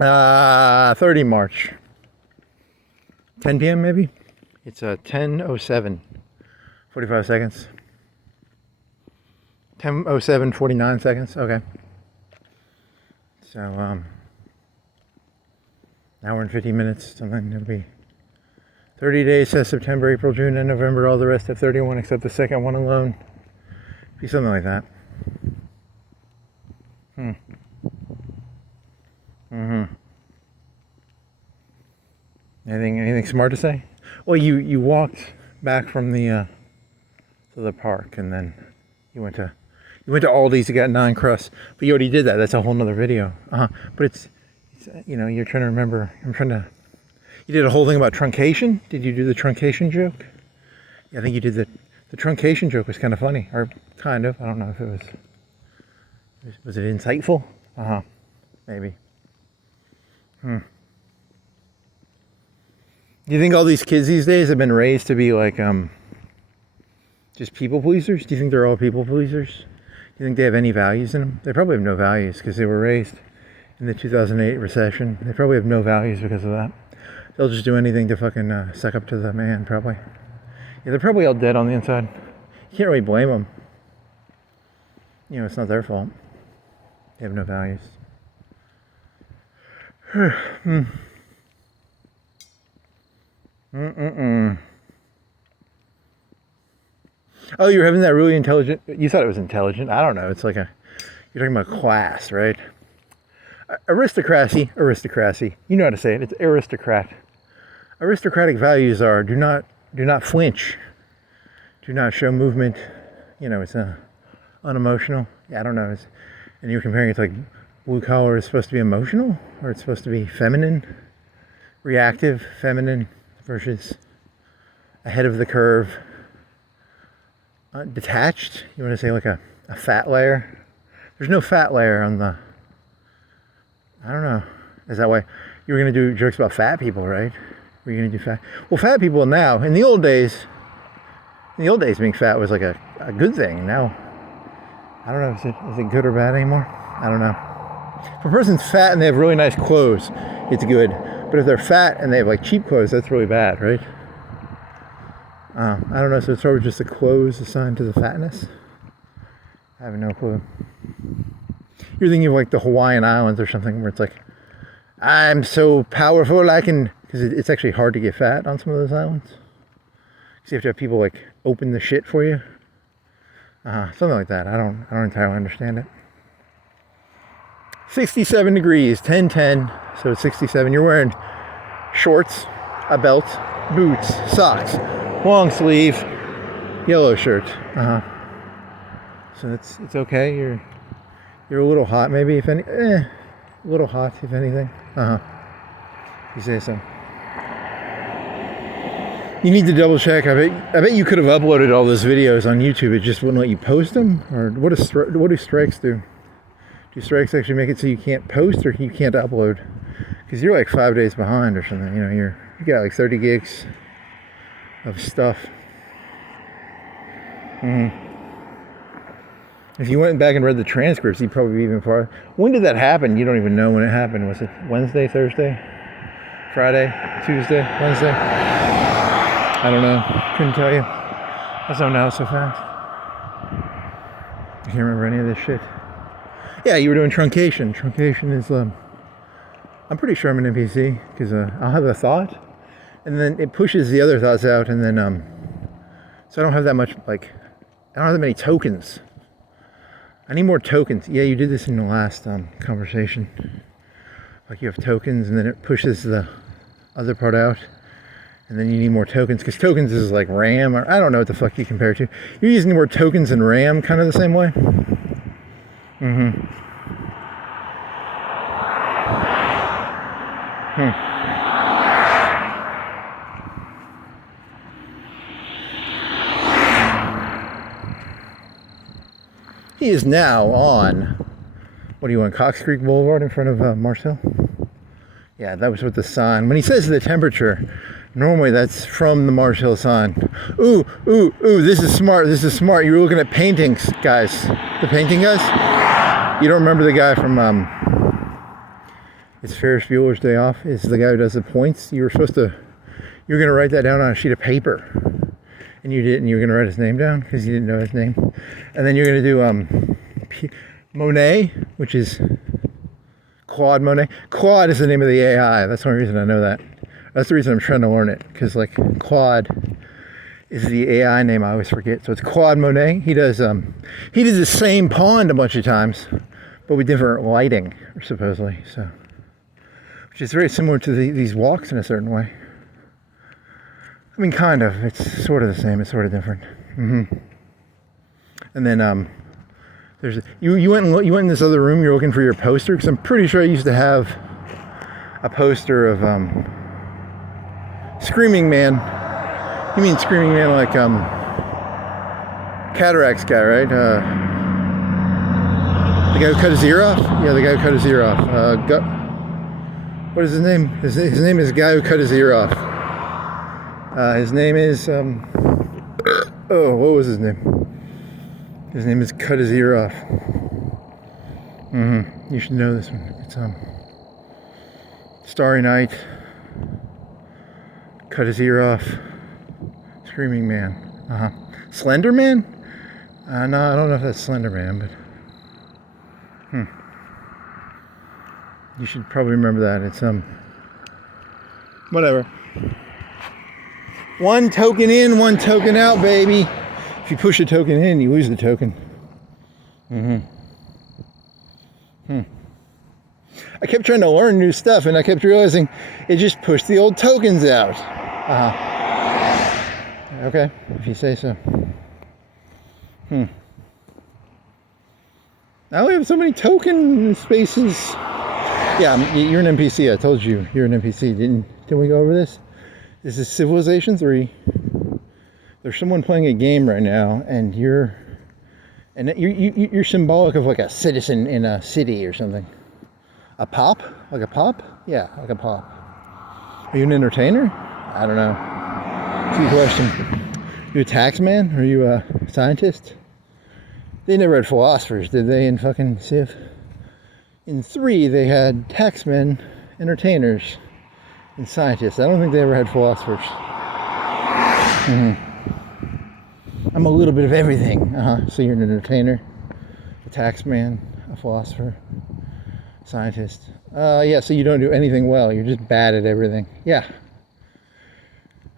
30 March. 10 p.m. maybe? It's 10:07. 45 seconds. 10:07, 49 seconds. Okay. So, an hour and 50 minutes. Something. It'll be 30 days, says September, April, June, and November. All the rest have 31 except the second one alone. Be something like that. Anything smart to say? Well, you walked back from the to the park, and then you went to Aldi's. You got 9 crusts, but you already did that. That's a whole nother video. But it's you're trying to remember. You did a whole thing about truncation. Did you do the truncation joke? Yeah, I think you did the truncation joke was kind of funny, or kind of. I don't know if it was it insightful? Maybe. Do you think all these kids these days have been raised to be like just people pleasers? Do you think they're all people pleasers? Do you think they have any values in them? They probably have no values because they were raised in the 2008 recession. They probably have no values because of that. They'll just do anything to fucking suck up to the man, probably. Yeah, they're probably all dead on the inside. You can't really blame them. It's not their fault. They have no values. Oh, you're having that really intelligent. You thought it was intelligent. I don't know. It's like you're talking about class, right? Aristocracy. You know how to say it. It's aristocrat. Aristocratic values are do not flinch. Do not show movement. It's unemotional. Yeah, I don't know. And you're comparing it to like blue collar is supposed to be emotional, or it's supposed to be feminine, reactive, feminine versus ahead of the curve, detached. You want to say like a fat layer? There's no fat layer on the. I don't know. Is that why you were going to do jokes about fat people, right? Were you going to do fat? Well, fat people now. In the old days, being fat was like a good thing. Now, I don't know. Is it good or bad anymore? I don't know. If a person's fat and they have really nice clothes, it's good. But if they're fat and they have like cheap clothes, that's really bad, right? I don't know. So it's probably just the clothes assigned to the fatness. I have no clue. You're thinking of like the Hawaiian Islands or something where it's like, I'm so powerful I can, because it's actually hard to get fat on some of those islands. Because you have to have people like open the shit for you. Something like that. I don't entirely understand it. 67 degrees, 10:10, so it's 67. You're wearing shorts, a belt, boots, socks, long sleeve, yellow shirt. So it's okay. You're a little hot, maybe, if any. A little hot, if anything. You say so. You need to double check. I bet you could have uploaded all those videos on YouTube. It just wouldn't let you post them. Or what do strikes do? Do strikes actually make it so you can't post or you can't upload? Because you're like 5 days behind or something. You got like 30 gigs of stuff. If you went back and read the transcripts, you'd probably be even far. When did that happen? You don't even know when it happened. Was it Wednesday, Thursday, Friday, Tuesday, Wednesday? I don't know. Couldn't tell you. I don't know so fast. I can't remember any of this shit. Yeah, you were doing truncation. Truncation is, I'm pretty sure I'm an NPC, because I'll have a thought, and then it pushes the other thoughts out, and then, so I don't have that much, I don't have that many tokens. I need more tokens. Yeah, you did this in the last conversation. Like you have tokens, and then it pushes the other part out, and then you need more tokens, because tokens is like RAM, or I don't know what the fuck you compare it to. You're using the word tokens and RAM kind of the same way. He is now on, what do you want, Cox Creek Boulevard in front of Marsh Hill? Yeah, that was with the sign. When he says the temperature, normally that's from the Marsh Hill sign. Ooh, this is smart, You were looking at paintings, guys. The painting guys? You don't remember the guy from It's Ferris Bueller's Day Off. It's the guy who does the points. You were going to write that down on a sheet of paper. And you didn't. You were going to write his name down because you didn't know his name. And then you're going to do Monet, which is Claude Monet. Claude is the name of the AI. That's the only reason I know that. That's the reason I'm trying to learn it. Because like Claude is the AI name I always forget. So it's Claude Monet. He did the same pond a bunch of times, but with different lighting, supposedly. So, which is very similar to these walks in a certain way. I mean, kind of. It's sort of the same. It's sort of different. And then you went in this other room. You're looking for your poster because I'm pretty sure I used to have a poster of Screaming Man. You mean Screaming Man like Cataracts guy, right? The guy who cut his ear off? Yeah, the guy who cut his ear off. What is his name? His name is the guy who cut his ear off. His name is what was his name? His name is Cut His Ear Off. You should know this one. It's Starry Night. Cut his ear off. Screaming Man. Slender Man? No, I don't know if that's Slender Man, but you should probably remember that. It's whatever. One token in, one token out, baby. If you push a token in, you lose the token. I kept trying to learn new stuff, and I kept realizing it just pushed the old tokens out. Okay, if you say so. I only have so many token spaces. Yeah, you're an NPC. I told you you're an NPC. Didn't we go over this? This is Civilization 3. There's someone playing a game right now, and you're symbolic of like a citizen in a city or something. A pop? Like a pop? Yeah, like a pop. Are you an entertainer? I don't know. It's a good question. You a taxman? Are you a scientist? They never had philosophers, did they, in fucking Civ? In 3, they had taxmen, entertainers, and scientists. I don't think they ever had philosophers. I'm a little bit of everything. So you're an entertainer, a taxman, a philosopher, scientist. Yeah, so you don't do anything well. You're just bad at everything. Yeah.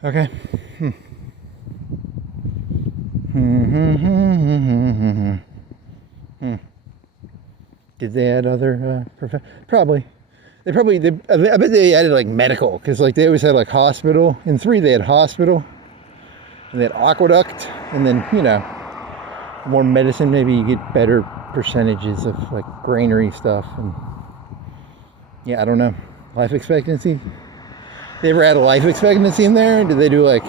Okay. Did they add other probably. I bet they added like medical, because like they always had like hospital. In 3 they had hospital, and they had aqueduct, and then, you know, more medicine. Maybe you get better percentages of like granary stuff, and yeah, I don't know. Life expectancy. They ever add a life expectancy in there? Did they do like?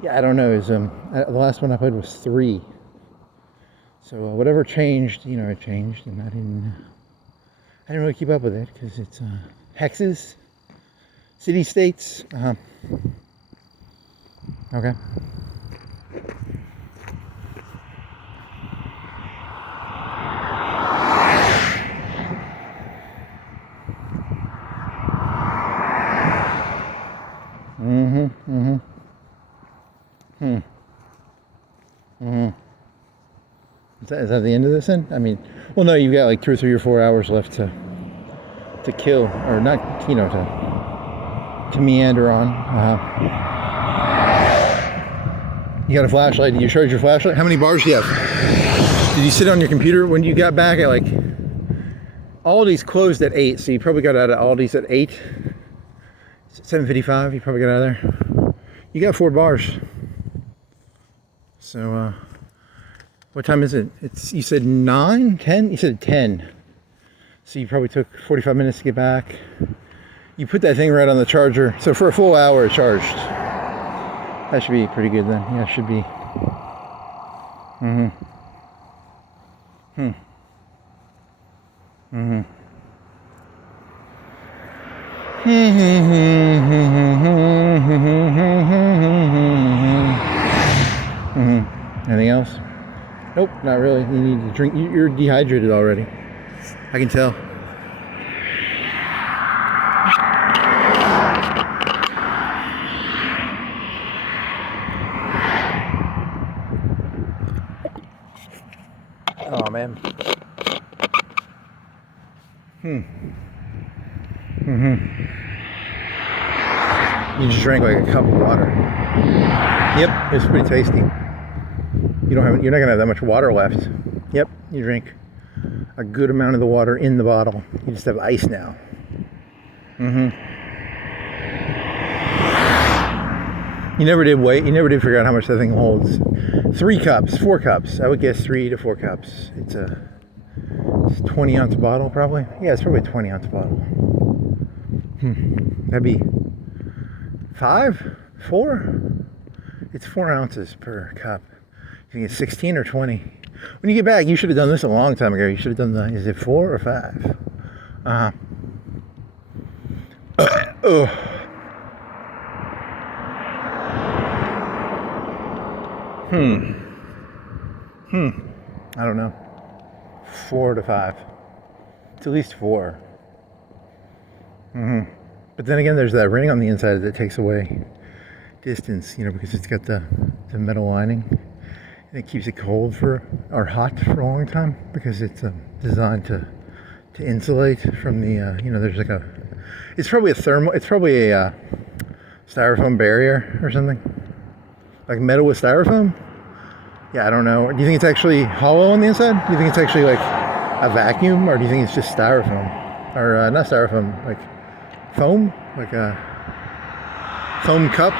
Yeah, I don't know. It was, the last one I played was 3. So whatever changed, you know, it changed, and I didn't really keep up with it because it's hexes, city states. Okay. Is that the end of this then? I mean, well, no, you've got like 2 or 3 or 4 hours left to kill, or not, you know, to meander on. You got a flashlight? Did you charge your flashlight? How many bars do you have? Did you sit on your computer when you got back at like, Aldi's closed at 8, so you probably got out of Aldi's at 8. 7:55, you probably got out of there. You got 4 bars. So, what time is it? You said 9, 10? You said 10. So you probably took 45 minutes to get back. You put that thing right on the charger. So for a full hour it charged. That should be pretty good then. Yeah, it should be. Anything else? Nope, not really. You need to drink. You're dehydrated already. I can tell. man. You just drank like a cup of water. Yep, it's pretty tasty. You're not gonna have that much water left. Yep, you drink a good amount of the water in the bottle. You just have ice now. You never did weigh. You never did figure out how much that thing holds. 3 cups, 4 cups. I would guess 3 to 4 cups. It's a 20-ounce bottle, probably. Yeah, it's probably a 20-ounce bottle. That'd be 5, 4. It's 4 ounces per cup. You think it's 16 or 20? When you get back, you should have done this a long time ago. You should have done the. Is it 4 or 5? I don't know. 4 to 5. It's at least 4. But then again, there's that ring on the inside that takes away distance, because it's got the metal lining. And it keeps it cold or hot for a long time because it's designed to insulate from the, there's like it's probably a styrofoam barrier or something. Like metal with styrofoam? Yeah, I don't know. Do you think it's actually hollow on the inside? Do you think it's actually like a vacuum, or do you think it's just styrofoam? Or not styrofoam, like foam? Like a foam cup?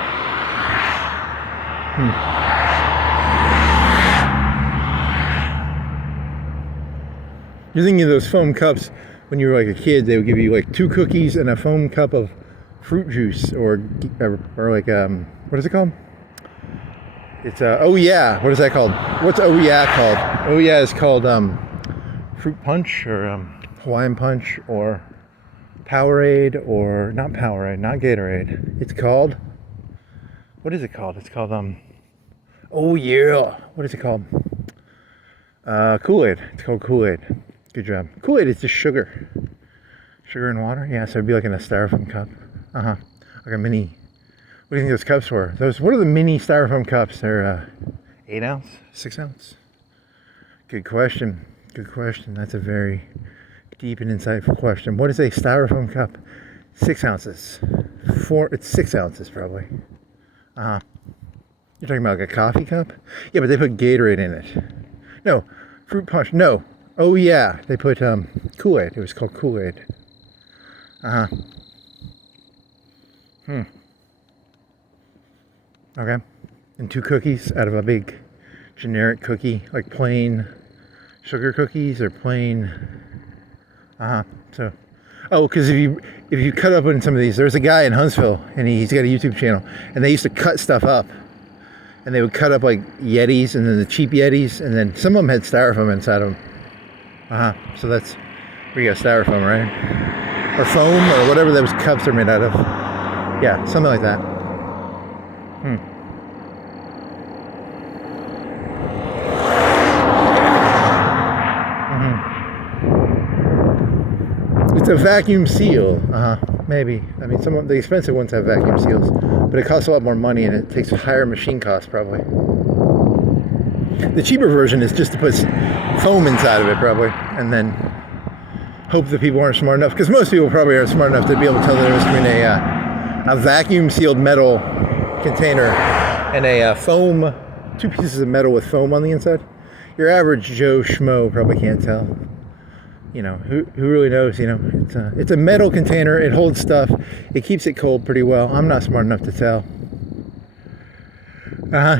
You're thinking of those foam cups when you were like a kid, they would give you like 2 cookies and a foam cup of fruit juice or like, what is it called? It's oh yeah, what is that called? What's oh yeah called? Oh yeah is called fruit punch or Hawaiian punch or Powerade, or not Powerade, not Gatorade. It's called, what is it called? It's called oh yeah, what is it called? Kool-Aid. It's called Kool-Aid. Good job. Kool-Aid is just sugar and water. Yeah, so it'd be like in a styrofoam cup. Like a mini. What do you think those cups were? What are the mini styrofoam cups? They're 8 ounce, 6 ounce. Good question. That's a very deep and insightful question. What is a styrofoam cup? 6 ounces. It's 6 ounces probably. You're talking about like a coffee cup? Yeah, but they put Gatorade in it. No, fruit punch. No. Oh yeah, they put Kool-Aid. It was called Kool-Aid. Okay. And 2 cookies out of a big generic cookie, like plain sugar cookies or plain. So, because if you cut up in some of these, there's a guy in Huntsville and he's got a YouTube channel, and they used to cut stuff up, and they would cut up like Yetis, and then the cheap Yetis, and then some of them had styrofoam inside of them. So that's where you got styrofoam, right? Or foam, or whatever those cups are made out of. Yeah, something like that. It's a vacuum seal. Maybe. I mean, some of the expensive ones have vacuum seals, but it costs a lot more money and it takes higher machine costs probably. The cheaper version is just to put foam inside of it probably, and then hope that people aren't smart enough, because most people probably aren't smart enough to be able to tell the difference between a vacuum sealed metal container and a foam, 2 pieces of metal with foam on the inside. Your average Joe Schmo probably can't tell. Who really knows? It's a metal container. It holds stuff. It keeps it cold pretty well. I'm not smart enough to tell.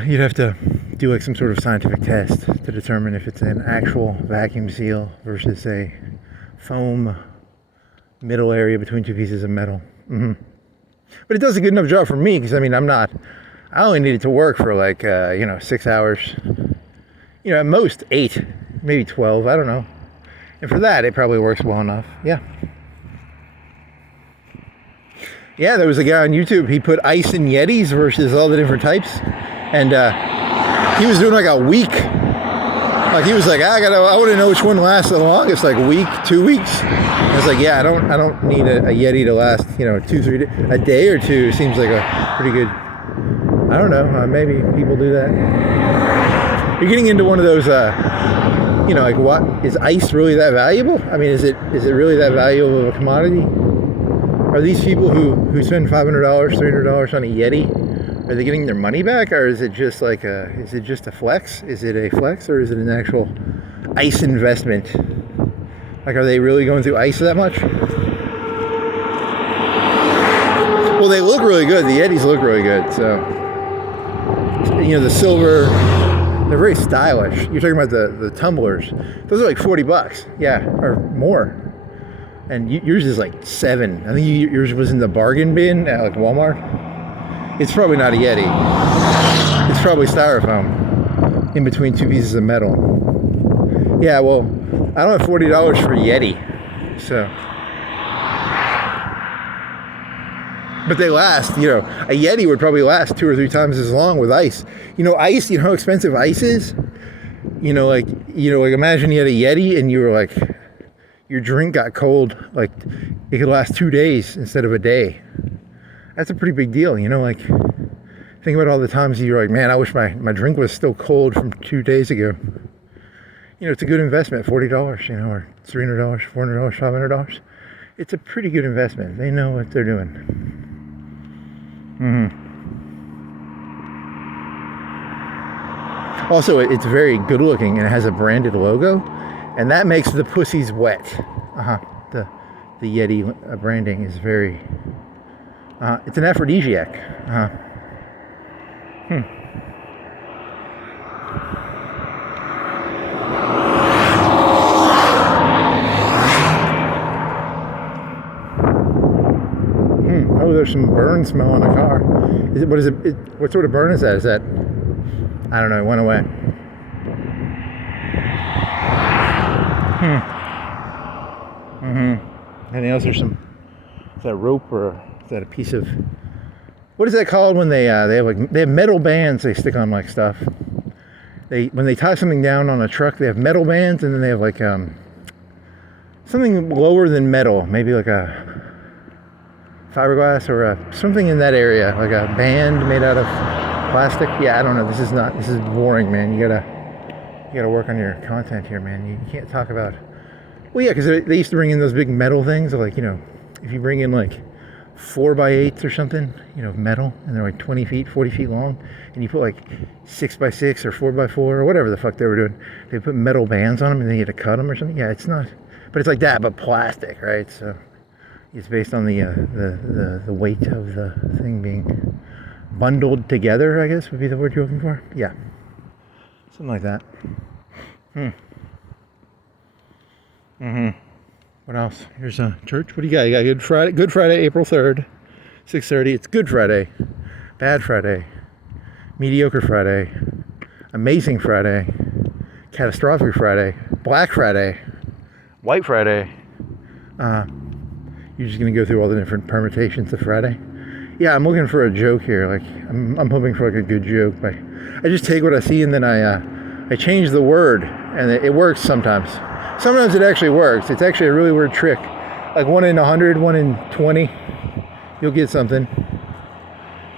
You'd have to do like some sort of scientific test to determine if it's an actual vacuum seal versus a foam middle area between 2 pieces of metal. But it does a good enough job for me, because I only need it to work for like 6 hours. At most 8, maybe 12. I don't know. And for that, it probably works well enough. Yeah. Yeah, there was a guy on YouTube. He put ice in Yetis versus all the different types, and he was doing like a week. Like he was like, I want to know which one lasts the longest. Like a week, 2 weeks. I was like, yeah, I don't need a Yeti to last 2, 3 days. A day or 2 seems like a pretty good. I don't know. Maybe people do that. You're getting into one of those you know, like what is ice really that valuable? I mean, is it really that valuable of a commodity? Are these people who spend $500, $300 on a Yeti, are they getting their money back, or is it just like is it just a flex? Is it a flex, or is it an actual ice investment? Like, are they really going through ice that much? Well, they look really good. The Yetis look really good. So, you know, the silver, they're very stylish. You're talking about the tumblers. Those are like $40. Yeah, or more. And yours is like $7. I think yours was in the bargain bin at like Walmart. It's probably not a Yeti. It's probably styrofoam in between two pieces of metal. Yeah, well, I don't have $40 for a Yeti. So, but they last, you know, a Yeti would probably last 2 or 3 times as long with ice. You know, ice, you know how expensive ice is? You know, like imagine you had a Yeti and you were like, your drink got cold, like it could last 2 days instead of a day. That's a pretty big deal, you know, like think about all the times you're like, man, I wish my drink was still cold from 2 days ago. You know, it's a good investment, $40, you know, or $300, $400, $500. It's a pretty good investment. They know what they're doing. Also, it's very good looking and it has a branded logo. And that makes the pussies wet. The Yeti branding is very. It's an aphrodisiac. Oh, there's some burn smell on the car. What sort of burn is that? Is that? I don't know. It went away. Anything else? Is that rope, or is that a piece of, what is that called when they have metal bands they stick on like stuff? When they tie something down on a truck, they have metal bands, and then they have like something lower than metal, maybe like a fiberglass or something in that area, like a band made out of plastic. Yeah, I don't know. This is boring, man. You gotta work on your content here, man. You can't talk about. Well, yeah, because they used to bring in those big metal things, like, you know, if you bring in like 4x8s or something, you know, metal, and they're like 20 feet, 40 feet long, and you put like 6x6 or 4x4 or whatever the fuck they were doing, they put metal bands on them and then you had to cut them or something. Yeah, it's not, but it's like that, but plastic, right? So it's based on the weight of the thing being bundled together, I guess would be the word you're looking for. Yeah, something like that. What else? Here's a church. What do you got? You got Good Friday, April 3rd, 6:30. It's Good Friday, Bad Friday, Mediocre Friday, Amazing Friday, Catastrophic Friday, Black Friday, White Friday. You're just gonna go through all the different permutations of Friday. Yeah, I'm looking for a joke here. Like I'm hoping for like a good joke. But I just take what I see and then I change the word, and it works sometimes. Sometimes it actually works. It's actually a really weird trick. Like 1 in 100, 1 in 20, you'll get something.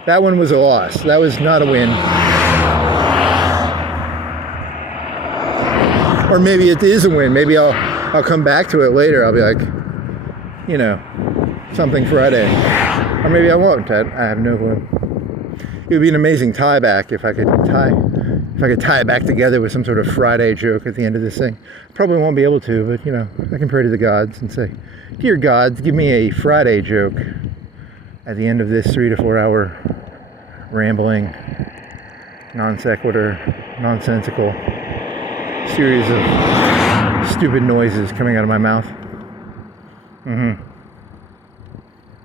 That one was a loss. That was not a win. Or maybe it is a win. Maybe I'll come back to it later. I'll be like, you know, something Friday. Or maybe I won't. I have no clue. It would be an amazing tie back if I could tie it back together with some sort of Friday joke at the end of this thing. Probably won't be able to, but you know, I can pray to the gods and say, dear gods, give me a Friday joke at the end of this 3 to 4 hour rambling, non sequitur, nonsensical series of stupid noises coming out of my mouth.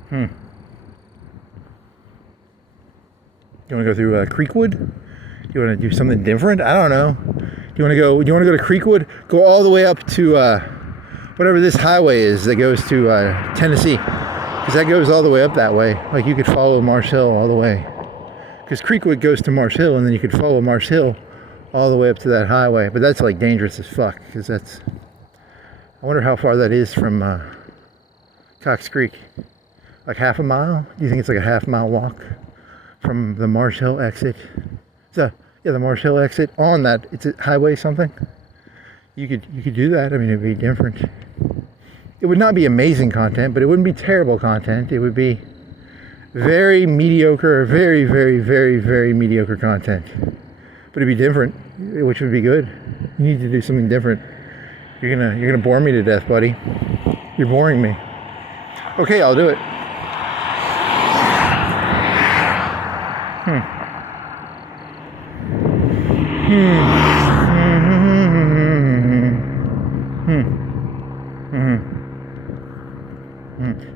You want to go through Creekwood? Do you want to do something different? I don't know. Do you want to go to Creekwood? Go all the way up to whatever this highway is that goes to Tennessee, because that goes all the way up that way. Like you could follow Marsh Hill all the way, because Creekwood goes to Marsh Hill, and then you could follow Marsh Hill all the way up to that highway. But that's like dangerous as fuck, because that's. I wonder how far that is from Cox Creek. Like half a mile? Do you think it's like a half-mile walk from the Marsh Hill exit? The Marsh Hill exit on that, it's a highway something. You could do that. I mean, it'd be different. It would not be amazing content, but it wouldn't be terrible content. It would be very mediocre, very, very, very, very mediocre content. But it'd be different, which would be good. You need to do something different. You're gonna bore me to death, buddy. You're boring me. Okay, I'll do it.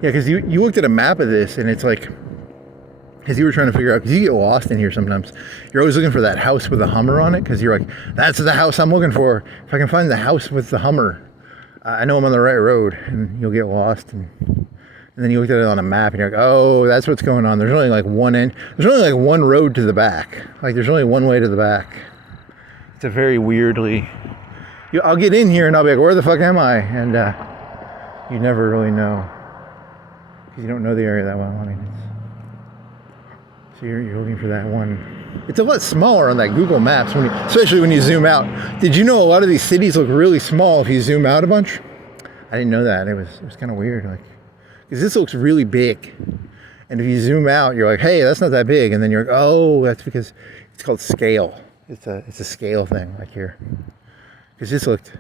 Yeah, because you looked at a map of this, and it's like, because you were trying to figure out, because you get lost in here sometimes. You're always looking for that house with a Hummer on it, because you're like, that's the house I'm looking for. If I can find the house with the Hummer, I know I'm on the right road. And you'll get lost, and then you looked at it on a map, and you're like, oh, that's what's going on. There's only like one road to the back. Like, there's only one way to the back. It's a very weirdly, I'll get in here, and I'll be like, where the fuck am I? And you never really know, because you don't know the area that well. I mean, so you're looking for that one. It's a lot smaller on that Google Maps, especially when you zoom out. Did you know a lot of these cities look really small if you zoom out a bunch? I didn't know that. It was kind of weird, like, because this looks really big, and if you zoom out, you're like, hey, that's not that big, and then you're like, oh, that's because it's called scale. It's a scale thing, like here. Because this looks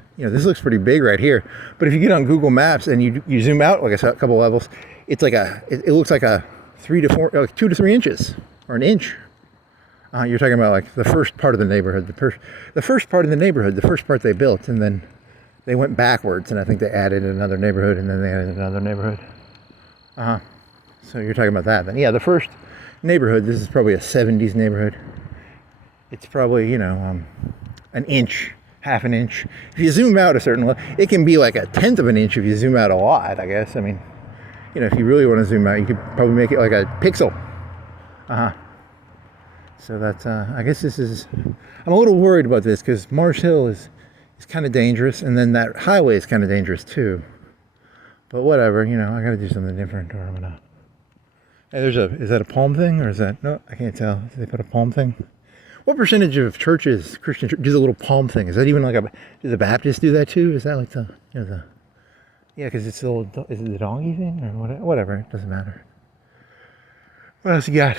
pretty big right here, but if you get on Google Maps and you zoom out like a couple levels, it's like it looks like a 2 to 3 inches or an inch. You're talking about like the first part of the neighborhood, the first part of the neighborhood, the first part they built, and then they went backwards, and I think they added another neighborhood, and then they added another neighborhood. So you're talking about that then. Yeah, the first neighborhood, this is probably a 70s neighborhood. It's probably, an inch, half an inch. If you zoom out a certain level, it can be like a tenth of an inch if you zoom out a lot, I guess. I mean, if you really want to zoom out, you could probably make it like a pixel. So that's, I guess I'm a little worried about this, because Marsh Hill is kind of dangerous, and then that highway is kind of dangerous too. But whatever, I gotta do something different, or I'm gonna... Hey, is that a palm thing, or is that... No, I can't tell. Did they put a palm thing? What percentage of churches, Christian churches, do the little palm thing? Is that even like do the Baptists do that too? Is that like yeah, because it's is it the donkey thing, or whatever, it doesn't matter. What else you got?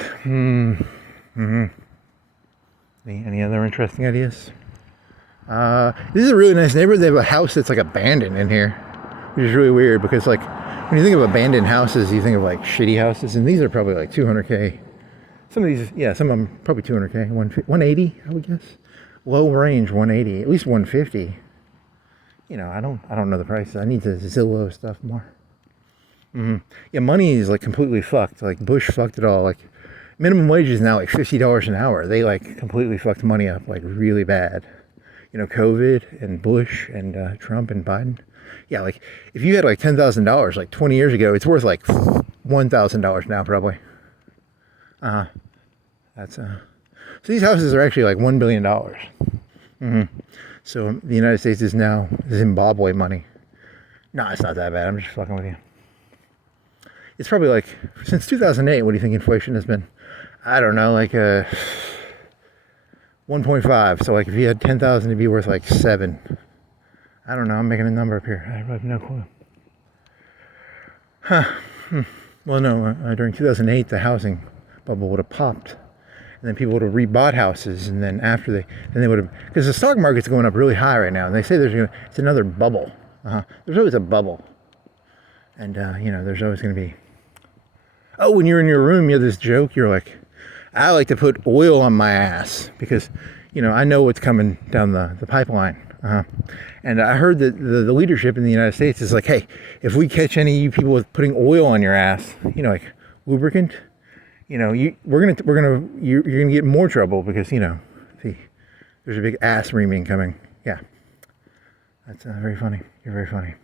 Any other interesting ideas? This is a really nice neighborhood. They have a house that's like abandoned in here, which is really weird, because like when you think of abandoned houses, you think of like shitty houses, and these are probably like 200K. Some of these, yeah, some of them probably 200K, 180, I would guess. Low range 180, at least 150. I don't know the prices. I need to Zillow stuff more. Yeah, money is like completely fucked. Like Bush fucked it all. Like minimum wage is now like $50 an hour. They like completely fucked money up like really bad. COVID and Bush and Trump and Biden. Yeah, like if you had like $10,000 like 20 years ago, it's worth like $1,000 now probably. So these houses are actually like $1 billion. So the United States is now Zimbabwe money. No, it's not that bad. I'm just fucking with you. It's probably like, since 2008, what do you think inflation has been? I don't know, like 1.5. So like if you had 10,000, it'd be worth like 7. I don't know. I'm making a number up here. I have no clue. Well, no, during 2008, the housing bubble would have popped, and then people would have rebought houses, and then after they would have, because the stock market's going up really high right now, and they say it's another bubble. There's always a bubble, and there's always going to be. Oh, when you're in your room, you have this joke. You're like, I like to put oil on my ass because, I know what's coming down the pipeline. And I heard that the leadership in the United States is like, hey, if we catch any of you people with putting oil on your ass, like lubricant, you're gonna get more trouble, because there's a big ass reaming coming. Yeah, that's very funny. You're very funny.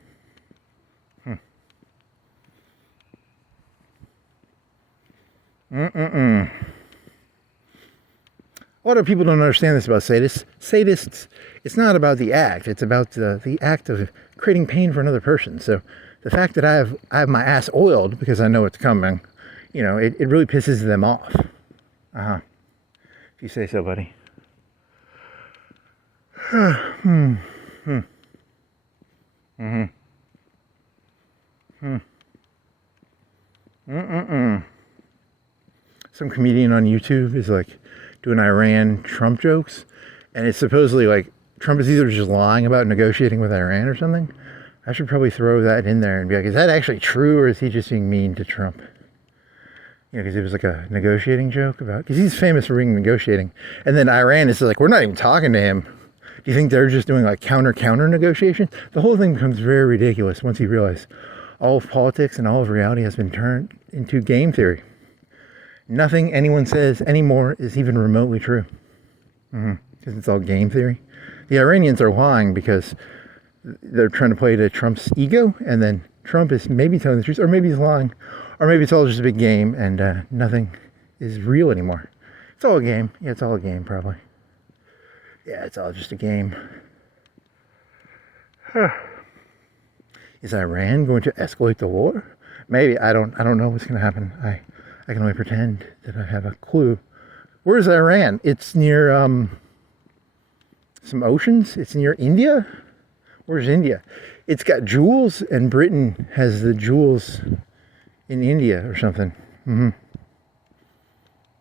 A lot of people don't understand this about sadists. Sadists, it's not about the act. It's about the act of creating pain for another person. So the fact that I have my ass oiled because I know it's coming, it really pisses them off. If you say so, buddy. Mm-hmm. Hmm. Mm-mm-mm. Some comedian on YouTube is like doing Iran Trump jokes, and it's supposedly like Trump is either just lying about negotiating with Iran or something. I should probably throw that in there and be like, is that actually true, or is he just being mean to Trump? You know, because it was like a negotiating joke about, because he's famous for being negotiating, and then Iran is like, we're not even talking to him. Do you think they're just doing like counter negotiations? The whole thing becomes very ridiculous once you realize all of politics and all of reality has been turned into game theory. Nothing anyone says anymore is even remotely true. Because it's all game theory. The Iranians are lying because they're trying to play to Trump's ego, and then Trump is maybe telling the truth, or maybe he's lying, or maybe it's all just a big game and nothing is real anymore. It's all a game. Yeah, it's all a game, probably. Yeah, it's all just a game. Is Iran going to escalate the war? Maybe. I don't know what's going to happen. I can only pretend that I have a clue. Where's Iran? It's near some oceans. It's near India. Where's India? It's got jewels, and Britain has the jewels in India or something.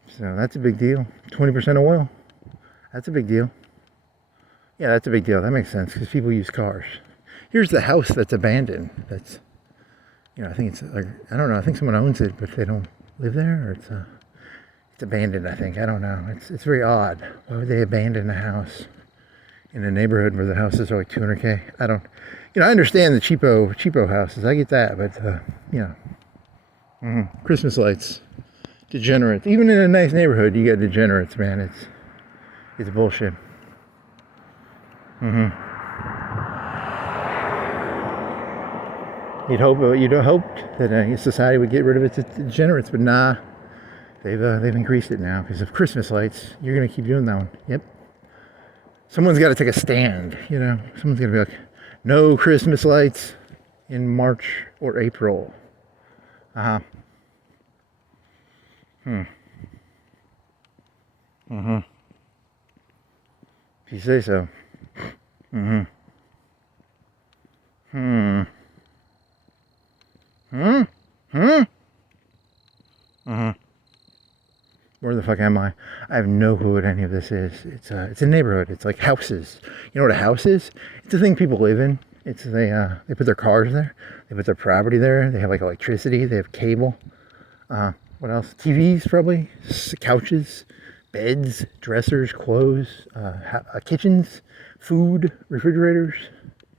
So that's a big deal. 20% oil. That's a big deal. Yeah, that's a big deal. That makes sense because people use cars. Here's the house that's abandoned. That's, you know, I think it's like, I don't know. I think someone owns it, but they don't live there, or it's abandoned. I think. I don't know. It's very odd. Why would they abandon a house in a neighborhood where the houses are like 200K? I don't. You know, I understand the cheapo houses. I get that, but you know, Christmas lights, degenerates. Even in a nice neighborhood, you get degenerates, man. It's bullshit. You'd hoped that society would get rid of its degenerates, but nah, they've increased it now because of Christmas lights. You're gonna keep doing that one. Yep. Someone's got to take a stand. You know, someone's gonna be like, no Christmas lights in March or April. If you say so. Where the fuck am I? I have no clue what any of this is. It's a neighborhood. It's like houses. You know what a house is? It's a thing people live in. It's they put their cars there. They put their property there. They have like electricity. They have cable. What else? TVs probably. Couches, beds, dressers, clothes, kitchens, food, refrigerators.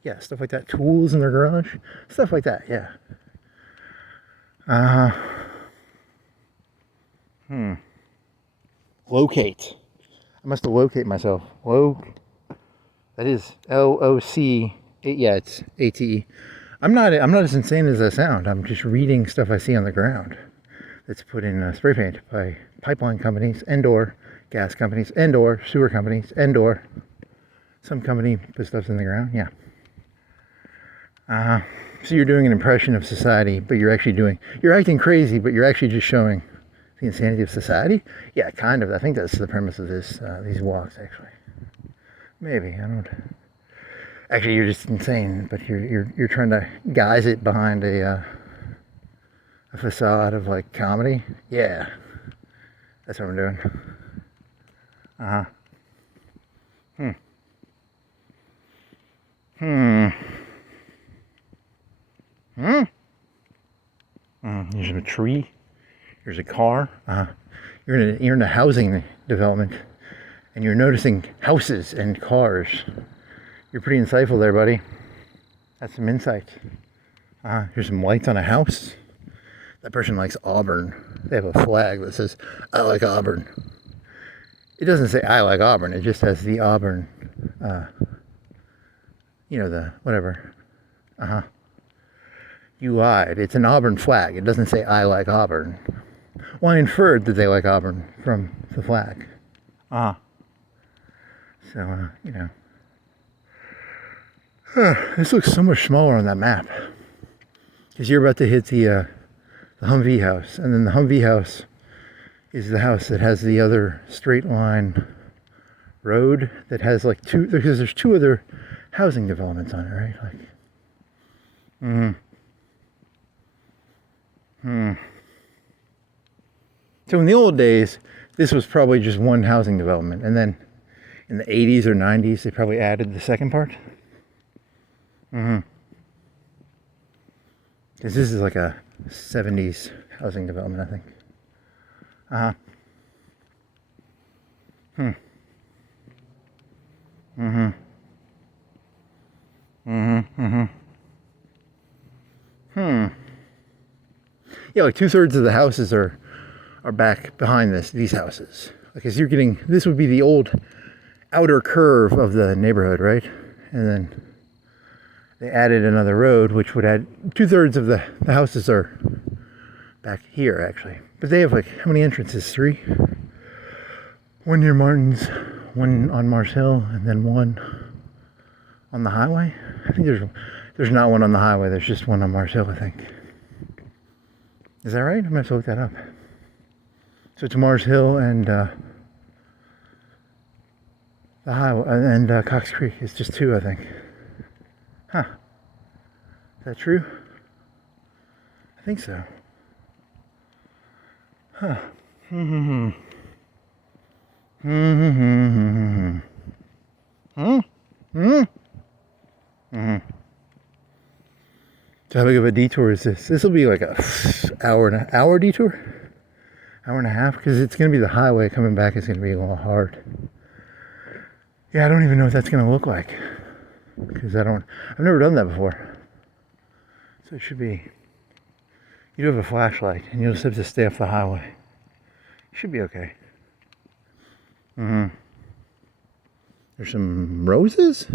Yeah, stuff like that. Tools in their garage. Stuff like that. Yeah. Locate. I must have locate myself. That is LOC. Yeah, it's ATE. I'm not as insane as I sound. I'm just reading stuff I see on the ground. That's put in spray paint by pipeline companies and/or gas companies and/or sewer companies and/or some company puts stuff in the ground. Yeah. So you're doing an impression of society, but you're acting crazy, but you're actually just showing the insanity of society? Yeah, kind of. I think that's the premise of these walks, actually. Maybe, I don't. Actually, you're just insane, but you're trying to guise it behind a facade of like comedy. Yeah, that's what I'm doing. There's a tree. There's a car. You're in a housing development, and you're noticing houses and cars. You're pretty insightful there, buddy. That's some insight. Here's some lights on a house. That person likes Auburn. They have a flag that says, I like Auburn. It doesn't say I like Auburn. It just has the Auburn, the whatever. You lied. It's an Auburn flag. It doesn't say I like Auburn. Well, I inferred that they like Auburn from the flag. So, this looks so much smaller on that map. Because you're about to hit the Humvee house. And then the Humvee house is the house that has the other straight line road that has like because there's two other housing developments on it, right? Like, Mm-hmm. Hmm. So in the old days, this was probably just one housing development, and then in the 80s or 90s, they probably added the second part. Mm-hmm. Because this is like a 70s housing development, I think. Uh-huh. Hmm. Mm-hmm. Mm-hmm. Mm-hmm. Hmm. Yeah, like 2/3 of the houses are back behind these houses. Because you're getting, this would be the old outer curve of the neighborhood, right? And then they added another road, which would add 2/3 of the houses are back here, actually. But they have like, how many entrances? 3? One near Martin's, one on Mars Hill, and then one on the highway. I think there's not one on the highway. There's just one on Mars Hill, I think. Is that right? I'm gonna have to look that up. So it's Mars Hill and the highway and Cox Creek. It's just 2, I think. Huh? Is that true? I think so. Huh? Hmm. Hmm. Hmm. Hmm. Hmm. So how big of a detour is this? This will be like a hour detour, hour and a half, because it's going to be the highway coming back. Is going to be a little hard. Yeah, I don't even know what that's going to look like, because I've never done that before. So it should be. You do have a flashlight, and you'll just have to stay off the highway. Should be okay. Mm-hmm. There's some roses?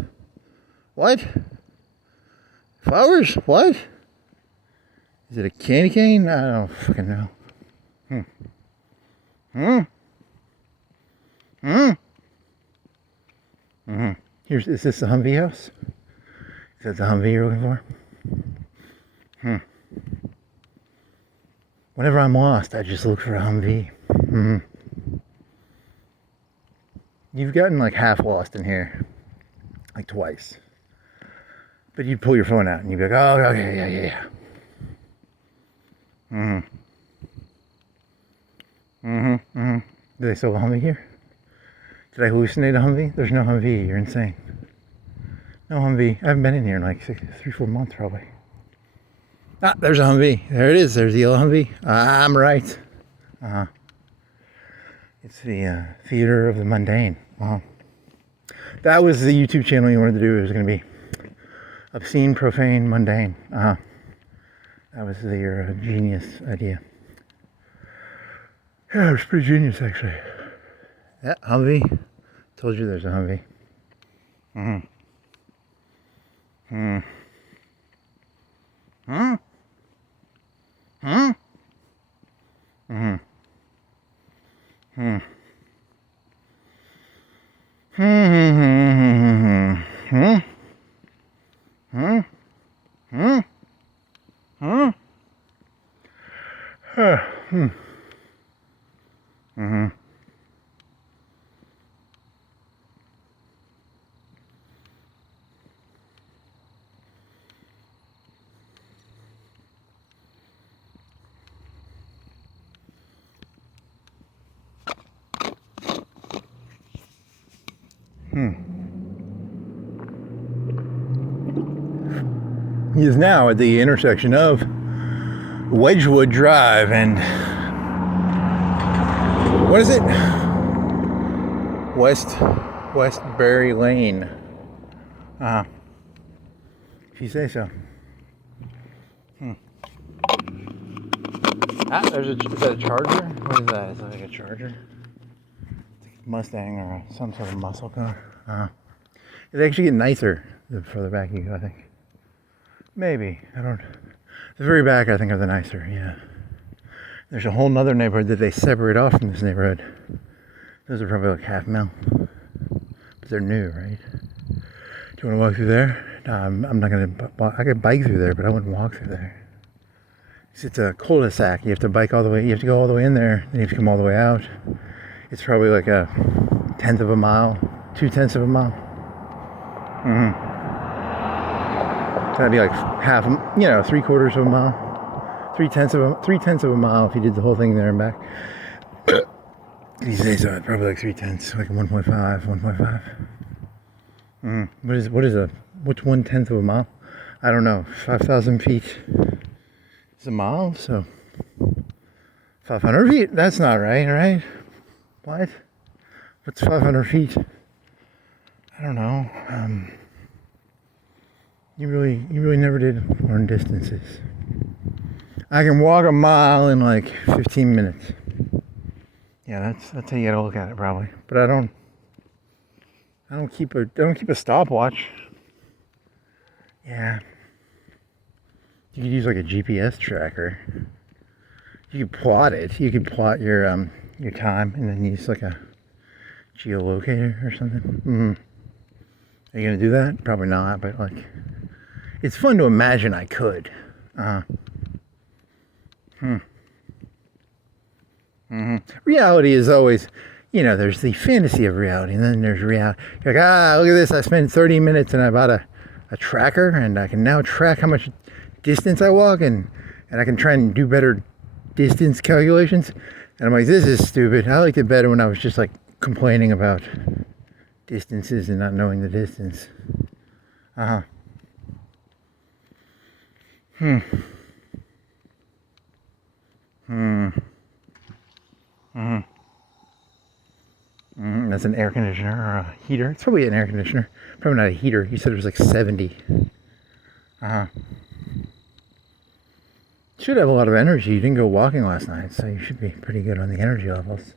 What? Flowers? What? Is it a candy cane? I don't fucking know. Hmm. Hmm. Hmm. Mm-hmm. Is this the Humvee house? Is that the Humvee you're looking for? Hmm. Whenever I'm lost, I just look for a Humvee. Mm-hmm. You've gotten like half lost in here. Like twice. But you'd pull your phone out and you'd be like, oh, okay, yeah. Mm-hmm. Mm-hmm. Mm-hmm. Do they sell a Humvee here? Did I hallucinate a Humvee? There's no Humvee. You're insane. No Humvee. I haven't been in here in like 3-4 months probably. Ah, there's a Humvee. There it is. There's the yellow Humvee. I'm right. Uh-huh. It's the Theater of the Mundane. Uh-huh. That was the YouTube channel you wanted to do. It was going to be Obscene, Profane, Mundane. Uh-huh. That was your genius idea. Yeah, it was pretty genius, actually. Yeah, Humvee. Told you there's a Humvee. Mm-hmm. Hmm. Hmm. Hmm. Hmm. Hmm. Hmm. Hmm. Hmm. Hmm. Hmm. Hmm. Hmm. He is now at the intersection of Wedgwood Drive and what is it? Westbury Lane. If you say so. Is that a Charger? What is that? Is that like a Charger? It's like a Mustang or some sort of muscle car. They actually get nicer the further back you go, I think. Maybe. I don't. The very back, I think, are the nicer, yeah. There's a whole nother neighborhood that they separate off from this neighborhood. Those are probably like half mil. But they're new, right? Do you want to walk through there? No, I'm not going to. I could bike through there, but I wouldn't walk through there. It's a cul-de-sac. You have to bike all the way. You have to go all the way in there. Then you have to come all the way out. It's probably like a 1/10 of a mile, 2/10 of a mile. Mm-hmm. That'd be like half, you know, 3/4 of a mile. 3/10 of a mile if you did the whole thing there and back. These days, probably like 3/10, like 1.5, 1.5. What's 1/10 of a mile? I don't know. 5,000 feet is a mile, so 500 feet? That's not right, right? What? What's 500 feet? I don't know. You really never did learn distances. I can walk a mile in like 15 minutes. Yeah, that's how you gotta look at it probably. But I don't keep a stopwatch. Yeah. You could use like a GPS tracker. You could plot it. You could plot your time and then use like a geolocator or something. Are you gonna do that? Probably not, but like it's fun to imagine I could. Reality is always, you know, there's the fantasy of reality, and then there's reality. You're like, look at this, I spent 30 minutes and I bought a tracker, and I can now track how much distance I walk, and I can try and do better distance calculations. And I'm like, this is stupid. I liked it better when I was just like complaining about distances and not knowing the distance. That's an air conditioner or a heater. It's probably an air conditioner. Probably not a heater. You said it was like 70. Should have a lot of energy. You didn't go walking last night, so you should be pretty good on the energy levels.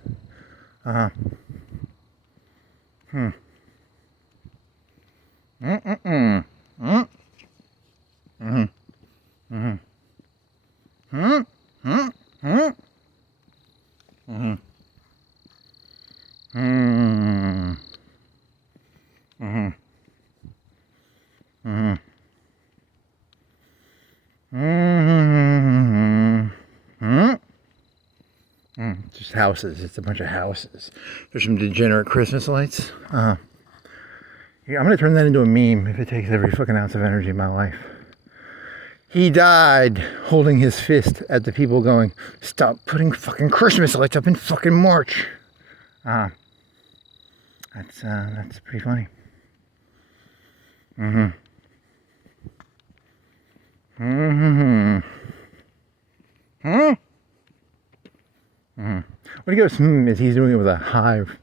Just houses. It's a bunch of houses. There's some degenerate Christmas lights. Yeah, I'm gonna turn that into a meme if it takes every fucking ounce of energy in my life. He died holding his fist at the people going, stop putting fucking Christmas lights up in fucking March. That's pretty funny. When he goes, is he's doing it with a hive?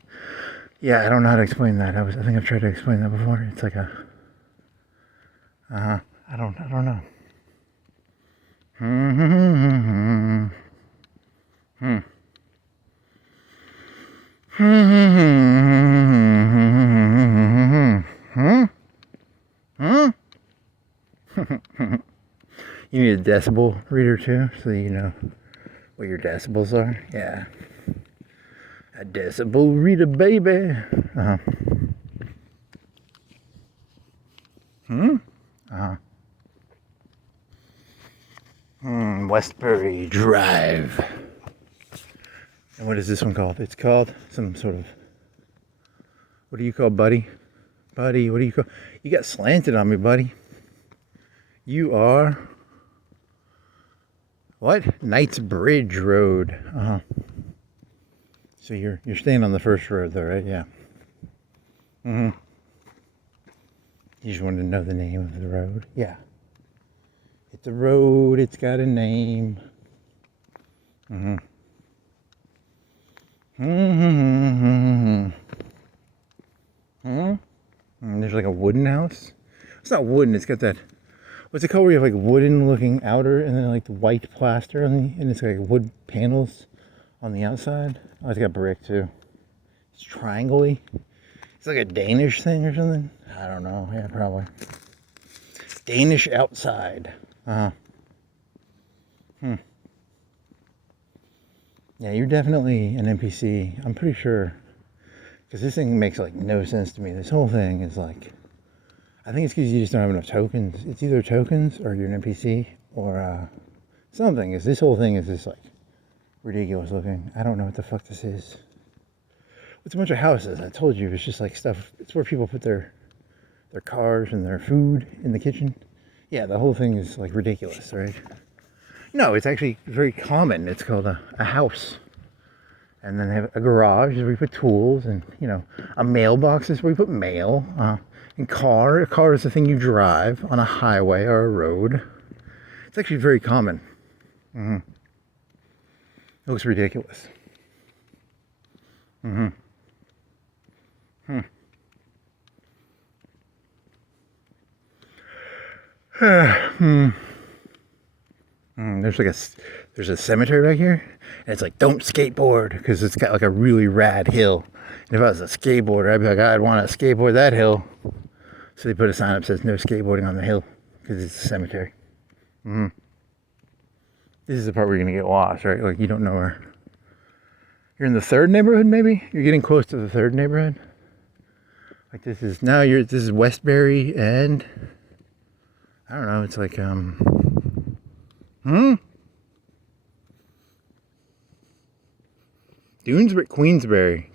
Yeah, I don't know how to explain that. I think I've tried to explain that before. It's like a, I don't know. You need a decibel reader too, so you know what your decibels are. Yeah. A decibel reader, baby. Westbury Drive. And what is this one called? It's called some sort of, what do you call buddy? Buddy, what do you call? You got slanted on me, buddy. You are, what? Knights Bridge Road. So you're staying on the first road though, right? Yeah. You just wanted to know the name of the road? Yeah. It's a road, it's got a name. There's like a wooden house. It's not wooden, it's got that, what's it called where you have like wooden looking outer and then like the white plaster on the, and it's like wood panels on the outside. Oh, it's got brick too. It's triangle-y. It's like a Danish thing or something. I don't know. Yeah, probably. Danish outside. Yeah, you're definitely an NPC. I'm pretty sure. Because this thing makes like no sense to me. This whole thing is like, I think it's because you just don't have enough tokens. It's either tokens or you're an NPC or something. Because this whole thing is just like ridiculous looking. I don't know what the fuck this is. It's a bunch of houses. I told you, it's just like stuff. It's where people put their cars and their food in the kitchen. Yeah, the whole thing is like ridiculous, right? No, it's actually very common. It's called a house. And then they have a garage where we put tools, and a mailbox is where we put mail. And a car is the thing you drive on a highway or a road. It's actually very common. It looks ridiculous. There's a cemetery back here, and it's like, don't skateboard, because it's got like a really rad hill. And if I was a skateboarder, I'd be like, I'd want to skateboard that hill. So they put a sign up that says no skateboarding on the hill, because it's a cemetery. This is the part where you're gonna get lost, right? Like, you don't know where. You're in the third neighborhood, maybe. You're getting close to the third neighborhood. Like this is Westbury, and I don't know. It's like Queensbury.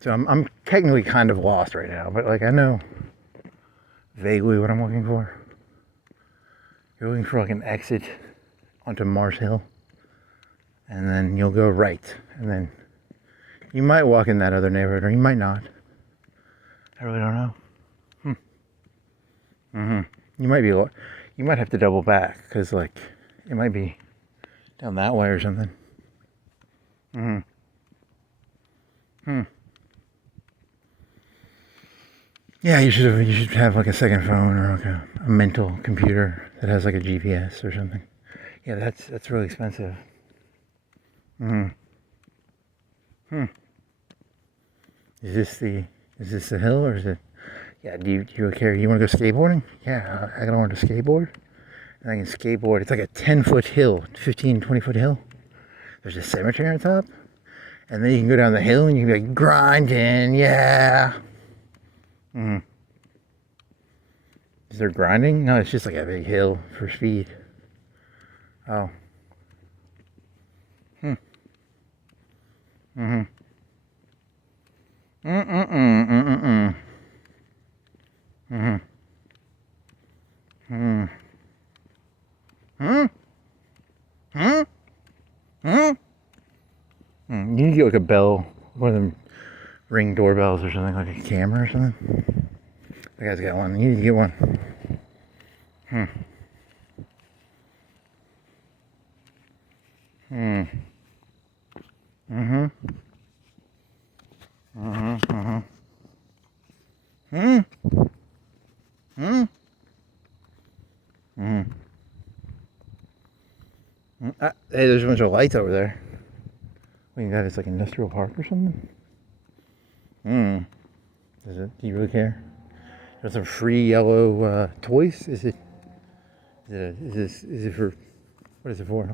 So I'm technically kind of lost right now, but like I know vaguely what I'm looking for. You're looking for like an exit onto Mars Hill, and then you'll go right, and then you might walk in that other neighborhood, or you might not. I really don't know. You might have to double back, because like it might be down that way or something. Yeah, you should have like a second phone, or like a mental computer that has like a GPS or something. Yeah, that's really expensive. Is this the hill, or is it? Yeah, do you care? You want to go skateboarding? Yeah, I don't want to skateboard. And I can skateboard. It's like a 10-foot hill, 15, 20-foot hill. There's a cemetery on top. And then you can go down the hill and you can be like, grinding, yeah. Is there grinding? No, it's just like a big hill for speed. Oh. You need to get like a bell, one of them Ring doorbells or something, like a camera or something. That guy's got one. You need to get one. Hey, there's a bunch of lights over there. What do you got? It's like industrial park or something? Do you really care? There's some free yellow toys. Is it for, what is it for?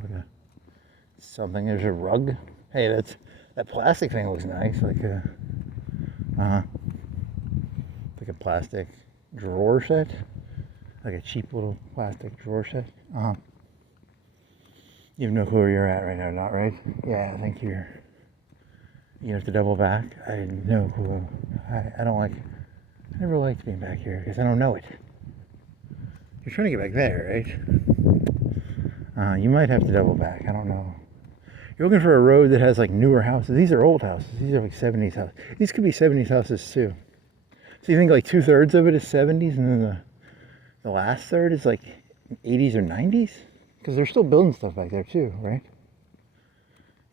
Something. There's a rug. Hey, that plastic thing looks nice. Like a plastic drawer set. Like a cheap little plastic drawer set. You have no clue where you're at right now, not right? Yeah, I think you have to double back. I had no clue. I never liked being back here because I don't know it. You're trying to get back there, right? You might have to double back. I don't know. You're looking for a road that has like newer houses. These are old houses. These are like 70s houses. These could be 70s houses too. So you think like 2/3 of it is 70s, and then the last third is like 80s or 90s? Because they're still building stuff back there too, right?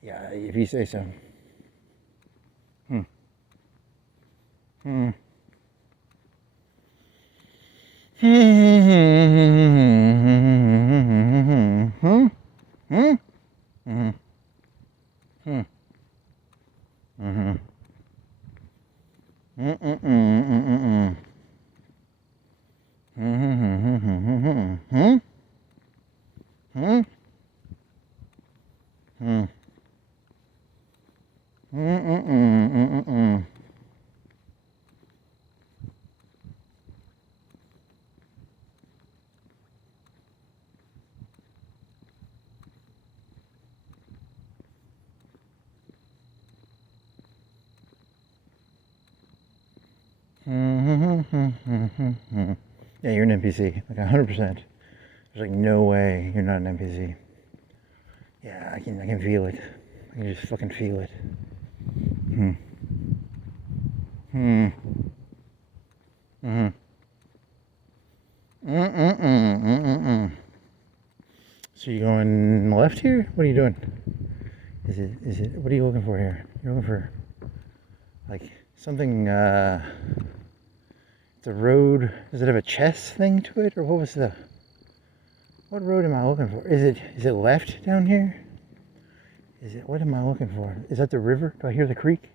Yeah, if you say so. Yeah, you're an NPC, like 100%. There's like no way you're not an NPC. Yeah, I can feel it. I can just fucking feel it. So you going left here? What are you doing? Is it, what are you looking for here? You're looking for, like, something, the road, does it have a chess thing to it? Or what road am I looking for? Is it left down here? What am I looking for? Is that the river? Do I hear the creek?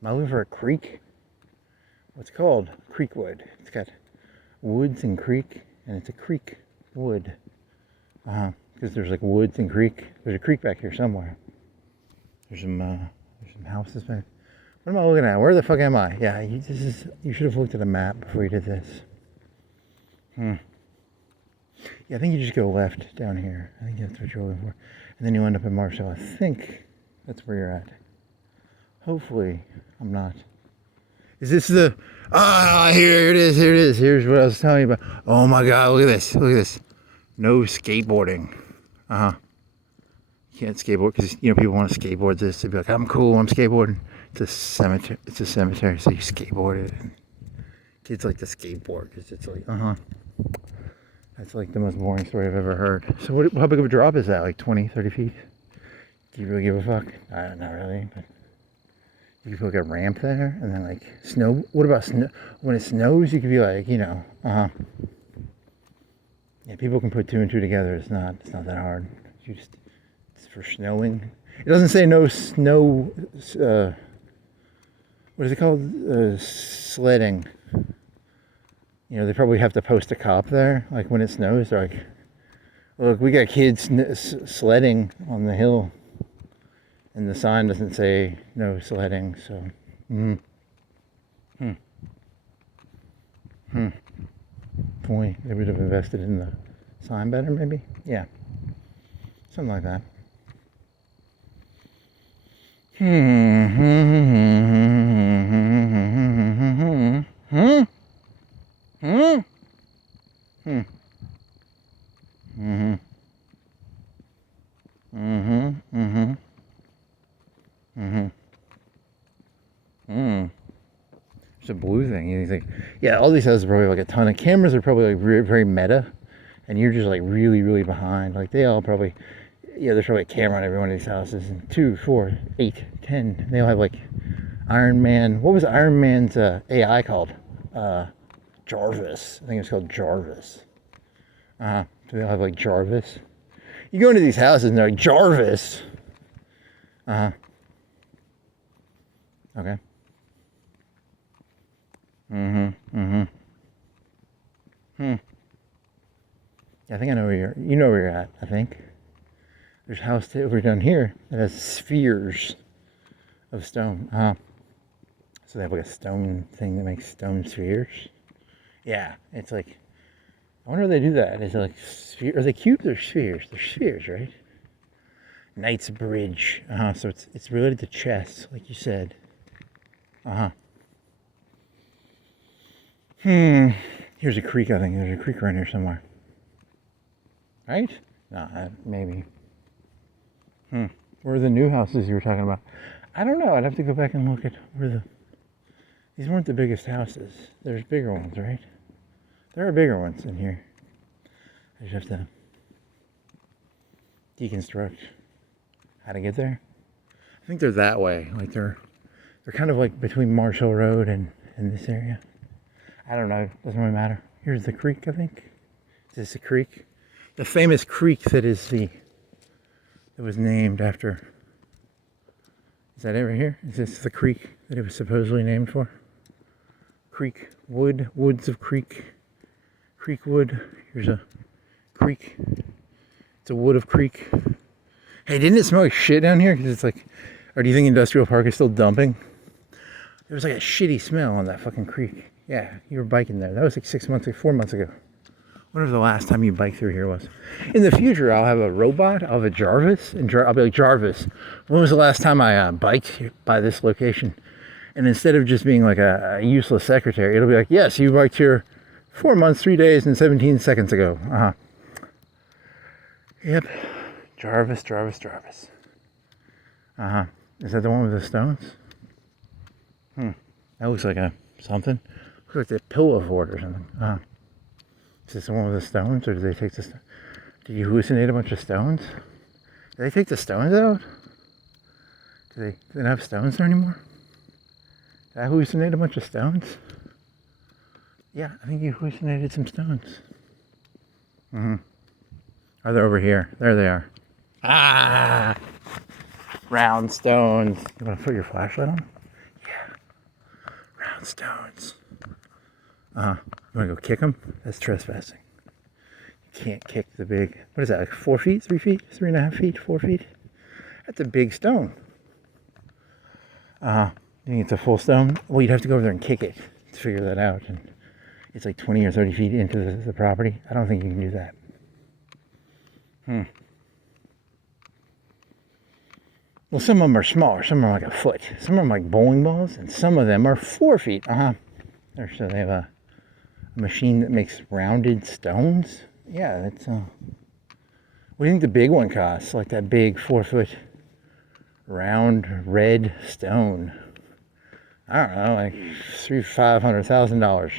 Am I looking for a creek? What's called Creekwood. It's got woods and creek, and it's a creek wood. Because there's like woods and creek. There's a creek back here somewhere. There's some houses back. What am I looking at? Where the fuck am I? Yeah, you should have looked at a map before you did this. Yeah, I think you just go left down here. I think that's what you're looking for. And then you end up in Marshall. I think that's where you're at. Hopefully, I'm not. Is this the... here it is. Here's what I was telling you about. Oh my God, look at this. No skateboarding. You can't skateboard because, people want to skateboard this. They'd be like, I'm cool, I'm skateboarding. It's a cemetery, so you skateboard it. And kids like to skateboard because it's like, That's like the most boring story I've ever heard. So how big of a drop is that? Like 20, 30 feet? Do you really give a fuck? Not really, but you could put like a ramp there and then like snow. What about snow? When it snows, you could be like, Yeah, people can put 2 and 2 together. It's not that hard. It's for snowing. It doesn't say no snow, what is it called? Sledding. They probably have to post a cop there. Like when it snows, they're like, look, we got kids sledding on the hill. And the sign doesn't say no sledding, so. Boy, they would have invested in the sign better, maybe? Yeah. Something like that. It's a blue thing. You think, yeah, all these houses are probably like a ton of cameras are probably like very meta, and you're just like really, really behind. Like they all probably, there's probably a camera on every one of these houses, and 2, 4, 8, 10. They all have like Iron Man. What was Iron Man's AI called? Jarvis. I think it's called Jarvis. So they all have like Jarvis. You go into these houses and they're like Jarvis. Okay. Yeah, I think I know where you know where you're at, I think. There's a house over down here that has spheres of stone. So they have like a stone thing that makes stone spheres. Yeah, it's like, I wonder if they do that. Is it like, are they cubes or spheres? They're spheres, right? Knight's Bridge. So it's related to chess, like you said. Here's a creek, I think. There's a creek around here somewhere. Right? No, maybe. Where are the new houses you were talking about? I don't know. I'd have to go back and look at where these weren't the biggest houses. There's bigger ones, right? There are bigger ones in here. I just have to deconstruct how to get there. I think they're that way. Like they're kind of like between Marshall Road and this area. I don't know. Doesn't really matter. Here's the creek, I think. Is this a creek? The famous creek that was named after. Is that over here? Is this the creek that it was supposedly named for? Creek Wood, Woods of Creek. Creekwood. Here's a creek. It's a wood of creek. Hey, didn't it smell like shit down here? Because it's like, or do you think Industrial Park is still dumping? There was like a shitty smell on that fucking creek. Yeah, you were biking there. That was like 4 months ago. Whatever the last time you biked through here was. In the future, I'll have a robot. I'll have a Jarvis. And I'll be like, Jarvis, when was the last time I biked by this location? And instead of just being like a useless secretary, it'll be like, yes, you worked here 4 months, 3 days, and 17 seconds ago. Yep. Jarvis. Is that the one with the stones? That looks like something. Looks like the pillow fort or something. Is this the one with the stones, or did they take the stones? Did you hallucinate a bunch of stones? Did they take the stones out? Do they not have stones there anymore? Did I hallucinate a bunch of stones? Yeah, I think you hallucinated some stones. Oh, they're over here. There they are. Ah! Round stones. You want to put your flashlight on? Yeah. Round stones. You want to go kick them? That's trespassing. You can't kick the big... What is that, like 4 feet, 3 feet, 3.5 feet, 4 feet? That's a big stone. You think it's a full stone? Well, you'd have to go over there and kick it to figure that out. And it's like 20 or 30 feet into the property. I don't think you can do that. Well, some of them are smaller. Some are like a foot. Some are like bowling balls, and some of them are 4 feet. So they have a machine that makes rounded stones. Yeah, that's. What do you think the big one costs? Like that big 4-foot round red stone. I don't know, like $500,000.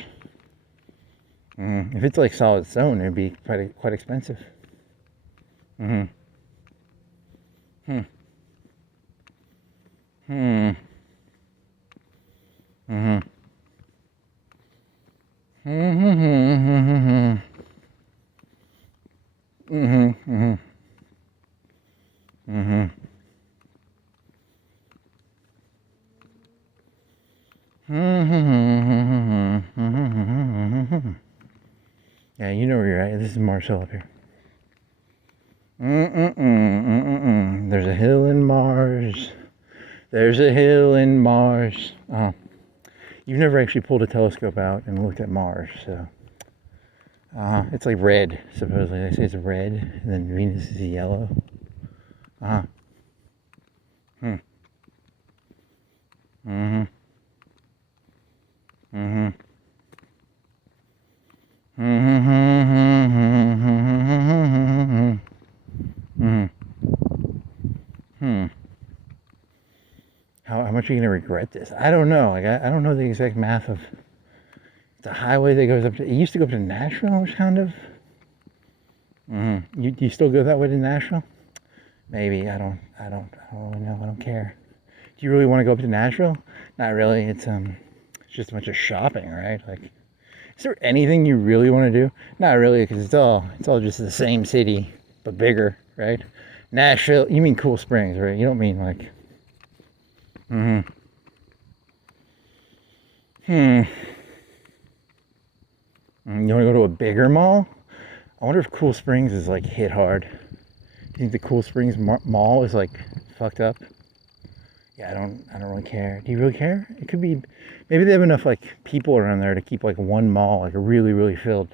If it's like solid stone, it'd be quite expensive. Yeah, you know where you're at. This is Marshall up here. There's a hill in Mars. There's a hill in Mars. Oh, you've never actually pulled a telescope out and looked at Mars, so it's like red. Supposedly they say it's red, and then Venus is yellow. How much are you gonna regret this? I don't know. Like I don't know the exact math of the highway that goes up to. It used to go up to Nashville, which kind of. You still go that way to Nashville? Maybe. I don't really know. I don't care. Do you really want to go up to Nashville? Not really. It's just a bunch of shopping, right? Like, is there anything you really want to do? Not really, because it's all just the same city but bigger, right? Nashville. You mean Cool Springs, right? You don't mean like. You want to go to a bigger mall? I wonder if Cool Springs is like hit hard. You think the Cool Springs mall is like fucked up? Yeah, I don't really care. Do you really care? It could be, maybe they have enough like people around there to keep like one mall like really, really filled.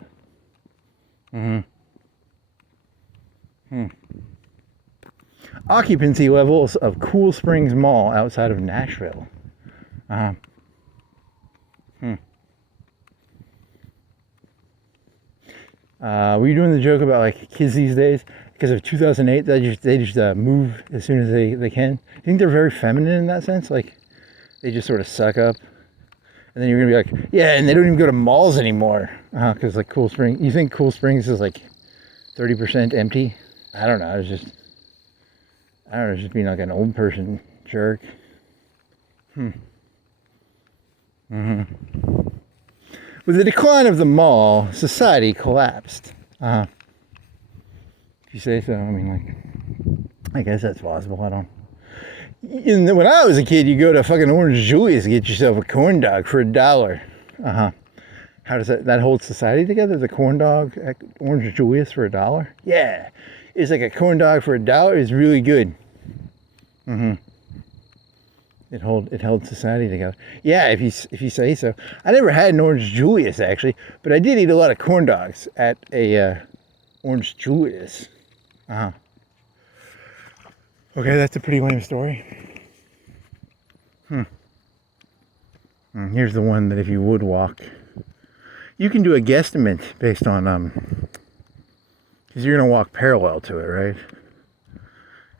Occupancy levels of Cool Springs Mall outside of Nashville. Were you doing the joke about like kids these days? Because of 2008, they just move as soon as they can. Do you think they're very feminine in that sense? Like, they just sort of suck up? And then you're going to be like, yeah, and they don't even go to malls anymore. Because like Cool Springs, you think Cool Springs is like 30% empty? I don't know, it's just being like an old person jerk. With the decline of the mall, society collapsed. If you say so, I mean, like, I guess that's possible. I don't. When I was a kid, you go to fucking Orange Julius to get yourself a corn dog for $1. How does that hold society together? The corn dog at Orange Julius for $1? Yeah, it's like a corn dog for $1 is really good. It held society together. Yeah, if you say so. I never had an Orange Julius actually, but I did eat a lot of corn dogs at a Orange Julius. Okay, that's a pretty lame story. And here's the one that if you would walk, you can do a guesstimate based on, because you're going to walk parallel to it, right?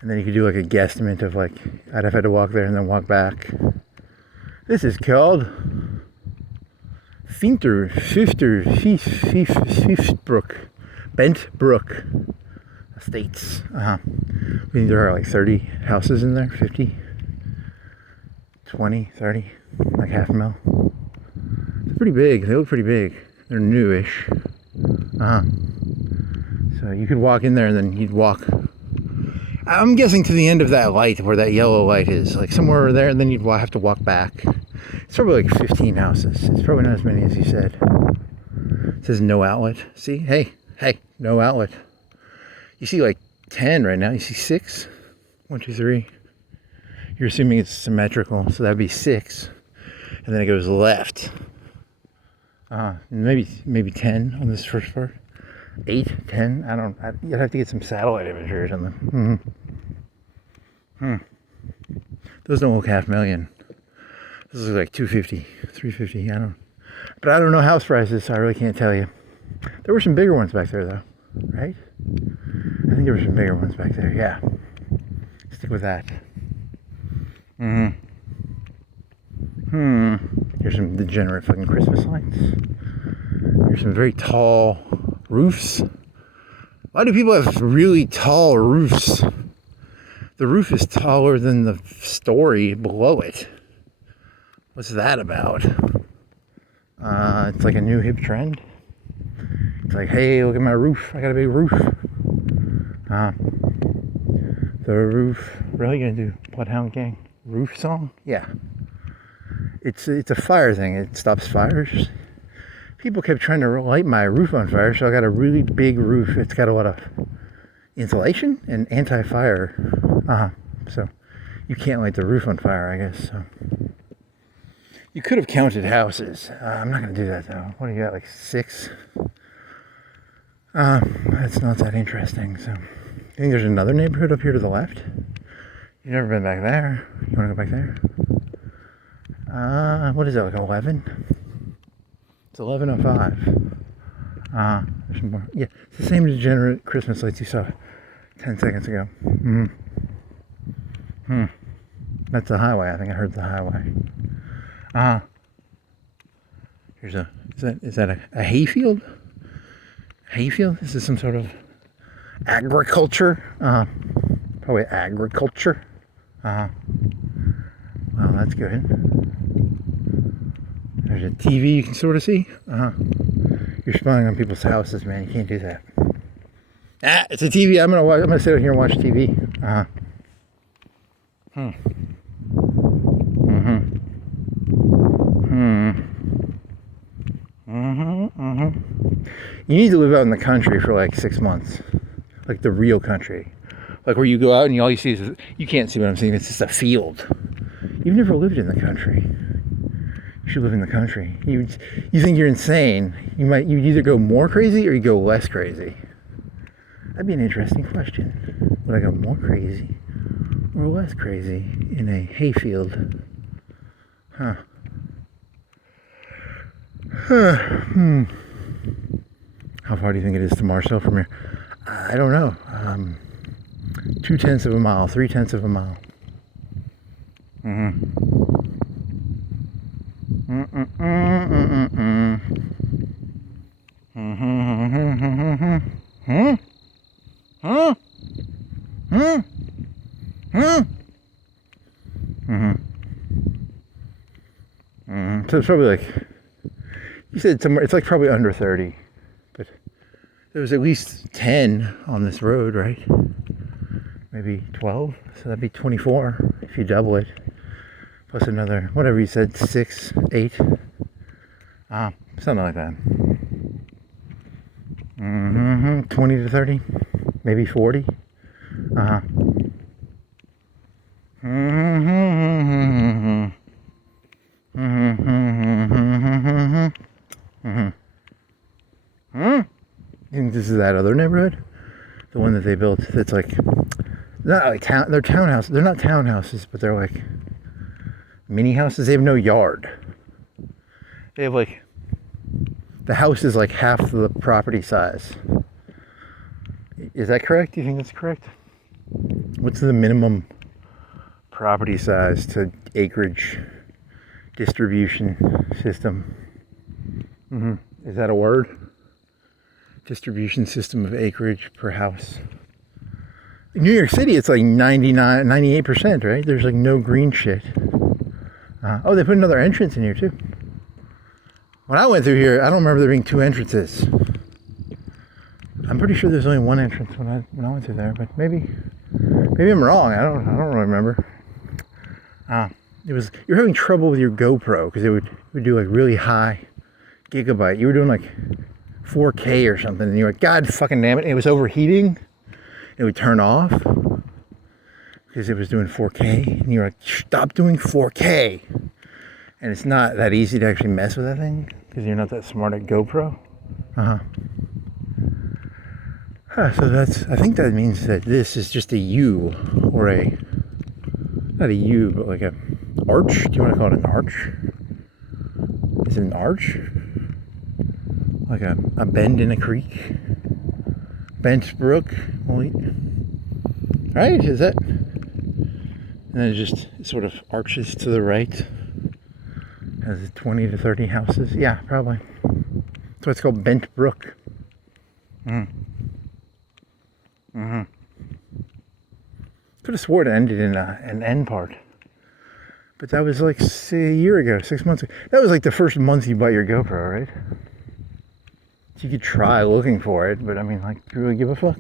And then you could do like a guesstimate of like, I'd have had to walk there and then walk back. This is called Fiftbrook, Bent Brook Estates. I think there are like 30 houses in there, 50, 20, 30, like half a mil. It's pretty big. They look pretty big. They're newish. So you could walk in there and then you'd walk, I'm guessing, to the end of that light where that yellow light is, like somewhere over there, and then you'd have to walk back. It's probably like 15 houses. It's probably not as many as you said. It says no outlet. See? Hey, no outlet. You see like 10 right now. You see 6? 1, 2, 3. You're assuming it's symmetrical, so that'd be 6. And then it goes left. Maybe 10 on this first part. 8, 10. You'd have to get some satellite imagery or something. Those don't look $500,000. This is like 250, 350. But I don't know house prices, so I really can't tell you. There were some bigger ones back there, though, right? I think there were some bigger ones back there. Yeah. Stick with that. Here's some degenerate fucking Christmas lights. Here's some very tall roofs. Why do people have really tall roofs? The roof is taller than the story below it. What's that about? It's like a new hip trend. It's like, hey, look at my roof. I got a big roof. The roof. Really gonna do Bloodhound Gang roof song? Yeah. It's a fire thing. It stops fires. People kept trying to light my roof on fire, so I got a really big roof. It's got a lot of insulation and anti-fire. So you can't light the roof on fire, I guess. So you could have counted houses. I'm not going to do that, though. What do you got, like 6? That's not that interesting. So I think there's another neighborhood up here to the left. You've never been back there. You want to go back there? What is that, like 11? It's 11:05. There's some more. Yeah, it's the same degenerate Christmas lights you saw 10 seconds ago. That's the highway. I think I heard the highway. Here's is that a hayfield? Hayfield? This is some sort of agriculture. Probably agriculture. Well, that's good. There's a TV you can sort of see. You're spying on people's houses, man. You can't do that. It's a TV. I'm gonna sit out here and watch TV. You need to live out in the country for like 6 months, like the real country, like where you go out and all you see is, you can't see what I'm saying. It's just a field. You've never lived in the country. You should live in the country. You think you're insane. You'd either go more crazy or you go less crazy. That'd be an interesting question. Would I go more crazy or less crazy in a hayfield? How far do you think it is to Marshall from here? I don't know. 0.2 of a mile, 0.3 of a mile. So it's probably like, you said somewhere, it's like probably under 30, but there was at least 10 on this road, right? Maybe 12, so that'd be 24 if you double it. Plus another, whatever you said, 6, 8, something like that. 20 to 30, maybe 40. You think this is that other neighborhood? The one that they built that's like, not like they're townhouses. They're not townhouses, but they're like mini houses. They have no yard. They have like, the house is like half the property size. Is that correct? Do you think that's correct? What's the minimum property size to acreage distribution system? Is that a word? Distribution system of acreage per house. In New York City, it's like 98%, right? There's like no green shit. Oh, they put another entrance in here too. When I went through here, I don't remember there being 2 entrances. I'm pretty sure there's only 1 entrance when I went through there, but maybe I'm wrong. I don't really remember. You're having trouble with your GoPro because it would do like really high gigabyte. You were doing like 4K or something, and you were like, God fucking damn it! And it was overheating. It would turn off because it was doing 4K, and you're like, stop doing 4K. And it's not that easy to actually mess with that thing because you're not that smart at GoPro. So I think that means that this is just a U, or not a U, but like a arch. Do you want to call it an arch? Is it an arch? Like a bend in a creek? Bent brook? Right? Is that? And then it just sort of arches to the right. Has 20 to 30 houses. Yeah, probably. That's why it's called Bent Brook. Could have swore it ended in an end part. But that was like a year ago, 6 months ago. That was like the first month you bought your GoPro, right? So you could try looking for it, but I mean, like, do you really give a fuck?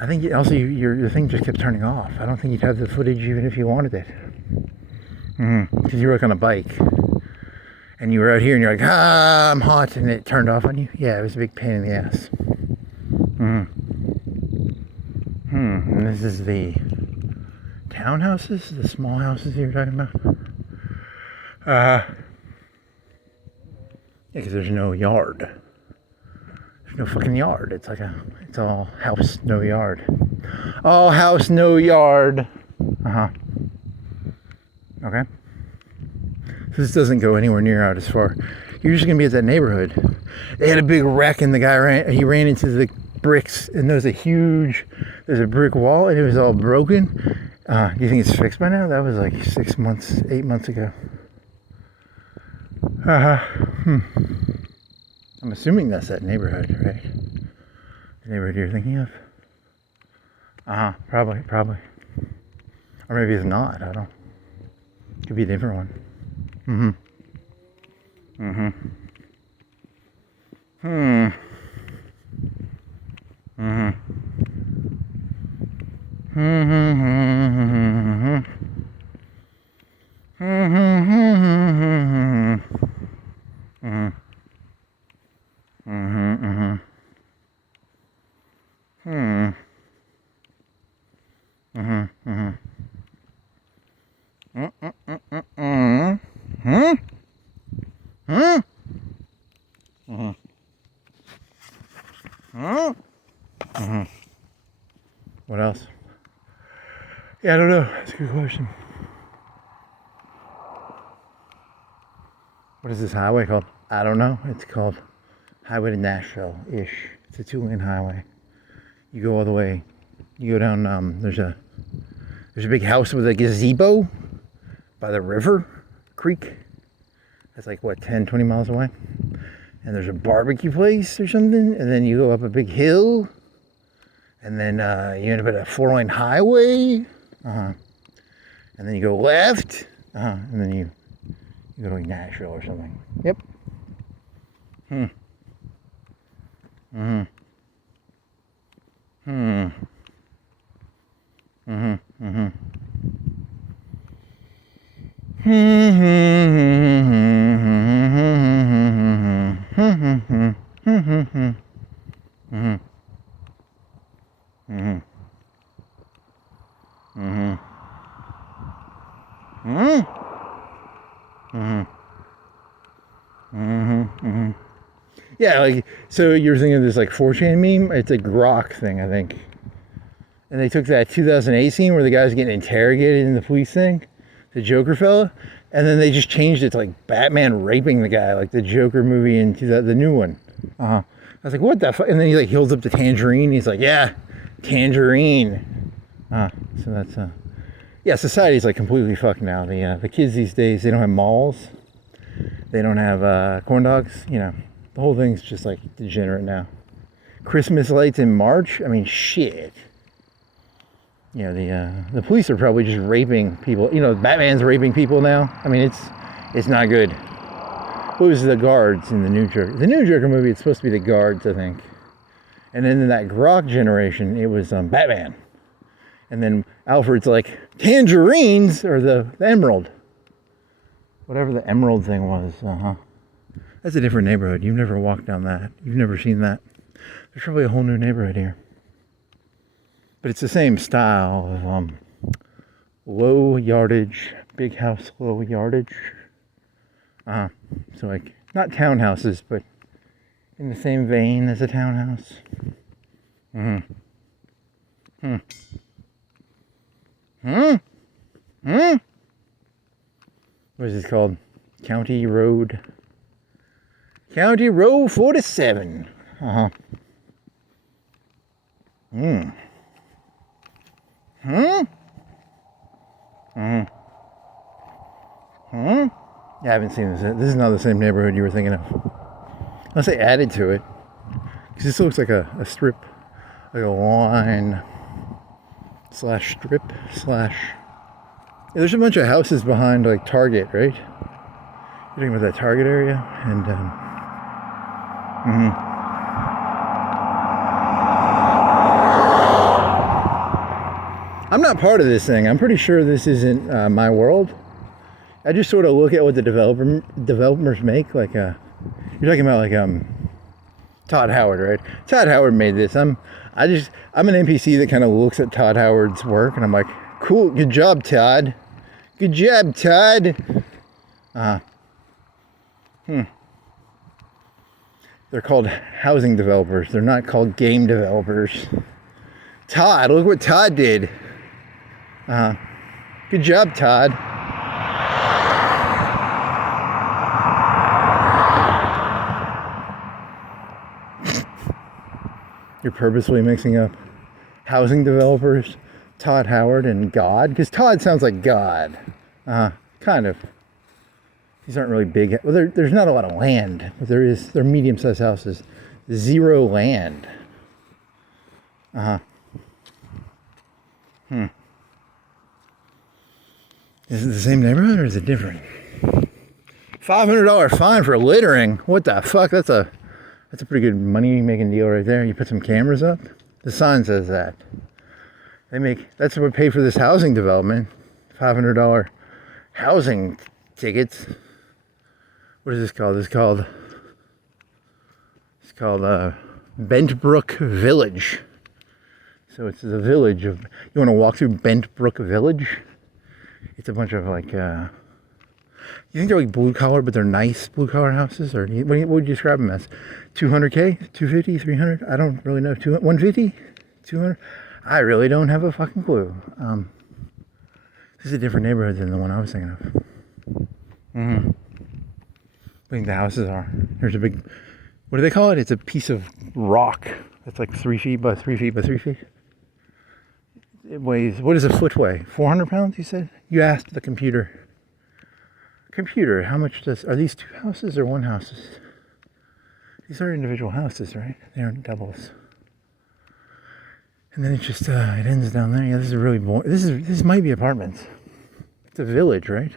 I think also your thing just kept turning off. I don't think you'd have the footage even if you wanted it. Because you were like on a bike. And you were out here and you're like, I'm hot, and it turned off on you. Yeah, it was a big pain in the ass. And this is the townhouses, the small houses you were talking about. Yeah, because there's no yard. There's no fucking yard. It's all house, no yard. All house, no yard. Okay. So this doesn't go anywhere near out as far. You're just gonna be at that neighborhood. They had a big wreck, and the guy ran into the bricks, and there's a brick wall, and it was all broken. Do you think it's fixed by now? That was like 8 months ago. I'm assuming that's that neighborhood, right? The neighborhood you're thinking of? Probably. Or maybe it's not, I don't know. Could be a different one. What else? Yeah, I don't know. That's a good question. What is this highway called? I don't know. It's called Highway to Nashville-ish. It's a 2-lane highway. You go all the way. You go down. There's a big house with a gazebo by the river creek. That's like, what, 10, 20 miles away? And there's a barbecue place or something. And then you go up a big hill. And then you end up at a 4-lane highway. And then you go left. And then you go to like Nashville or something. Yep. Yeah, like, so you're thinking of this like 4chan meme? It's a Grok thing, I think. And they took that 2008 scene where the guy's getting interrogated in the police thing. the Joker fella, and then they just changed it to like Batman raping the guy, like the Joker movie into the new one. I was like, what the fuck? And then he like holds up the tangerine. He's like, yeah, tangerine. So that's yeah, society's like completely fucked now. The kids these days, they don't have malls. They don't have corn dogs. You know, the whole thing's just like degenerate now. Christmas lights in March. I mean, shit. You know, the police are probably just raping people. You know, Batman's raping people now. I mean, it's not good. What was the guards in the new Joker? The new Joker movie, it's supposed to be the guards, I think. And then in that Grok generation, it was Batman. And then Alfred's like, tangerines, or the emerald. Whatever the emerald thing was. That's a different neighborhood. You've never walked down that. You've never seen that. There's probably a whole new neighborhood here. But it's the same style of low yardage, big house, low yardage. So like, not townhouses, but in the same vein as a townhouse. What is this called? County Road 47. Yeah, I haven't seen this. This is not the same neighborhood you were thinking of. Unless they added to it. Because this looks like a strip, like a line slash strip slash. Yeah, there's a bunch of houses behind like Target, right? You're talking about that Target area, and I'm not part of this thing. I'm pretty sure this isn't my world. I just sort of look at what the developers make. Like, you're talking about like Todd Howard, right? Todd Howard made this. I'm an NPC that kind of looks at Todd Howard's work, and I'm like, cool, good job, Todd. Good job, Todd. They're called housing developers. They're not called game developers. Todd, look what Todd did. Good job, Todd. You're purposely mixing up housing developers, Todd Howard, and God? Because Todd sounds like God. Kind of. These aren't really big. Well, there's not a lot of land, but they're medium-sized houses. Zero land. Is it the same neighborhood or is it different? $500 fine for littering. What the fuck? That's a pretty good money-making deal right there. You put some cameras up. The sign says that. That's what pay for this housing development. $500 housing tickets. What is this called? It's called Bentbrook Village. So it's the village of. You want to walk through Bentbrook Village? It's a bunch of like. You think they're like blue collar, but they're nice blue collar houses, or what would you describe them as? 200K, 250, 300? I don't really know. 150, 200. I really don't have a fucking clue. This is a different neighborhood than the one I was thinking of. I think the houses are. There's a big. What do they call it? It's a piece of rock that's like 3 feet by 3 feet by 3 feet. It weighs. What does a foot weigh? 400 pounds? You said. You asked the computer. Computer, how much are these two houses or one houses? These are individual houses, right? They aren't doubles. And then it just it ends down there. Yeah, this is really boring. This might be apartments. It's a village, right?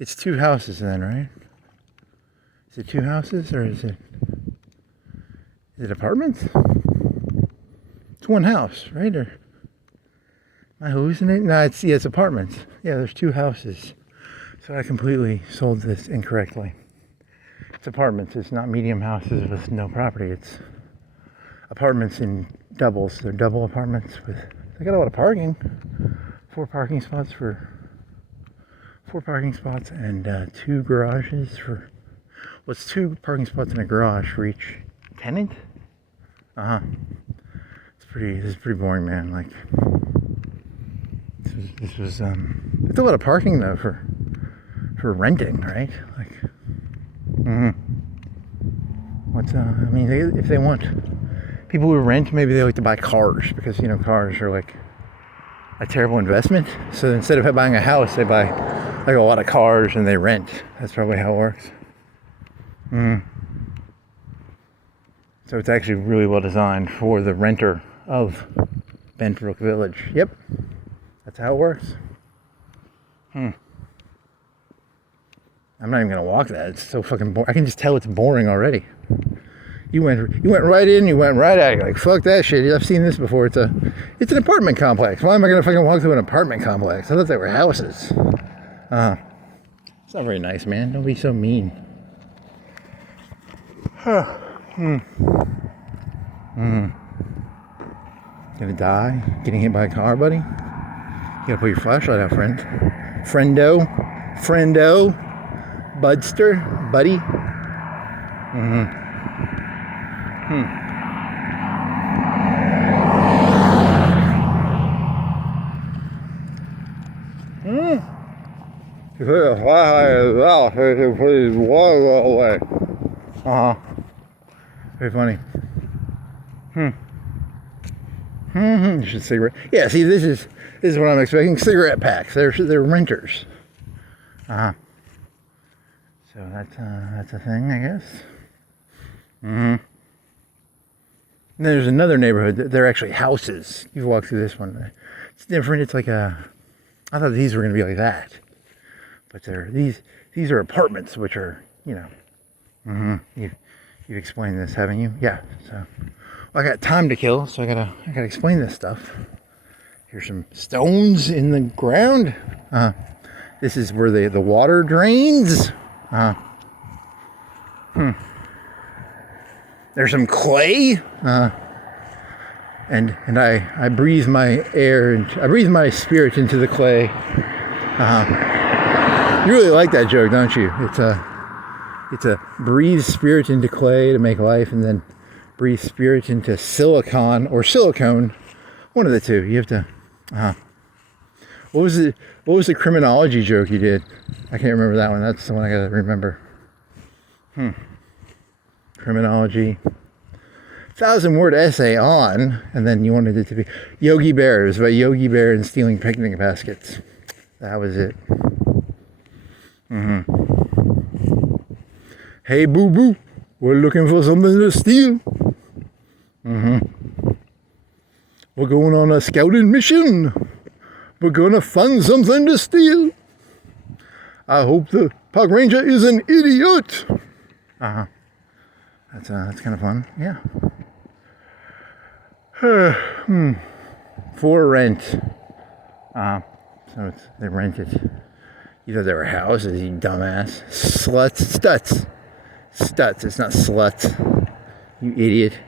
It's two houses then, right? Is it two houses or is it apartments? It's one house, right? Or am I hallucinating? No, it's apartments. Yeah, there's two houses. So I completely sold this incorrectly. It's apartments. It's not medium houses with no property. It's apartments in doubles. They're double apartments with. They got a lot of parking. 4 parking spots and 2 garages for. What's 2 parking spots in a garage for each tenant? This is pretty boring, man. Like this was It's a lot of parking though for renting, right? Like, what's I mean, if they want people who rent, maybe they like to buy cars because cars are like a terrible investment. So instead of buying a house, they buy like a lot of cars and they rent. That's probably how it works. So it's actually really well designed for the renter of Bentbrook Village. Yep, that's how it works. I'm not even gonna walk that. It's so fucking boring. I can just tell it's boring already. You went right in, you went right out. You're like, fuck that shit. I've seen this before. It's an apartment complex. Why am I gonna fucking walk through an apartment complex? I thought they were houses. It's not very nice, man. Don't be so mean. Gonna die? Getting hit by a car, buddy? You gotta put your flashlight out, friend. Friendo. Budster. Buddy. You put a flashlight out, so you can put his water away. Very funny. You should cigarette. Yeah, see, this is what I'm expecting. Cigarette packs. They're renters. So that's a thing, I guess. And there's another neighborhood. They're actually houses. You've walked through this one. It's different. It's like I thought these were going to be like that, but these are apartments, which are You've explained this, haven't you? Yeah. So I got time to kill, so I gotta explain this stuff. Here's some stones in the ground. This is where the water drains. There's some clay. And I breathe my air and I breathe my spirit into the clay. You really like that joke, don't you? It's a breathe spirit into clay to make life, and then breathe spirit into silicon or silicone. One of the two. You have to. What was the criminology joke you did? I can't remember that one. That's the one I gotta remember. Criminology. 1,000-word essay on, and then you wanted it to be Yogi Bear. It was about Yogi Bear and stealing picnic baskets. That was it. Hey, boo boo, we're looking for something to steal. We're going on a scouting mission. We're gonna find something to steal. I hope the park ranger is an idiot. That's kind of fun. Yeah. For rent. So they rented. You thought they were houses, you dumbass. Stuts. It's not sluts. You idiot.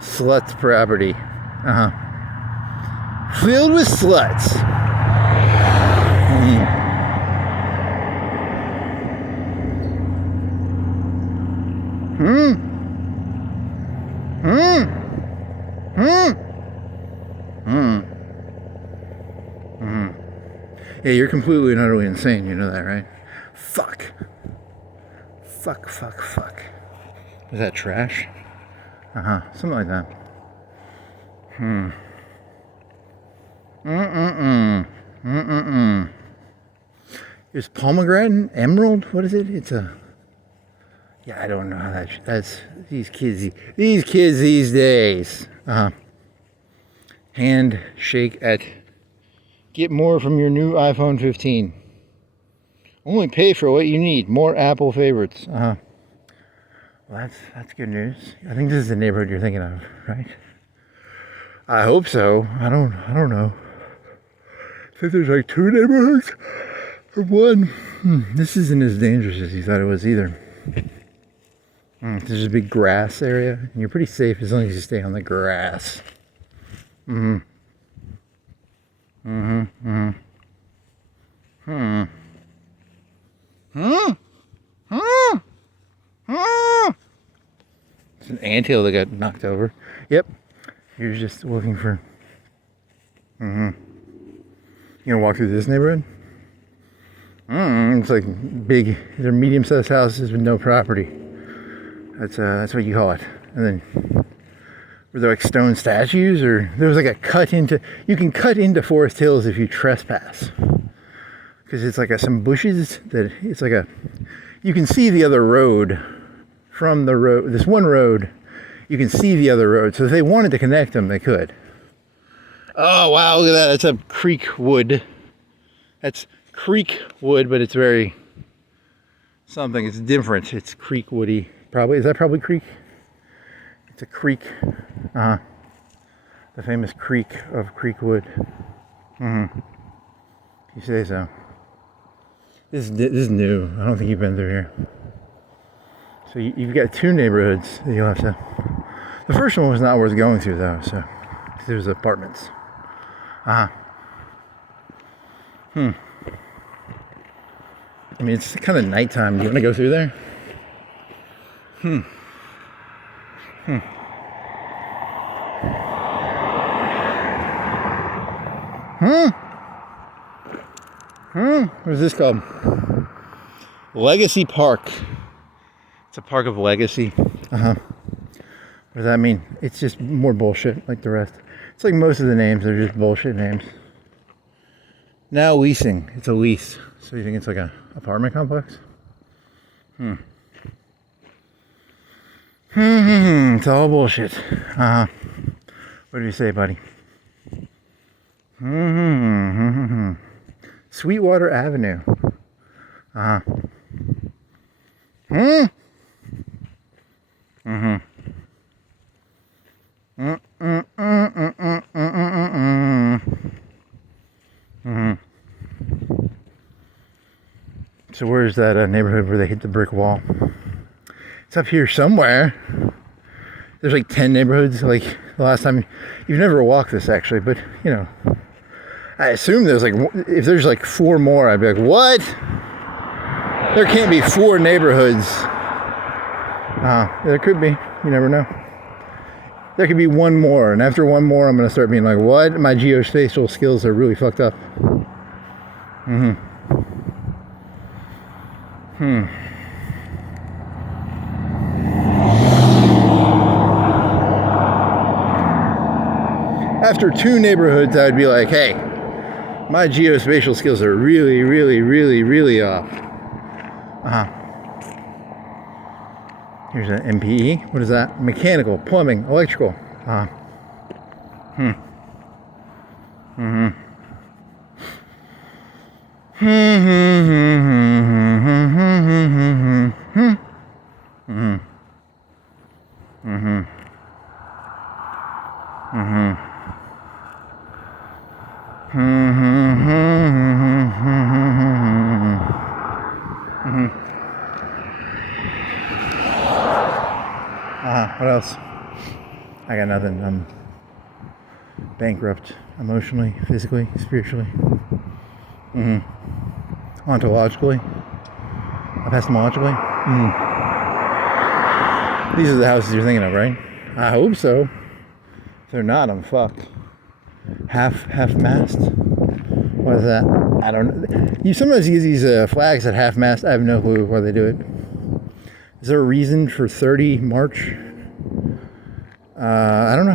Sluts property. Filled with sluts. Yeah, you're completely and utterly insane. You know that, right? Fuck. Is that trash? Something like that. Is pomegranate emerald? What is it? It's a. Yeah, I don't know how that's these kids these days. Handshake at. Get more from your new iPhone 15. Only pay for what you need. More Apple favorites. Well, that's good news. I think this is the neighborhood you're thinking of, right? I hope so. I don't know. I think there's like two neighborhoods or one. This isn't as dangerous as you thought it was either. There's a big grass area, and you're pretty safe as long as you stay on the grass. It's an anthill that got knocked over. Yep. You're just looking for. You gonna walk through this neighborhood? It's like big. They're medium-sized houses with no property. That's what you call it. And then were there like stone statues, or there was like a cut into. You can cut into Forest Hills if you trespass, because it's like some bushes that it's like a. You can see the other road from the road. This one road, you can see the other road. So if they wanted to connect them, they could. Oh wow! Look at that. That's a creek wood. That's creek wood, but it's very something. It's different. It's creek woody. Probably is that probably creek? It's a creek. The famous creek of Creekwood. You say so. This is new. I don't think you've been through here. So you've got two neighborhoods that you'll have to. The first one was not worth going through though. So there's apartments. I mean, it's kind of nighttime. Do you want to go through there? What is this called? Legacy Park. It's a park of legacy. What does that mean? It's just more bullshit like the rest. It's like most of the names, they're just bullshit names. Now leasing. It's a lease. So you think it's like an apartment complex? It's all bullshit. What do you say, buddy? Sweetwater Avenue. So where's that neighborhood where they hit the brick wall? It's up here somewhere. There's like 10 neighborhoods. Like the last time, you've never walked this actually, but you know, I assume there's like, if there's like 4 more, I'd be like, what? There can't be 4 neighborhoods. There could be. You never know. There could be 1 more, and after 1 more, I'm gonna start being like, what? My geospatial skills are really fucked up. After 2 neighborhoods, I'd be like, hey, my geospatial skills are really, really, really, really off. Here's an MPE. What is that? Mechanical, plumbing, electrical. What else? I got nothing. I'm bankrupt emotionally, physically, spiritually, ontologically, epistemologically. These are the houses you're thinking of, right? I hope so. If they're not, I'm fucked. Half mast. What is that? I don't know. You sometimes use these flags at half mast. I have no clue why they do it. Is there a reason for 30 March? I don't know.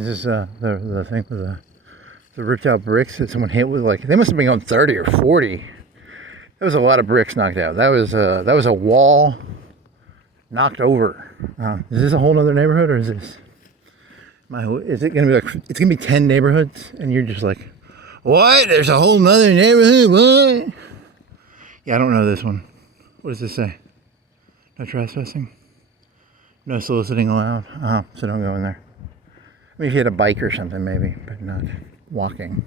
Is this the thing with the ripped out bricks that someone hit with? Like, they must have been going 30 or 40. That was a lot of bricks knocked out. That was a wall knocked over. Is this a whole other neighborhood, or is this is it gonna be like, it's gonna be 10 neighborhoods and you're just like, what? There's a whole nother neighborhood? What? Yeah, I don't know this one. What does this say? No trespassing? No soliciting allowed? So don't go in there. I mean, if you had a bike or something, maybe, but not walking.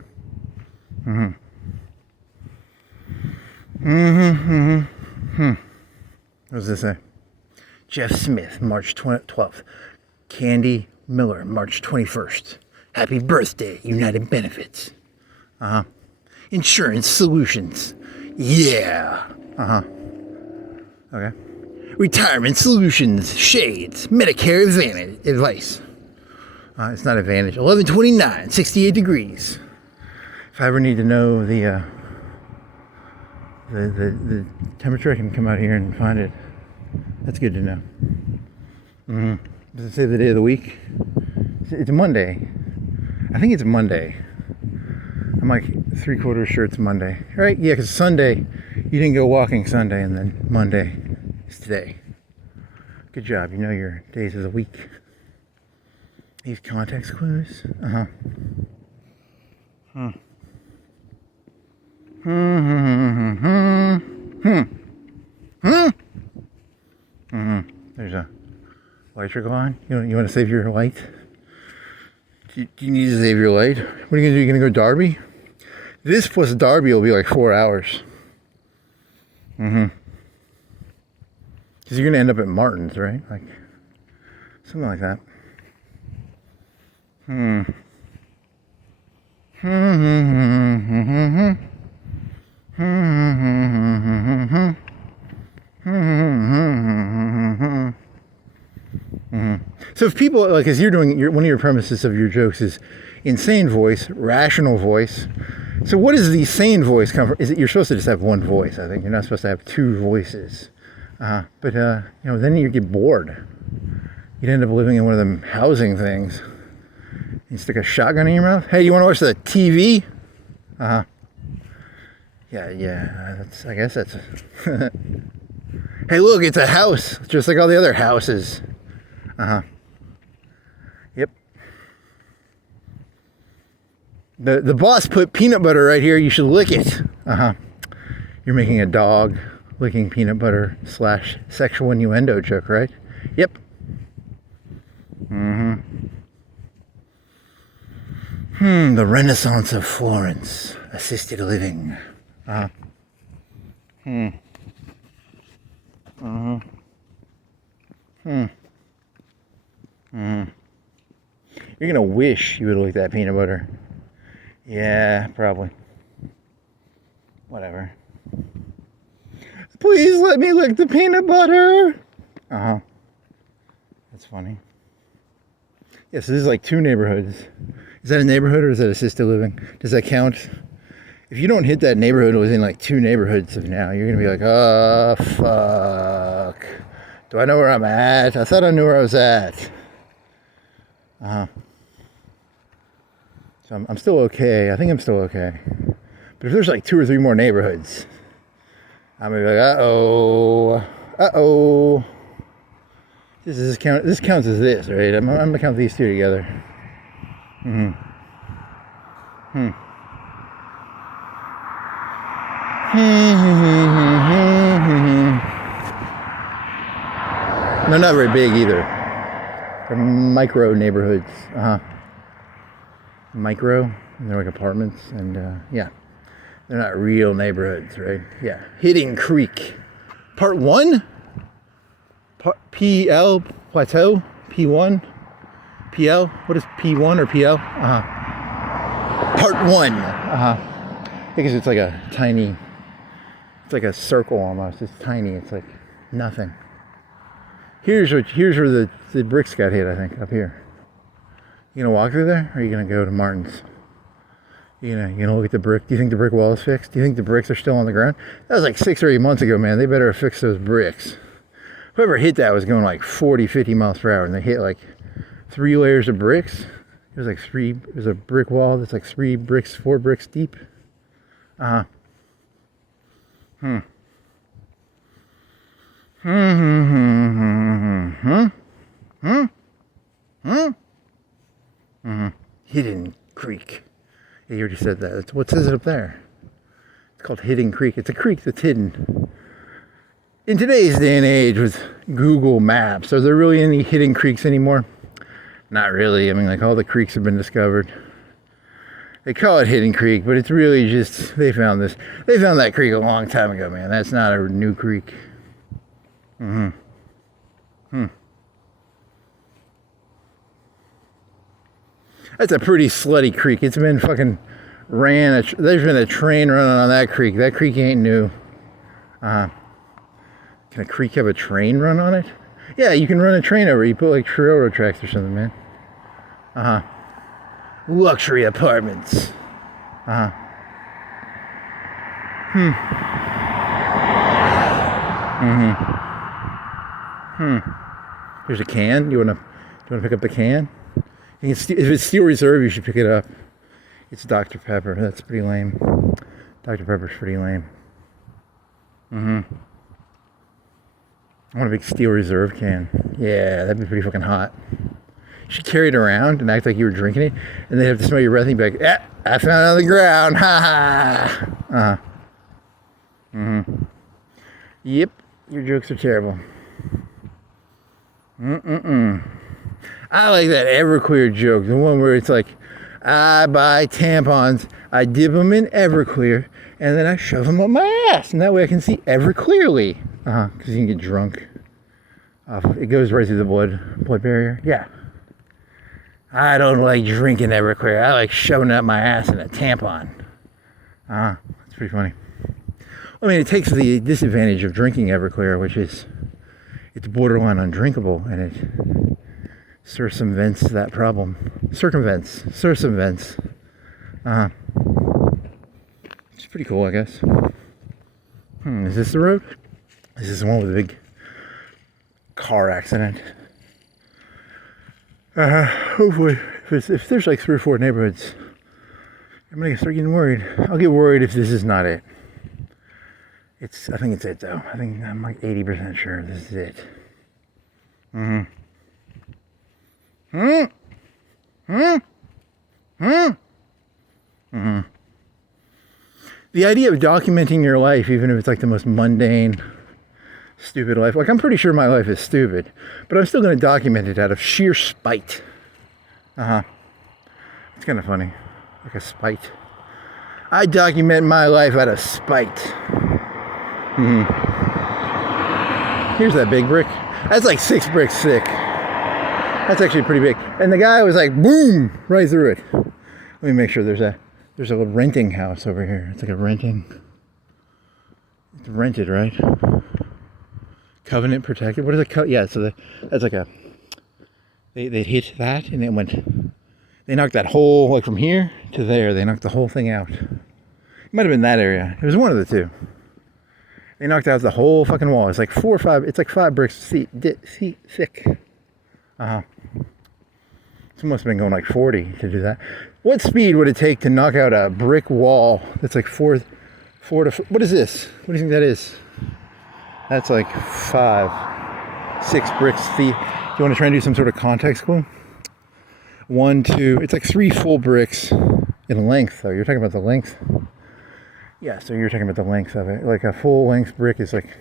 What does this say? Jeff Smith, March 12th. Candy Miller, March 21st. Happy birthday, United Benefits. Insurance Solutions. Yeah. Okay. Retirement Solutions, Shades, Medicare Advice. It's not Advantage. 1129, 68 degrees. If I ever need to know the temperature, I can come out here and find it. That's good to know. Does it say the day of the week? It's Monday. I think it's Monday. I'm like 3/4 sure it's Monday. Right? Yeah, because Sunday, you didn't go walking Sunday, and then Monday is today. Good job. You know your days of the week. These context clues. There's a electrical line. You want to save your light? Do you need to save your light? What are you gonna do? You gonna go Derby? This plus Derby will be like 4 hours. Because you're gonna end up at Martin's, right? Like something like that. So if people, like, as you're doing, one of your premises of your jokes is insane voice, rational voice. So what does the sane voice come from? Is it, you're supposed to just have one voice, I think. You're not supposed to have two voices. But then you get bored. You'd end up living in one of them housing things. You stick a shotgun in your mouth. Hey, you want to watch the TV? Yeah. I guess that's. Hey, look, it's a house, just like all the other houses. Yep. The boss put peanut butter right here. You should lick it. You're making a dog licking peanut butter / sexual innuendo joke, right? Yep. The Renaissance of Florence. Assisted living. You're gonna wish you would lick that peanut butter. Yeah, probably. Whatever. Please let me lick the peanut butter. That's funny. Yes, this is like 2 neighborhoods. Is that a neighborhood or is that assisted living? Does that count? If you don't hit that neighborhood within like 2 neighborhoods of now, you're gonna be like, oh fuck. Do I know where I'm at? I thought I knew where I was at. So I'm still okay. I think I'm still okay. But if there's like 2 or 3 more neighborhoods, I'm gonna be like, uh-oh. This counts as this, right? I'm gonna count these 2 together. No, not very big either. They're micro neighborhoods. Micro, and they're like apartments, and yeah, they're not real neighborhoods, right? Yeah. Hitting Creek, Part 1. PL Plateau. P1. PL. What is P1 or PL? Part 1. Because it's like a tiny. It's like a circle almost. It's tiny. It's like nothing. Here's where the bricks got hit, I think, up here. You gonna walk through there, or are you gonna go to Martin's? You gonna look at the brick? Do you think the brick wall is fixed? Do you think the bricks are still on the ground? That was like 6 or 8 months ago, man. They better have fixed those bricks. Whoever hit that was going like 40, 50 miles per hour, and they hit like 3 layers of bricks. There's a brick wall that's like 4 bricks deep. Uh-huh. Hmm. Hidden Creek. Yeah, you already said that. What says it up there? It's called Hidden Creek. It's a creek that's hidden. In today's day and age with Google Maps, are there really any hidden creeks anymore? Not really. I mean, like, all the creeks have been discovered. They call it Hidden Creek, but it's really just, they found that creek a long time ago, man. That's not a new creek. That's a pretty slutty creek. It's been fucking there's been a train running on that creek. That creek ain't new. Can a creek have a train run on it? Yeah, you can run a train over it. You put like railroad tracks or something, man. Luxury apartments. Here's a can. Do you wanna pick up the can? If it's Steel Reserve, you should pick it up. It's Dr. Pepper. That's pretty lame. Dr. Pepper's pretty lame. I want a big Steel Reserve can. Yeah, that'd be pretty fucking hot. You should carry it around and act like you were drinking it, and they have to smell your breath and be like, "Yeah, I found it on the ground." Ha ha. Yep, your jokes are terrible. I like that Everclear joke, the one where it's like, I buy tampons, I dip them in Everclear, and then I shove them up my ass, and that way I can see ever clearly. Because you can get drunk. It goes right through the blood barrier. Yeah. I don't like drinking Everclear. I like shoving it up my ass in a tampon. That's pretty funny. I mean, it takes the disadvantage of drinking Everclear, which is it's borderline undrinkable, and it circumvents that problem. Circumvents. It's pretty cool, I guess. Is this the road? This is the one with a big car accident. Hopefully, if there's like 3 or 4 neighborhoods, I'm gonna start getting worried. I'll get worried if this is not it. I think it's it though. I'm like 80% sure this is it. The idea of documenting your life, even if it's like the most mundane, stupid life. Like, I'm pretty sure my life is stupid, but I'm still going to document it out of sheer spite. It's kind of funny. Like a spite. I document my life out of spite. Here's that big brick. That's like 6 bricks thick. That's actually pretty big. And the guy was like, boom, right through it. Let me make sure there's a little renting house over here. It's like a renting. It's rented, right? Covenant protected. What is it? Yeah, so that's like a. They hit that and it went. They knocked that whole, like from here to there, they knocked the whole thing out. It might have been that area. It was one of the two. They knocked out the whole fucking wall. It's like 4 or 5. It's like 5 bricks thick. It must have been going like 40 to do that. What speed would it take to knock out a brick wall that's like 4 to... What is this? What do you think that is? That's like 5, 6 bricks thick. Do you want to try and do some sort of context clue? 1, 2... It's like 3 full bricks in length, though. You're talking about the length? Yeah, so you're talking about the length of it. Like a full length brick is like...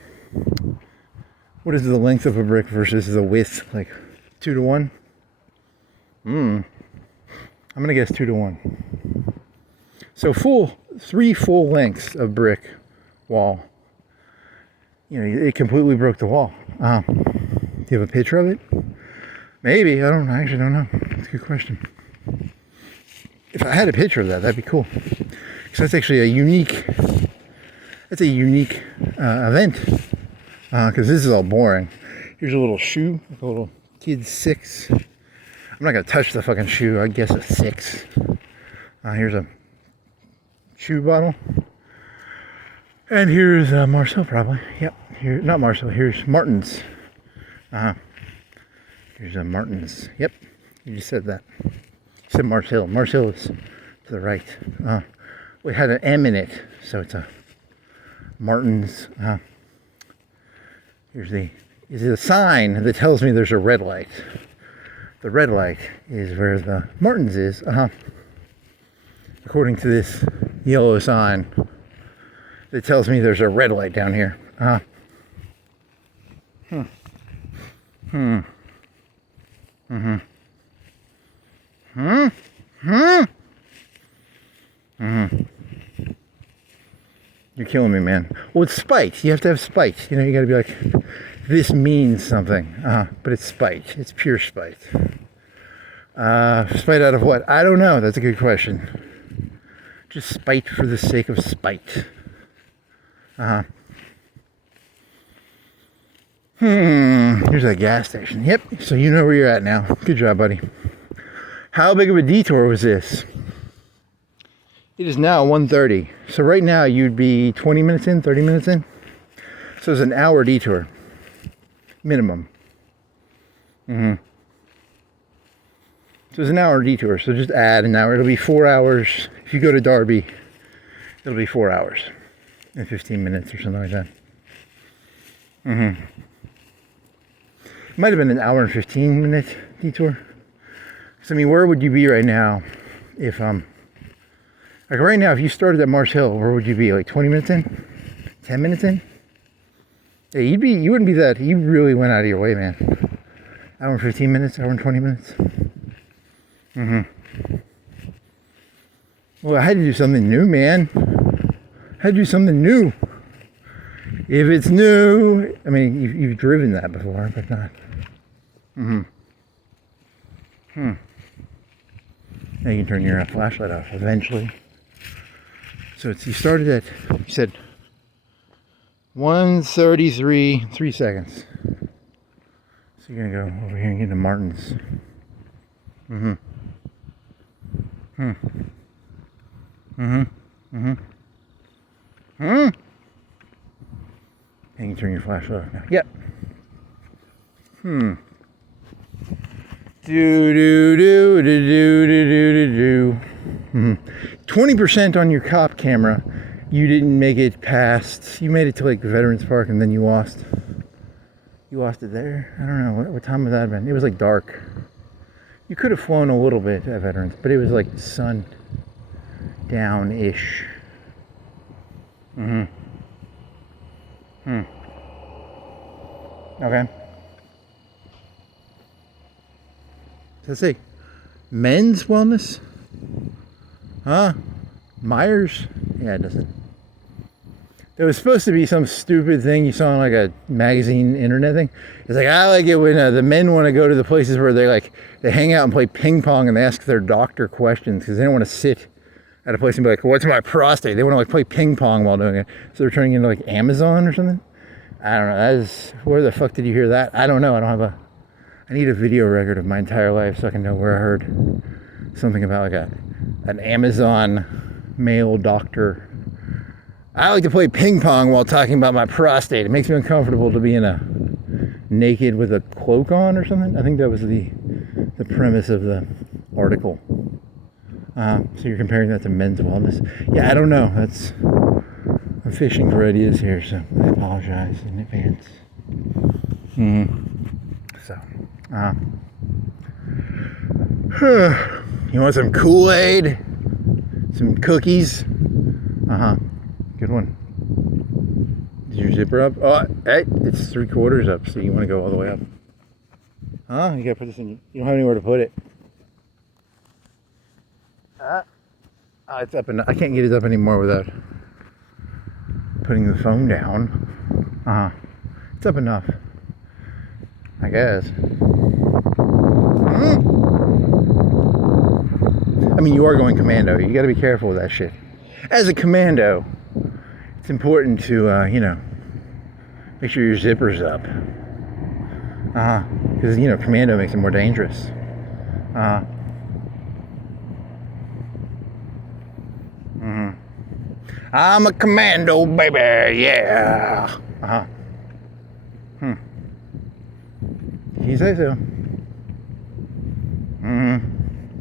What is the length of a brick versus the width? Like 2 to 1? I'm gonna guess 2 to 1. So 3 full lengths of brick wall. You know, it completely broke the wall. Do you have a picture of it? Maybe. I actually don't know. That's a good question. If I had a picture of that, that'd be cool. Because that's actually a unique event. Because this is all boring. Here's a little shoe, like a little kid 6. I'm not gonna touch the fucking shoe. I guess a 6. Here's a shoe bottle. And here's Marcel, probably. Yep. Here, not Marcel. Here's Martin's. Here's a Martin's. Yep. You just said that. said Mars Hill. Mars Hill is to the right. We had an M in it, so it's a Martin's. Here's the sign that tells me there's a red light. The red light is where the Martin's is. According to this yellow sign that tells me there's a red light down here. You're killing me, man. Well, it's spite. You have to have spite. You know, you got to be like, this means something. But it's spite. It's pure spite. Spite out of what? I don't know. That's a good question. Just spite for the sake of spite. Here's that gas station. Yep. So you know where you're at now. Good job, buddy. How big of a detour was this? It is now 1:30. So right now you'd be 20 minutes in, 30 minutes in. So it's an hour detour. Minimum. So it's an hour detour. So just add an hour. It'll be 4 hours. If you go to Darby, it'll be 4 hours and 15 minutes or something like that. It might have been an hour and 15 minute detour. So I mean, where would you be right now if like right now, if you started at Mars Hill, where would you be? Like 20 minutes in? 10 minutes in? Yeah, you wouldn't be that. You really went out of your way, man. Hour and 15 minutes, hour and 20 minutes. Well, I had to do something new, man. I had to do something new. If it's new, I mean, you've driven that before, but not. Now you can turn your flashlight off eventually. So you started at, you said 1:33, 3 seconds. So you're gonna go over here and get to Martin's. And you can turn your flashlight off now. Yep. Do do do do do do do do. 20% on your cop camera. You didn't make it past. You made it to like Veterans Park and then you lost. You lost it there. I don't know what time would that have been. It was like dark. You could have flown a little bit at Veterans, but it was like sun down-ish. Okay. Does it say men's wellness? Myers? Yeah, it doesn't. There was supposed to be some stupid thing you saw on like a magazine internet thing. It's like, I like it when the men want to go to the places where they hang out and play ping pong and they ask their doctor questions because they don't want to sit at a place and be like, what's my prostate? They want to like play ping pong while doing it. So they're turning into like Amazon or something. I don't know. Where the fuck did you hear that? I don't know. I need a video record of my entire life so I can know where I heard something about like an Amazon male doctor. I like to play ping pong while talking about my prostate. It makes me uncomfortable to be naked with a cloak on or something. I think that was the premise of the article. So you're comparing that to men's wellness. Yeah, I don't know. I'm fishing for ideas here, so I apologize in advance. So, you want some Kool-Aid? Some cookies? Good one. Is your zipper up? Oh, hey, it's 3/4 up, so you want to go all the way up. You gotta put this in. You don't have anywhere to put it. It's up, and I can't get it up anymore without putting the phone down. It's up enough, I guess. I mean, you are going commando. You got to be careful with that shit. As a commando, it's important to, make sure your zipper's up. Because, commando makes it more dangerous. I'm a commando, baby, yeah. You say so.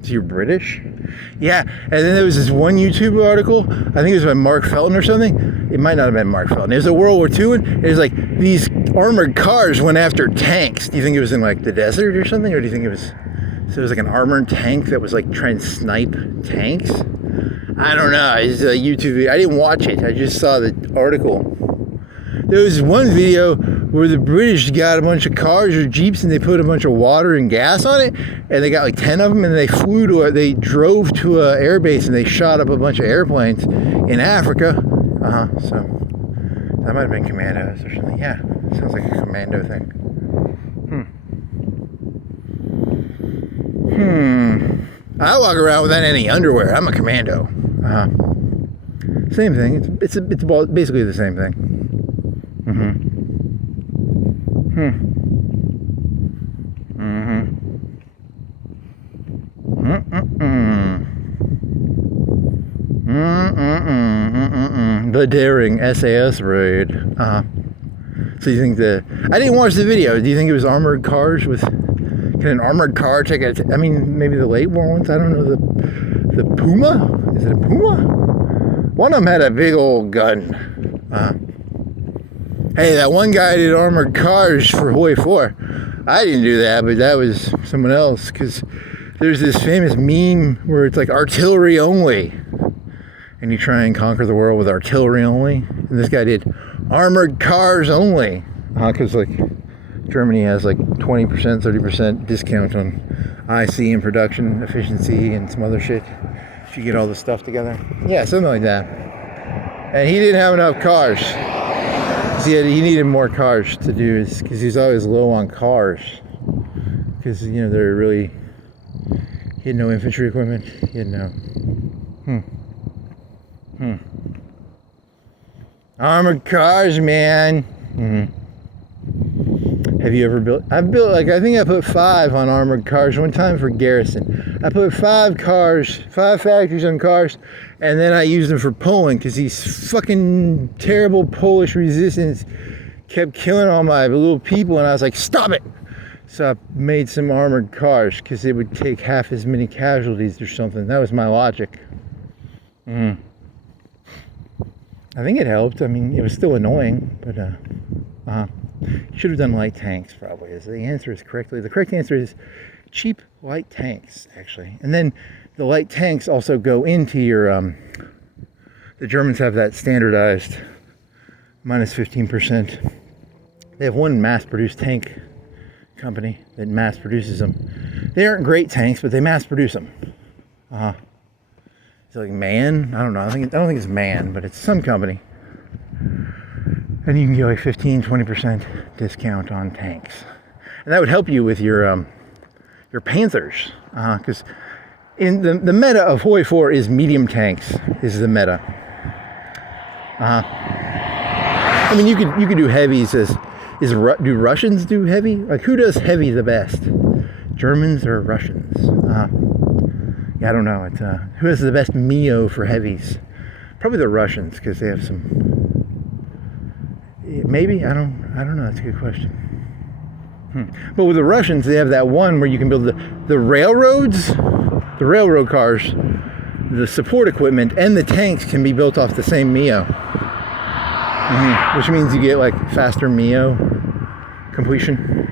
So you're British? Yeah. And then there was this one YouTube article, I think it was by Mark Felton or something. It might not have been Mark Felton. It was a World War II one. It was like these armored cars went after tanks. Do you think it was in like the desert or something? Or do you think it was, so it was like an armored tank that was like trying to snipe tanks? I don't know. It's a YouTube video. I didn't watch it. I just saw the article. There was one video where the British got a bunch of cars or jeeps and they put a bunch of water and gas on it, and they got like 10 of them, and they they drove to a air base and they shot up a bunch of airplanes in Africa. So that might have been commandos or something. Yeah, sounds like a commando thing. I walk around without any underwear. I'm a commando. Same thing. It's basically the same thing. The daring SAS raid. So you think I didn't watch the video. Do you think it was armored cars with? Can an armored car take I mean, maybe the late war ones. I don't know. The Puma. Is it a Puma? One of them had a big old gun. Hey, that one guy did armored cars for Hoi 4. I didn't do that, but that was someone else, because there's this famous meme where it's like artillery only. And you try and conquer the world with artillery only. And this guy did armored cars only. Because like Germany has like 20%, 30% discount on IC and production efficiency and some other shit. If you get all the stuff together. Yeah, something like that. And he didn't have enough cars. He needed more cars to do this, because he's always low on cars. Because, you know, they're really, he had no infantry equipment. He had no. Armored cars, man. Have you ever built? I've built, like, I think I put 5 on armored cars one time for Garrison. I put 5 factories on cars, and then I used them for Poland, because these fucking terrible Polish resistance kept killing all my little people, and I was like, stop it! So I made some armored cars, because it would take half as many casualties or something. That was my logic. I think it helped. I mean, it was still annoying, but you should have done light tanks, probably. The answer is correctly. The correct answer is cheap light tanks, actually. And then the light tanks also go into your, the Germans have that standardized minus 15%. They have one mass-produced tank company that mass produces them. They aren't great tanks, but they mass produce them. It's like MAN? I don't know. I don't think it's MAN, but it's some company. And you can get like 15-20% discount on tanks. And that would help you with your Panthers. Because in the meta of Hoi 4 is medium tanks, is the meta. I mean, you could do heavies do Russians do heavy? Like, who does heavy the best? Germans or Russians? Yeah, I don't know. It's who has the best MEO for heavies? Probably the Russians, because they have some. Maybe I don't know. That's a good question. But with the Russians, they have that one where you can build the railroads, the railroad cars, the support equipment, and the tanks can be built off the same MEO. Which means you get like faster MEO completion.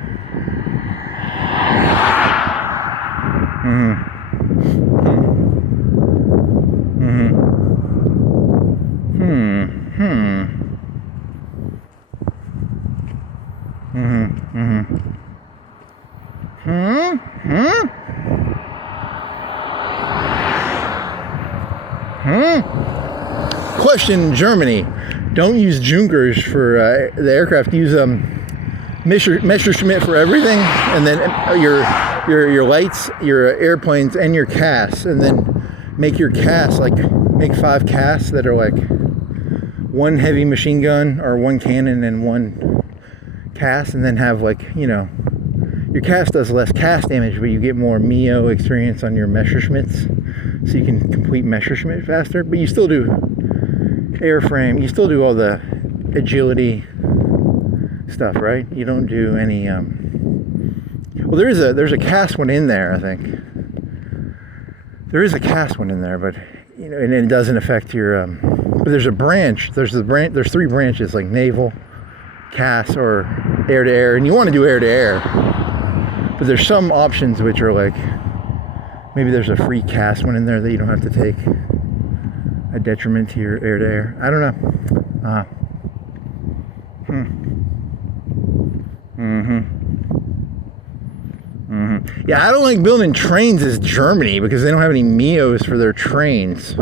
Question: Germany, don't use Junkers for the aircraft. Use Messerschmitt for everything, and then your lights, your airplanes, and your casts, and then make your casts make 5 casts that are like 1 heavy machine gun or 1 cannon and 1 cast, and then have your cast does less cast damage, but you get more MEO experience on your Messerschmitts, so you can complete Messerschmitt faster. But you still do airframe, you still do all the agility stuff, right? You don't do any well, there's a cast one in there, I think. There is a CAS one in there, but you know, and it doesn't affect your. But there's a branch. There's 3 branches, like naval, CAS, or air to air, and you want to do air to air. But there's some options which are like, maybe there's a free CAS one in there that you don't have to take, a detriment to your air to air. I don't know. Yeah, I don't like building trains as Germany because they don't have any MEOs for their trains.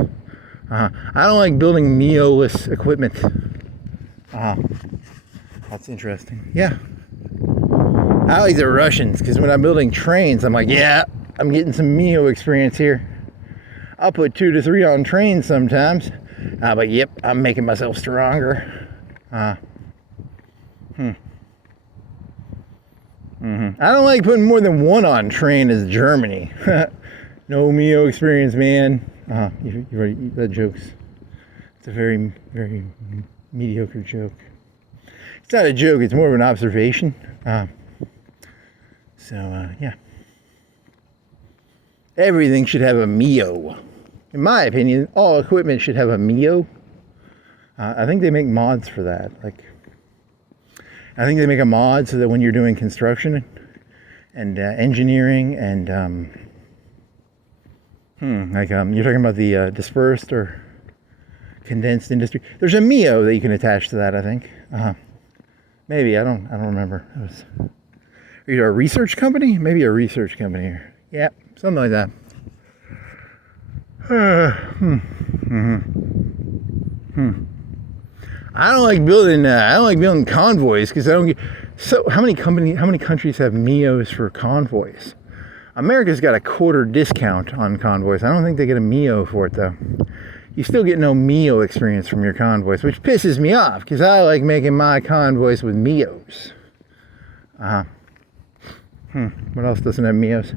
I don't like building MEO-less equipment. That's interesting. Yeah. I like the Russians because when I'm building trains, I'm like, yeah, I'm getting some MEO experience here. I'll put 2 to 3 on trains sometimes. But yep, I'm making myself stronger. I don't like putting more than 1 on train as Germany. No MEO experience, man. That joke's, it's a very, very mediocre joke. It's not a joke, it's more of an observation. Yeah. Everything should have a MEO. In my opinion, all equipment should have a MEO. I think they make mods for that. Like, I think they make a mod so that when you're doing construction and engineering and you're talking about the dispersed or condensed industry. There's a MEO that you can attach to that. I think. Maybe I don't remember. Are you a research company? Maybe a research company. Yeah, something like that. I don't like building convoys because I don't get. So how many countries have MEOs for convoys? America's got a quarter discount on convoys. I don't think they get a MEO for it though. You still get no MEO experience from your convoys, which pisses me off because I like making my convoys with MEOs. What else doesn't have MEOs?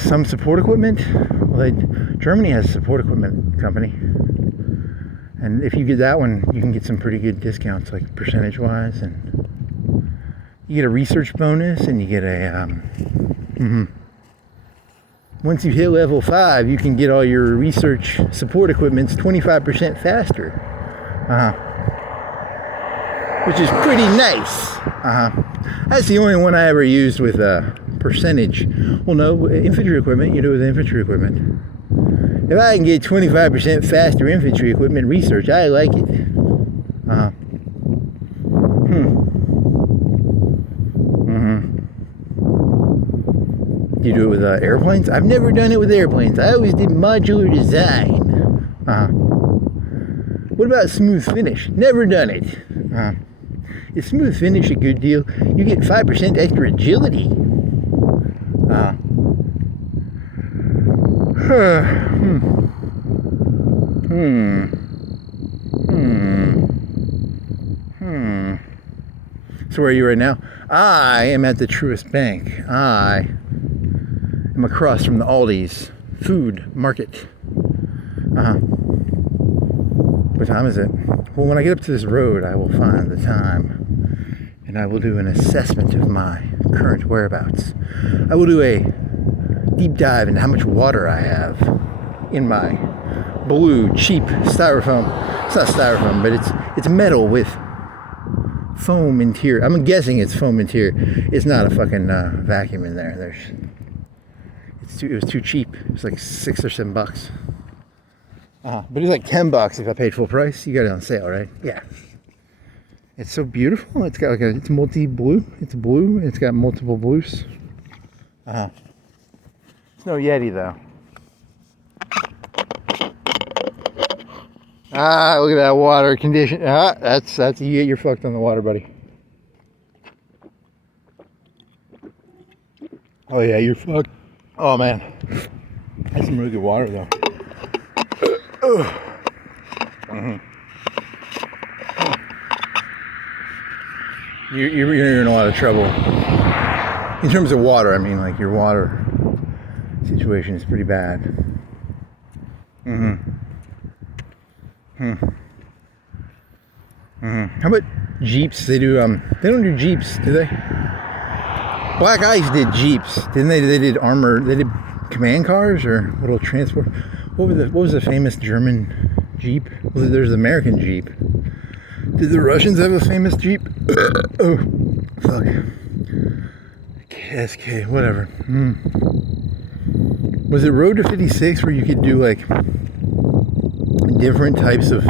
Some support equipment. Well, Germany has a support equipment company. And if you get that one, you can get some pretty good discounts, like percentage-wise. And you get a research bonus, and you get a... Once you hit level 5, you can get all your research support equipments 25% faster. Which is pretty nice. That's the only one I ever used with a percentage. Well, no, infantry equipment, you do it with infantry equipment. If I can get 25% faster infantry equipment research, I like it. You do it with airplanes? I've never done it with airplanes. I always did modular design. What about smooth finish? Never done it. Is smooth finish a good deal? You get 5% extra agility. So where are you right now? I am at the Truist Bank. I am across from the Aldi's food market. What time is it? Well, when I get up to this road, I will find the time, and I will do an assessment of my current whereabouts. I will do a deep dive into how much water I have in my blue, cheap styrofoam. It's not styrofoam, but it's metal with foam interior. I'm guessing it's foam interior. It's not a fucking vacuum in there. It was too cheap. It was like $6 or $7. But it's like $10 if I paid full price. You got it on sale, right? Yeah. It's so beautiful. It's got it's multi-blue. It's blue. It's got multiple blues. It's no Yeti though. Look at that water condition. That's you're fucked on the water, buddy. Oh yeah, you're fucked. Oh man, that's some really good water though. You're in a lot of trouble. In terms of water, I mean, like your water situation is pretty bad. How about Jeeps? They don't do Jeeps, do they? Black Ice did Jeeps, didn't they? They did armor. They did command cars or little transport. What was the famous German Jeep? There's the American Jeep. Did the Russians have a famous Jeep? Oh, fuck. SK, whatever. Was it Road to 56 where you could do like different types of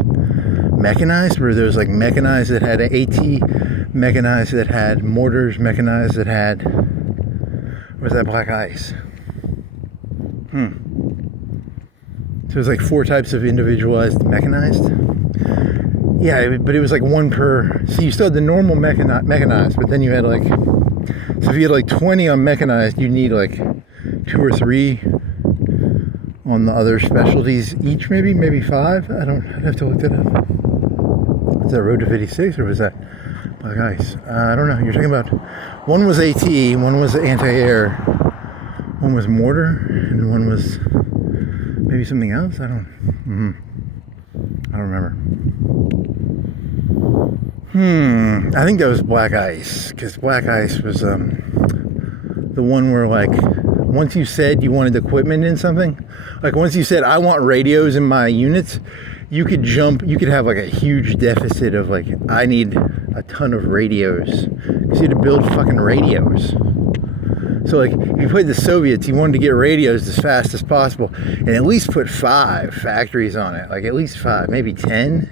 mechanized, where there was like mechanized that had an AT, mechanized that had mortars, mechanized that had, was that Black Ice? So it was like 4 types of individualized mechanized. Yeah, but it was like 1 per. So you still had the normal mechanized, but then you had like. So if you had like 20 on mechanized, you need like 2 or 3 on the other specialties each, maybe 5. I'd have to look that up. Was that Road to 56 or was that Black Ice? I don't know. You're talking about. One was AT, one was anti-air, one was mortar, and one was maybe something else. I don't remember. I think that was Black Ice, because Black Ice was the one where like once you said you wanted equipment in something, like once you said I want radios in my units, you could have like a huge deficit of like I need a ton of radios, because you had to build fucking radios. So like if you played the Soviets, you wanted to get radios as fast as possible and at least put 5 factories on it, like at least 5, maybe 10.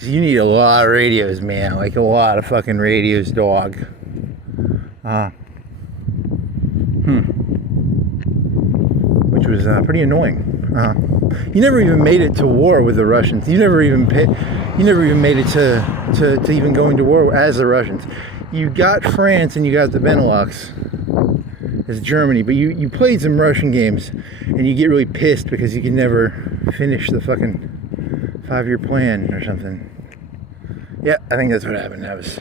You need a lot of radios, man. Like a lot of fucking radios, dog. Which was pretty annoying. You never even made it to war with the Russians. You never even made it to even going to war as the Russians. You got France and you got the Benelux as Germany, but you played some Russian games and you get really pissed because you can never finish the fucking 5-year plan or something. Yeah, I think that's what happened. That was.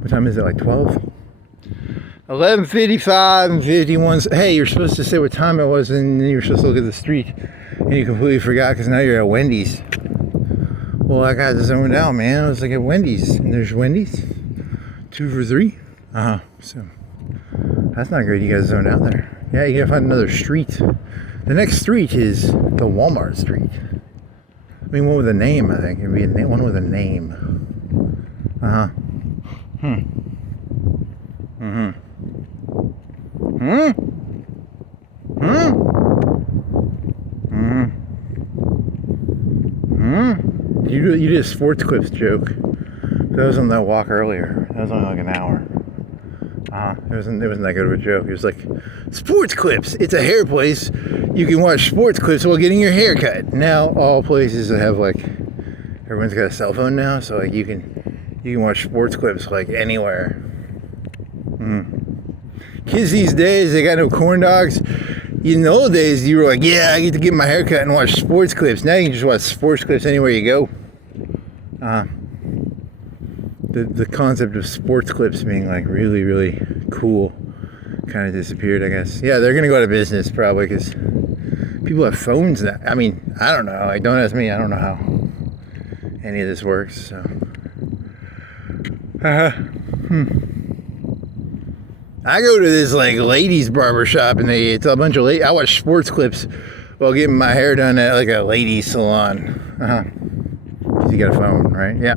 What time is it? Like 12? 11:55 and 51. Hey, you're supposed to say what time it was, and then you're supposed to look at the street, and you completely forgot because now you're at Wendy's. Well, I got zoned out, man. I was like at Wendy's, and there's Wendy's. 2 for 3. So. That's not good. You guys zoned out there. Yeah, you gotta find another street. The next street is the Walmart street. I mean, one with a name, I think. It'd be one with a name. You did a sports clips joke. That was on that walk earlier. That was only like an hour. It wasn't that good of a joke. It was like, sports clips. It's a hair place. You can watch sports clips while getting your hair cut. Now all places that have like, everyone's got a cell phone now, so like you can watch sports clips like anywhere. Kids these days, they got no corn dogs. In the old days, you were like, yeah, I get to get my hair cut and watch sports clips. Now you can just watch sports clips anywhere you go. The concept of sports clips being like really, really cool kind of disappeared, I guess. Yeah, they're going to go out of business probably because people have phones now. I mean, I don't know. Like, don't ask me. I don't know how any of this works. So, I go to this like ladies barber shop and it's a bunch of ladies. I watch sports clips while getting my hair done at like a ladies salon. Because you got a phone, right? Yeah.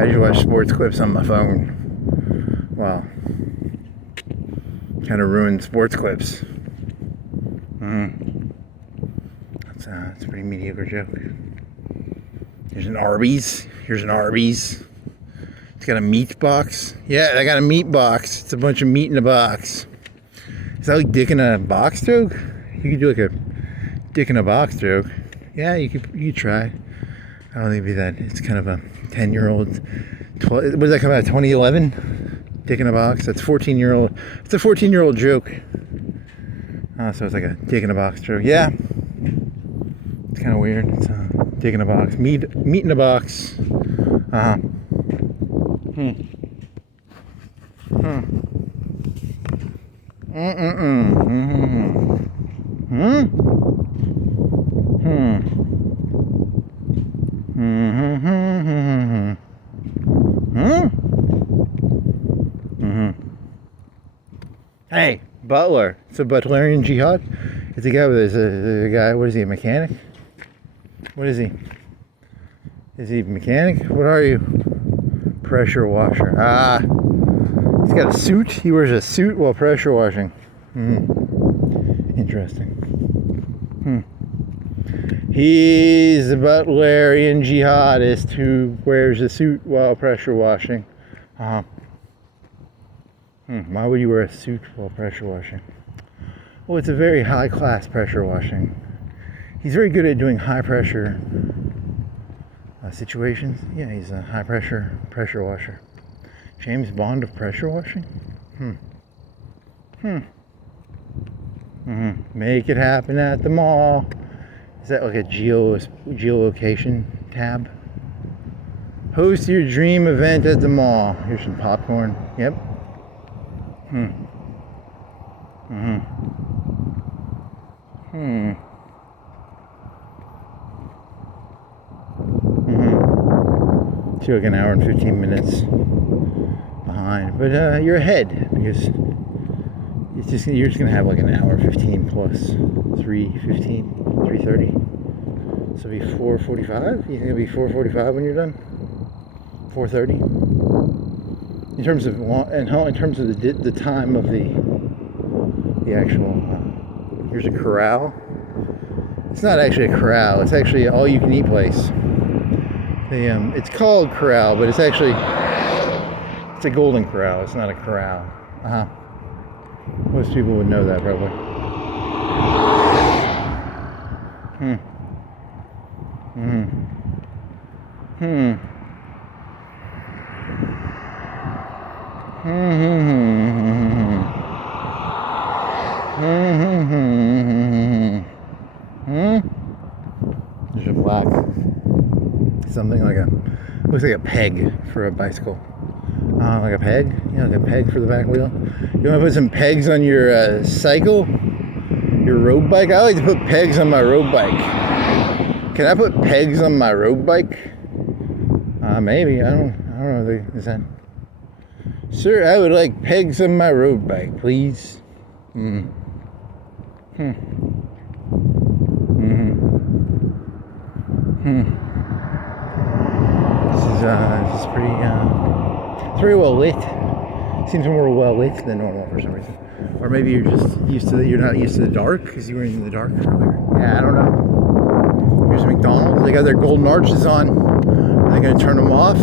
I just watch sports clips on my phone. Wow. Kind of ruined sports clips. That's a pretty mediocre joke. Here's an Arby's. Here's an Arby's. It's got a meat box. Yeah, I got a meat box. It's a bunch of meat in a box. Is that like dick in a box joke? You could do like a dick in a box joke. Yeah, you could try. I don't think it'd be that. It's kind of a 10-year-old. What did that come out? 2011? Dick in a box. That's 14-year-old. It's a 14-year-old joke. So it's like a dick in a box joke. Yeah. It's kind of weird. It's a dick in a box. Meat in a box. Butler. It's a Butlerian jihad. It's a guy with a guy. What is he? A mechanic? What is he? Is he a mechanic? What are you? Pressure washer. Ah, he's got a suit. He wears a suit while pressure washing. Interesting. He's a Butlerian jihadist who wears a suit while pressure washing. Why would you wear a suit while pressure washing? Well, it's a very high class pressure washing. He's very good at doing high pressure situations. Yeah, he's a high pressure washer. James Bond of pressure washing? Make it happen at the mall. Is that like a geolocation tab? Host your dream event at the mall. Here's some popcorn. Yep. So you're like an hour and 15 minutes behind, but you're ahead because you're just gonna have like an hour 15 plus 3:30. So it'll be 4:45. You think it'll be 4:45 when you're done? 4:30. In terms of the time of the actual. Here's a corral. It's not actually a corral. It's actually an all-you-can-eat place. It's called corral, but it's actually it's a golden corral. It's not a corral. Most people would know that probably. There's a black something like looks like a peg for a bicycle. Like a peg? You know, like a peg for the back wheel. You want to put some pegs on your cycle? Your road bike? I like to put pegs on my road bike. Can I put pegs on my road bike? Maybe. I don't know. Is that... Sir, I would like pegs on my road bike, please. This is pretty, it's very well lit. Seems more well lit than normal for some reason. Or maybe you're just you're not used to the dark because you were in the dark earlier. Yeah, I don't know. Here's McDonald's. They got their golden arches on. Are they going to turn them off?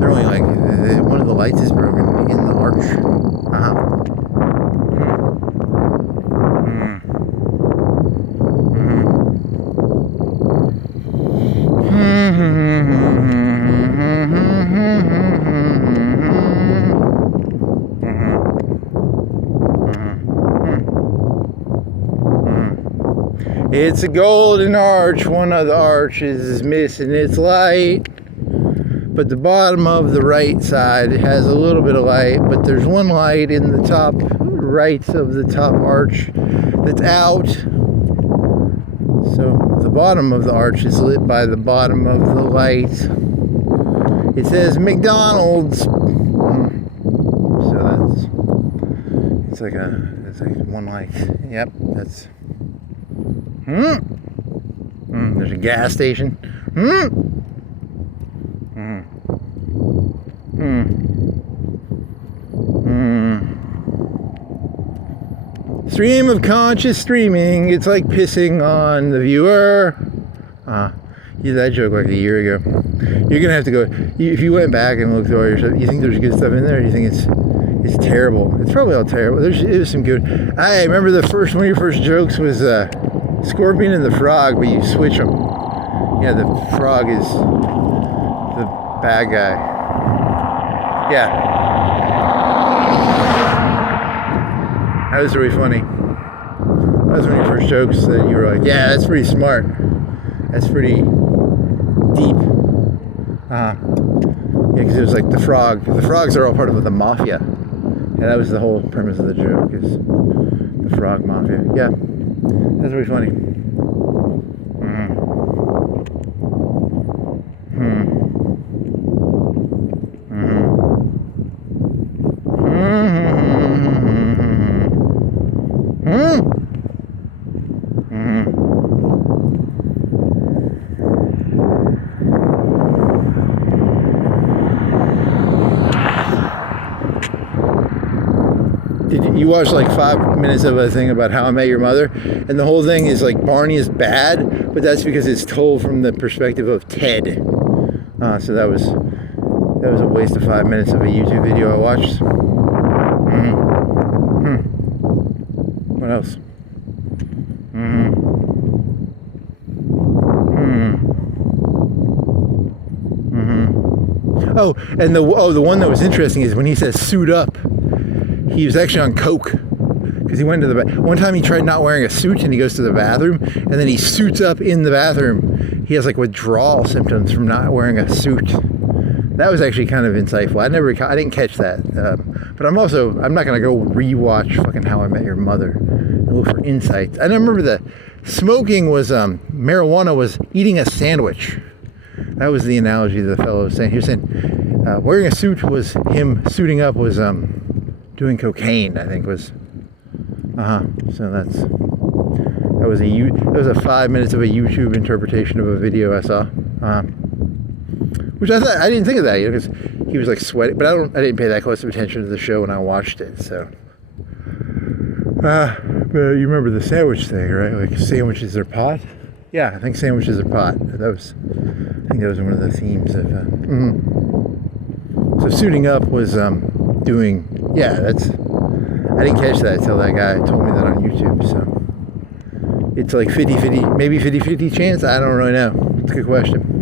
They're only like, one of the lights is broken in the arch. It's a golden arch. One of the arches is missing its light, but the bottom of the right side has a little bit of light, but there's one light in the top right of the top arch that's out. So the bottom of the arch is lit by the bottom of the light. It says McDonald's. So it's like one light. Yep, that's. There's a gas station. Stream of conscious streaming. It's like pissing on the viewer. You did that joke like a year ago. You're gonna have to go. If you went back and looked through all your stuff, you think there's good stuff in there? Or do you think it's terrible? It's probably all terrible. There's some good. I remember one of your first jokes was Scorpion and the Frog, but you switch them. Yeah, the frog is the bad guy. Yeah. That was really funny. That was one of your first jokes that you were like, yeah, that's pretty smart. That's pretty deep. Yeah, because it was like the frog. The frogs are all part of the mafia. Yeah, that was the whole premise of the joke, is the frog mafia. Yeah, that's really funny. watched like 5 minutes of a thing about How I Met Your Mother, and the whole thing is like Barney is bad, but that's because it's told from the perspective of Ted. So that was a waste of 5 minutes of a YouTube video I watched. What else? Oh, and the one that was interesting is when he says suit up, he was actually on coke, because he went to the one time he tried not wearing a suit, and he goes to the bathroom, and then he suits up in the bathroom. He has like withdrawal symptoms from not wearing a suit. That was actually kind of insightful. I didn't catch that, but I'm not gonna go rewatch fucking How I Met Your Mother and look for insights. I remember the smoking was marijuana was eating a sandwich. That was the analogy the fellow was saying. He was saying wearing a suit was him suiting up was doing cocaine, I think was. So that was a 5 minutes of a YouTube interpretation of a video I saw. Which I didn't think of that, because he was like sweating, but I didn't pay that close of attention to the show when I watched it. So, but you remember the sandwich thing, right? Like sandwiches are pot. Yeah, I think sandwiches are pot. I think that was one of the themes of. So suiting up was doing. Yeah, I didn't catch that until that guy told me that on YouTube. So it's like 50-50, maybe 50-50 chance. I don't really know. It's a good question.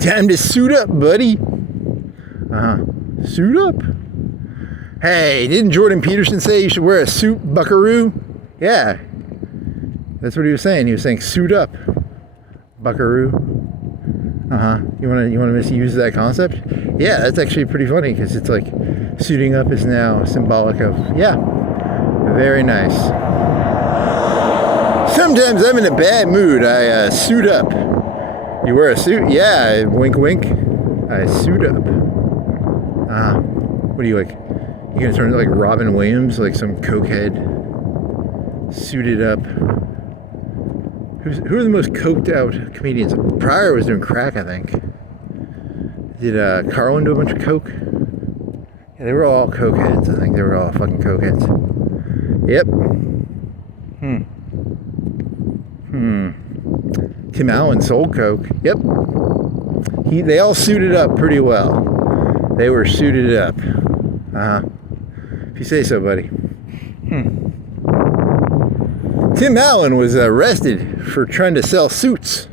Time to suit up, buddy. Suit up. Hey, didn't Jordan Peterson say you should wear a suit, buckaroo? Yeah. That's what he was saying. He was saying suit up, buckaroo. You wanna misuse that concept? Yeah, that's actually pretty funny, because it's like suiting up is now symbolic of, yeah, very nice. Sometimes I'm in a bad mood. I suit up. You wear a suit? Yeah, wink wink. I suit up. What do you like? You gonna turn into like Robin Williams, like some cokehead, suited up? Who are the most coked out comedians? Pryor was doing crack, I think. Did Carlin do a bunch of coke? Yeah, they were all cokeheads. I think they were all fucking cokeheads. Yep. Tim Allen sold coke. Yep. They all suited up pretty well. They were suited up. If you say so, buddy. Tim Allen was arrested for trying to sell suits.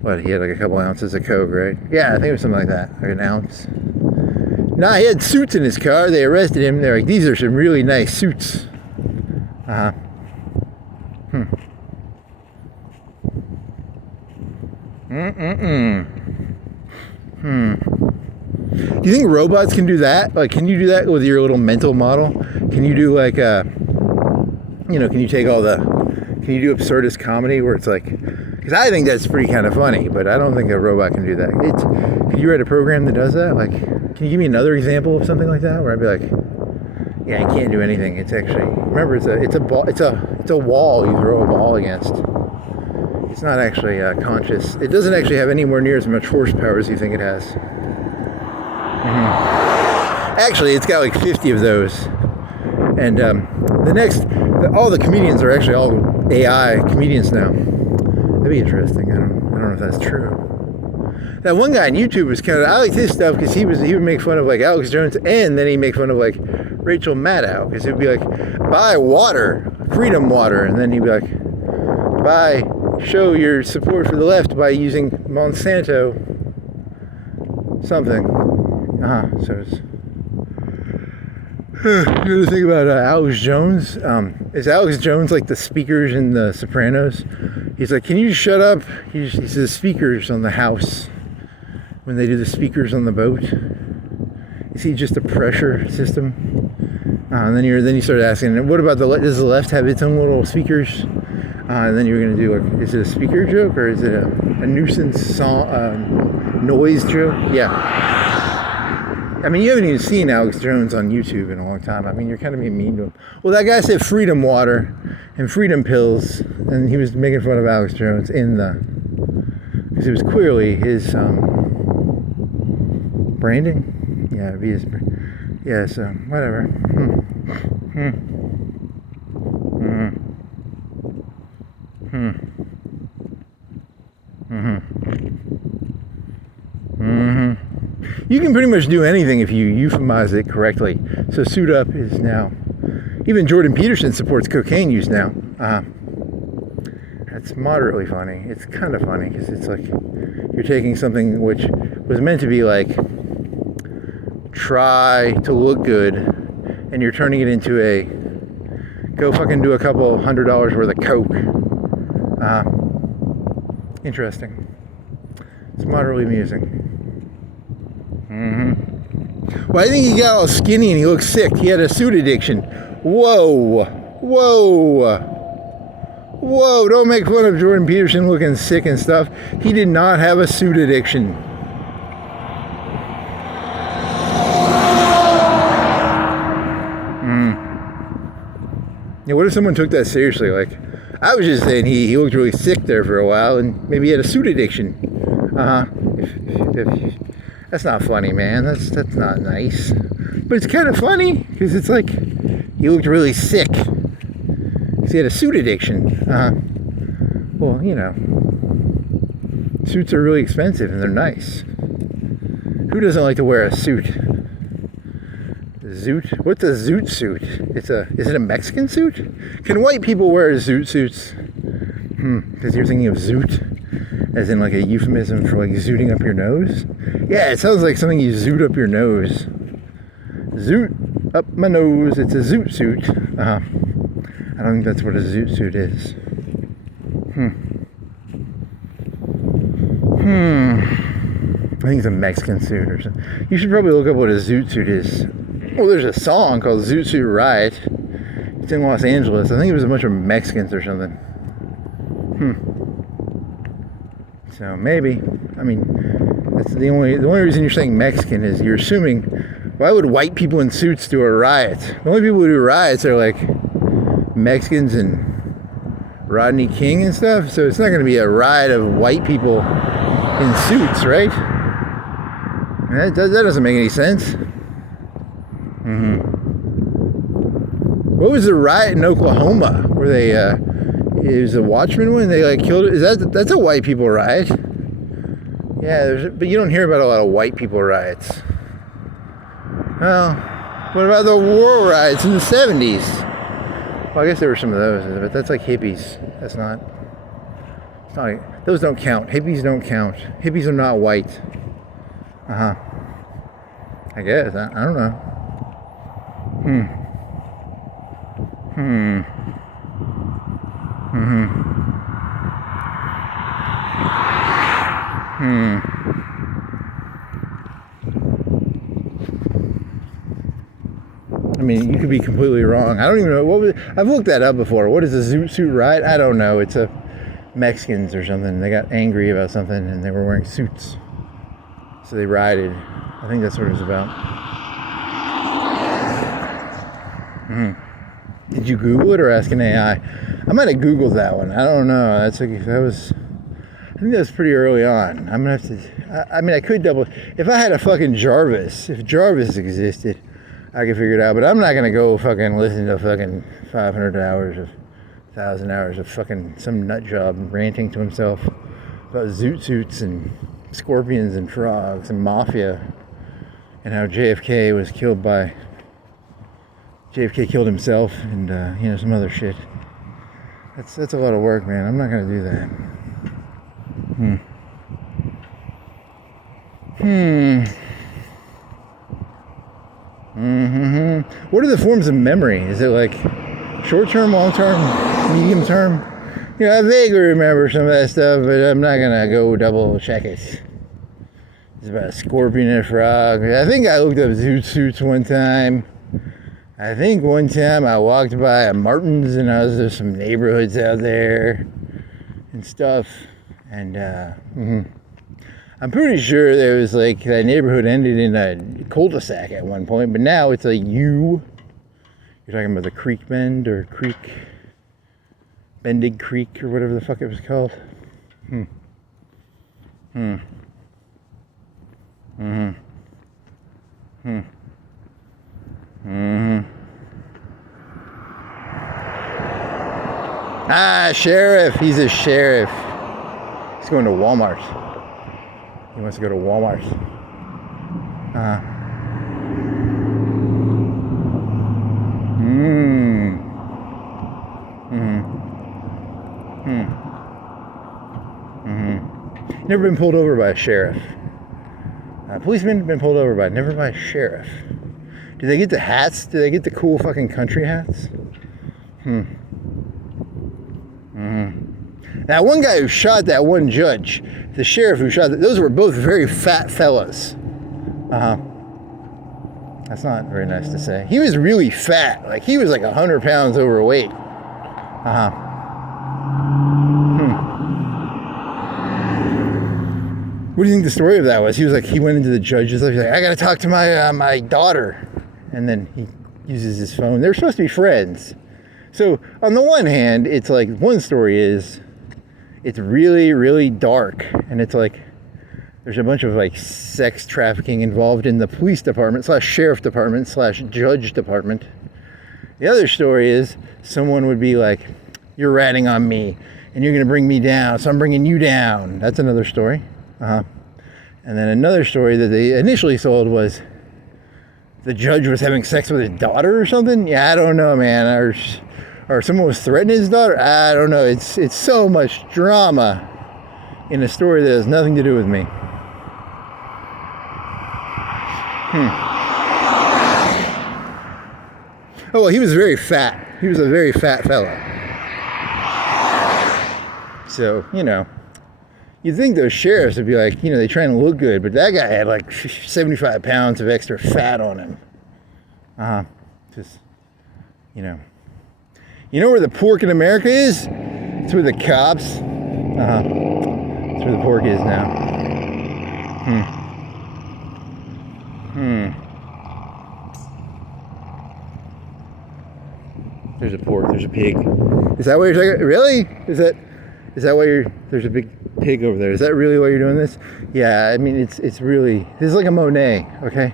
What, he had like a couple ounces of coke, right? Yeah, I think it was something like that, like an ounce. Nah, he had suits in his car. They arrested him. They're like, these are some really nice suits. Do you think robots can do that? Like, can you do that with your little mental model? Can you do like can you take can you do absurdist comedy where it's like, because I think that's pretty kind of funny, but I don't think a robot can do that. Can you write a program that does that? Like, can you give me another example of something like that where I'd be like, yeah, I can't do anything. It's actually, remember, it's a wall you throw a ball against. It's not actually conscious. It doesn't actually have anywhere near as much horsepower as you think it has. Actually, it's got like 50 of those. And all the comedians are actually all AI comedians now. That'd be interesting. I don't know if that's true. That one guy on YouTube was I liked his stuff because he would make fun of like Alex Jones, and then he'd make fun of like Rachel Maddow, because he'd be like, buy water, freedom water, and then he'd be like, show your support for the left by using Monsanto something. So it's you know the thing about Alex Jones? Is Alex Jones like the speakers in The Sopranos? He's like, can you shut up? He's the speakers on the house when they do the speakers on the boat. Is he just a pressure system? And then you start asking, what about does the left have its own little speakers? And then you're going to do like, is it a speaker joke or is it a nuisance song, noise joke? Yeah. I mean, you haven't even seen Alex Jones on YouTube in a long time. I mean, you're kind of being mean to him. Well, that guy said freedom water and freedom pills, and he was making fun of Alex Jones in the because it was clearly his branding. Yeah, it'd be his. Yeah, so whatever. You can pretty much do anything if you euphemize it correctly. So suit up is now. Even Jordan Peterson supports cocaine use now. That's moderately funny. It's kind of funny because it's like you're taking something which was meant to be like try to look good, and you're turning it into a go fucking do a couple $100 worth of coke. Interesting. It's moderately amusing. Well, I think he got all skinny and he looked sick. He had a suit addiction. Whoa. Don't make fun of Jordan Peterson looking sick and stuff. He did not have a suit addiction. Yeah, what if someone took that seriously? Like, I was just saying he looked really sick there for a while and maybe he had a suit addiction. That's not funny, man. That's not nice. But it's kind of funny because it's like he looked really sick because he had a suit addiction. Well, you know, suits are really expensive and they're nice. Who doesn't like to wear a suit? Zoot? What's a zoot suit? Is it a Mexican suit? Can white people wear zoot suits? Because you're thinking of zoot as in like a euphemism for like zooting up your nose? Yeah, it sounds like something you zoot up your nose. Zoot up my nose. It's a zoot suit. I don't think that's what a zoot suit is. I think it's a Mexican suit or something. You should probably look up what a zoot suit is. Well, there's a song called Zoot Suit Riot. It's in Los Angeles. I think it was a bunch of Mexicans or something. So maybe. I mean, that's the only reason you're saying Mexican is you're assuming, why would white people in suits do a riot? The only people who do riots are like Mexicans and Rodney King and stuff. So it's not going to be a riot of white people in suits, right? That doesn't make any sense. What was the riot in Oklahoma where they it was a Watchman one, they like killed it? That's a white people riot? Yeah, but you don't hear about a lot of white people riots. Well, what about the war riots in the 70s? Well, I guess there were some of those, but that's like hippies. It's not like, those don't count. Hippies don't count. Hippies are not white. I guess. I don't know. I mean, you could be completely wrong. I don't even know. I've looked that up before. What is a zoot suit riot? I don't know. It's a Mexicans or something. They got angry about something and they were wearing suits. So they rioted. I think that's what it was about. Did you Google it or ask an AI? I might have Googled that one. I don't know. I think that was pretty early on. I'm gonna have to. I mean, I could double. If I had a fucking Jarvis, if Jarvis existed, I could figure it out. But I'm not gonna go fucking listen to fucking 500 hours of 1,000 hours of fucking some nut job ranting to himself about zoot suits and scorpions and frogs and mafia and how JFK killed himself and some other shit. That's a lot of work, man. I'm not gonna do that. What are the forms of memory? Is it like short-term, long-term, medium-term? You know, I vaguely remember some of that stuff, but I'm not gonna go double check it. It's about a scorpion and a frog. I think I looked up zoot suits one time. I think one time I walked by a Martin's and there's some neighborhoods out there and stuff. And I'm pretty sure there was like that neighborhood ended in a cul-de-sac at one point, but now it's a U. You're talking about the Creek Bend or Bendig Creek or whatever the fuck it was called. Hmm. Hmm. Hmm. Hmm. Ah, sheriff. He's a sheriff. He's going to Walmart. He wants to go to Walmart. Hmm. Hmm. Hmm. Hmm. Never been pulled over by a sheriff. Policemen have been pulled over by, never by a sheriff. Do they get the hats? Do they get the cool fucking country hats? Now, one guy who shot that one judge, the sheriff who shot that, those were both very fat fellas. That's not very nice to say. He was really fat. Like, he was like 100 pounds overweight. What do you think the story of that was? He was like, he went into the judge's life. He's like, I got to talk to my daughter. And then he uses his phone. They're supposed to be friends. So on the one hand, it's like, one story is, it's really, really dark. And it's like, there's a bunch of like sex trafficking involved in the police department / sheriff department / judge department. The other story is, someone would be like, you're ratting on me and you're going to bring me down, so I'm bringing you down. That's another story. And then another story that they initially sold was the judge was having sex with his daughter or something. Yeah, I don't know, man. Or someone was threatening his daughter. I don't know. It's so much drama in a story that has nothing to do with me. Oh, well, he was very fat. He was a very fat fella. So, you know, you'd think those sheriffs would be like, you know, they trying to look good, but that guy had like 75 pounds of extra fat on him. Just, you know. You know where the pork in America is? It's where the cops. It's where the pork is now. There's a pork, there's a pig. Is that what you're talking? Really? Is that why there's a big pig over there? Is that really why you're doing this? Yeah, I mean, it's really, this is like a Monet, okay?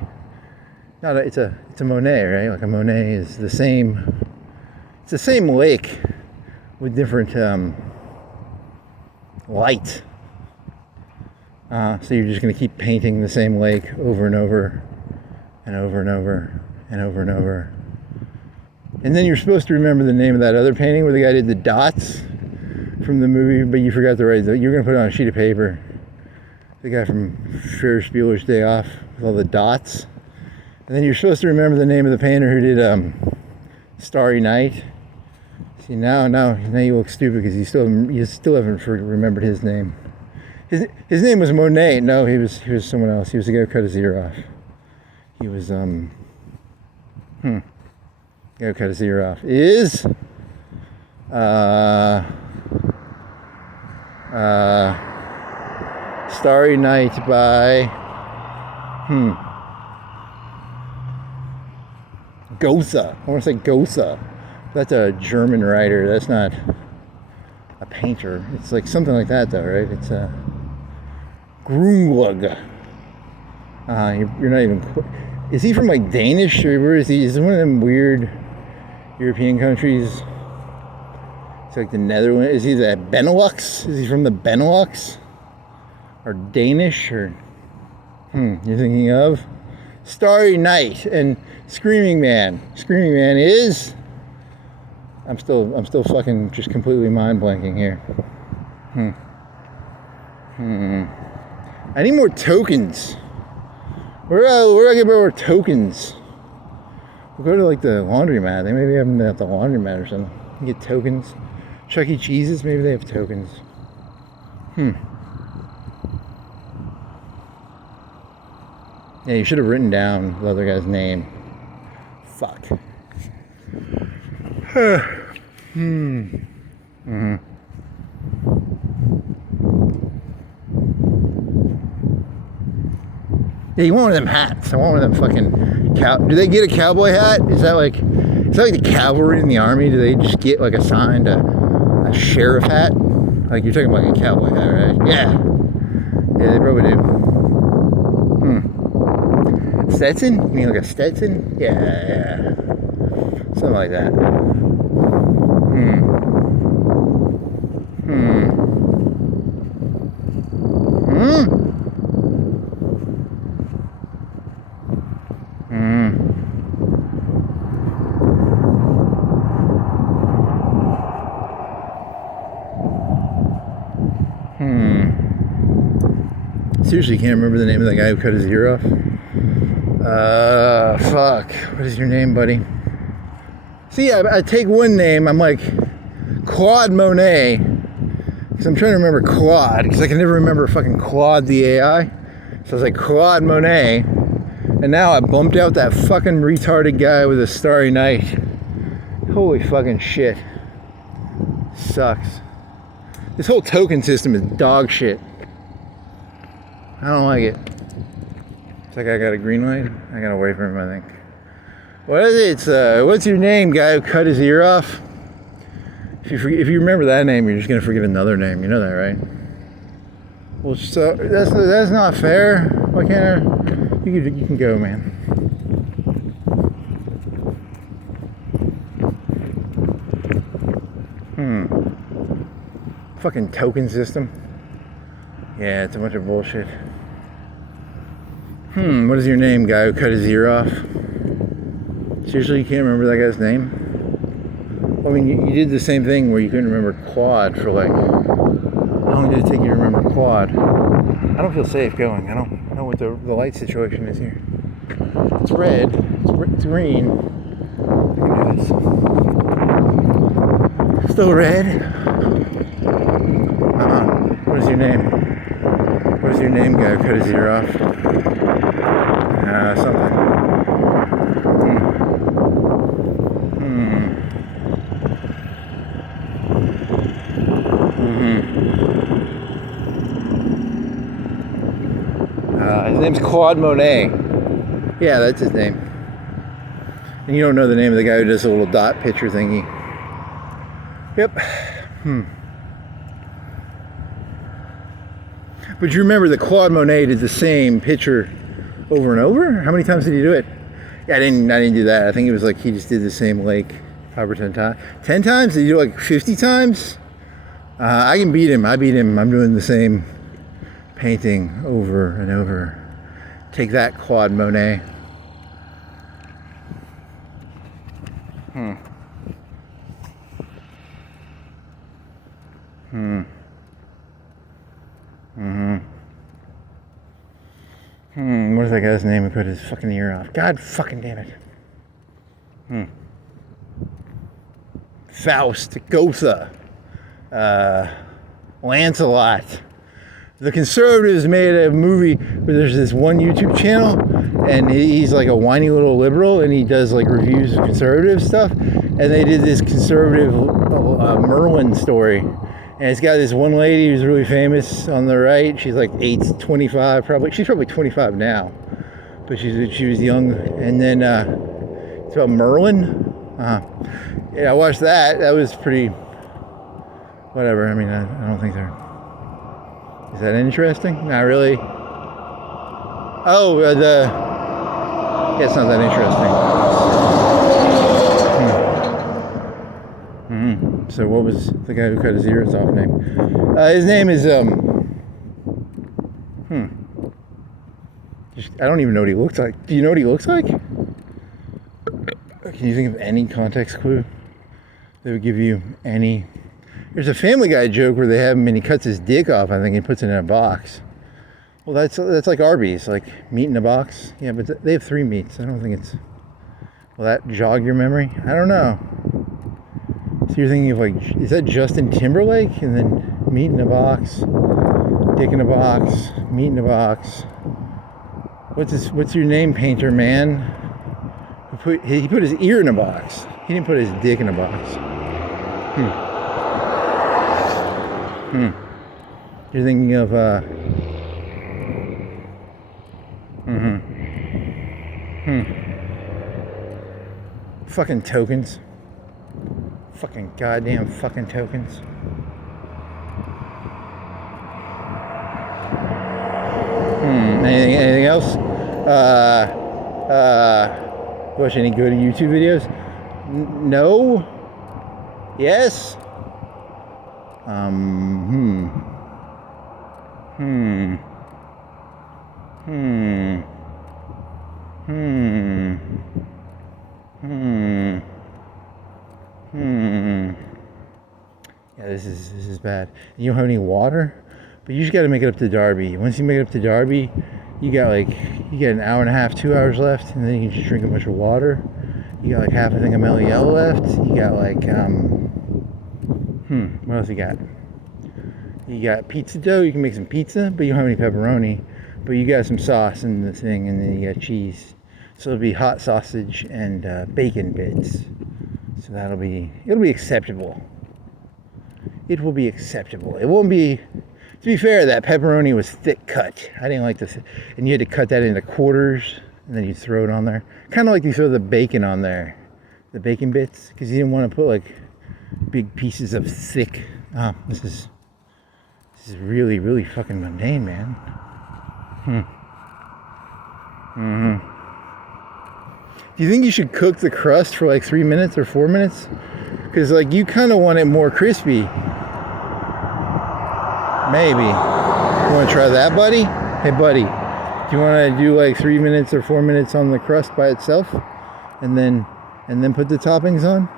It's a Monet, right? Like a Monet is the same, it's the same lake with different light. So you're just gonna keep painting the same lake over and over and over and over and over and over. And then you're supposed to remember the name of that other painting where the guy did the dots from the movie, but you forgot to write it. You're going to put it on a sheet of paper. The guy from Ferris Bueller's Day Off with all the dots. And then you're supposed to remember the name of the painter who did Starry Night. See, now you look stupid because you still haven't remembered his name. His name was Monet. No, he was someone else. He was the guy who cut his ear off. He was the guy who cut his ear off is Starry Night by Goethe. I want to say Goethe. That's a German writer. That's not a painter. It's like something like that, though, right? It's a Grunwald. You're not even. Is he from like Danish, or where is he? Is it one of them weird European countries? It's like the Netherlands. Is he the Benelux? Is he from the Benelux? Or Danish? Or you're thinking of Starry Night and Screaming Man. Screaming Man is. I'm still fucking just completely mind blanking here. I need more tokens. Where do I get more tokens? We'll go to like the laundromat. They maybe have them at the laundromat or something. You get tokens. Chuck E. Cheese's, maybe they have tokens. Yeah, you should have written down the other guy's name. Fuck. Yeah, you want one of them hats. I want one of them fucking do they get a cowboy hat? Is that like the cavalry in the army? Do they just get like assigned a sheriff hat? Like you're talking about like a cowboy hat, right? Yeah. Yeah, they probably do. Stetson? You mean like a Stetson? Yeah. Something like that. Seriously, can't remember the name of the guy who cut his ear off. Fuck. What is your name, buddy? See, I take one name, I'm like, Claude Monet. Because I'm trying to remember Claude, because I can never remember fucking Claude the AI. So I was like, Claude Monet. And now I bumped out that fucking retarded guy with a Starry Night. Holy fucking shit. Sucks. This whole token system is dog shit. I don't like it. It's like I got a green light. I gotta wait for him, I think. What is it? It's, what's your name, guy who cut his ear off? If you remember that name, you're just gonna forget another name. You know that, right? Well, so that's not fair. Why can't I? You can go, man. Fucking token system. Yeah, it's a bunch of bullshit. What is your name, guy who cut his ear off? Seriously, you can't remember that guy's name? I mean, you did the same thing where you couldn't remember Claude for like... How long did it take you to remember Claude? I don't feel safe going. I don't know what the light situation is here. It's red. It's green. I can do this. Still red. What is your name? What is your name, guy who cut his ear off? Something. His name's Claude Monet. Yeah, that's his name. And you don't know the name of the guy who does the little dot picture thingy. Yep. But you remember that Claude Monet did the same picture over and over? How many times did he do it? Yeah, I didn't do that. I think it was like he just did the same lake 5 or 10 times. 10 times? Did he do it like 50 times? I can beat him. I beat him. I'm doing the same painting over and over. Take that, Claude Monet. What is that guy's name who cut his fucking ear off? God fucking damn it. Faust, Gotha, Lancelot. The Conservatives made a movie where there's this one YouTube channel, and he's like a whiny little liberal, and he does like reviews of conservative stuff. And they did this conservative Merlin story. And it's got this one lady who's really famous on the right. She's like 25, probably. She's probably 25 now, but she was young. And then it's about Merlin. Yeah, I watched that. That was pretty. Whatever. I mean, I don't think they're. Is that interesting? Not really. Oh, yeah, it's not that interesting. So what was the guy who cut his ears off name? His name is I don't even know what he looks like. Do you know what he looks like? Can you think of any context clue that would give you any? There's a Family Guy joke where they have him and he cuts his dick off, I think, and puts it in a box. Well, that's like Arby's, like meat in a box. Yeah, but they have 3 meats. I don't think it's. Will that jog your memory? I don't know. So you're thinking of like, is that Justin Timberlake? And then meat in a box, dick in a box, meat in a box. What's your name, painter man? He put his ear in a box. He didn't put his dick in a box. You're thinking of fucking tokens. Fucking goddamn fucking tokens. Anything else? Watch any good YouTube videos? No? Yes? Yeah, this is bad. You don't have any water? But you just got to make it up to Darby. Once you make it up to Darby, you got an hour and a half, 2 hours left, and then you can just drink a bunch of water. You got like half a thing of Mel left. You got like, what else you got? You got pizza dough. You can make some pizza, but you don't have any pepperoni. But you got some sauce in the thing, and then you got cheese. So it'll be hot sausage and bacon bits. So it'll be acceptable. It will be acceptable. It won't be. To be fair, that pepperoni was thick cut. I didn't like this, and you had to cut that into quarters, and then you throw it on there. Kind of like you throw the bacon on there, the bacon bits, because you didn't want to put like big pieces of thick. This is really, really fucking mundane, man. Do you think you should cook the crust for like 3 minutes or 4 minutes? Because like you kind of want it more crispy. Maybe. You want to try that, buddy? Hey, buddy. Do you want to do like 3 minutes or 4 minutes on the crust by itself, and then put the toppings on?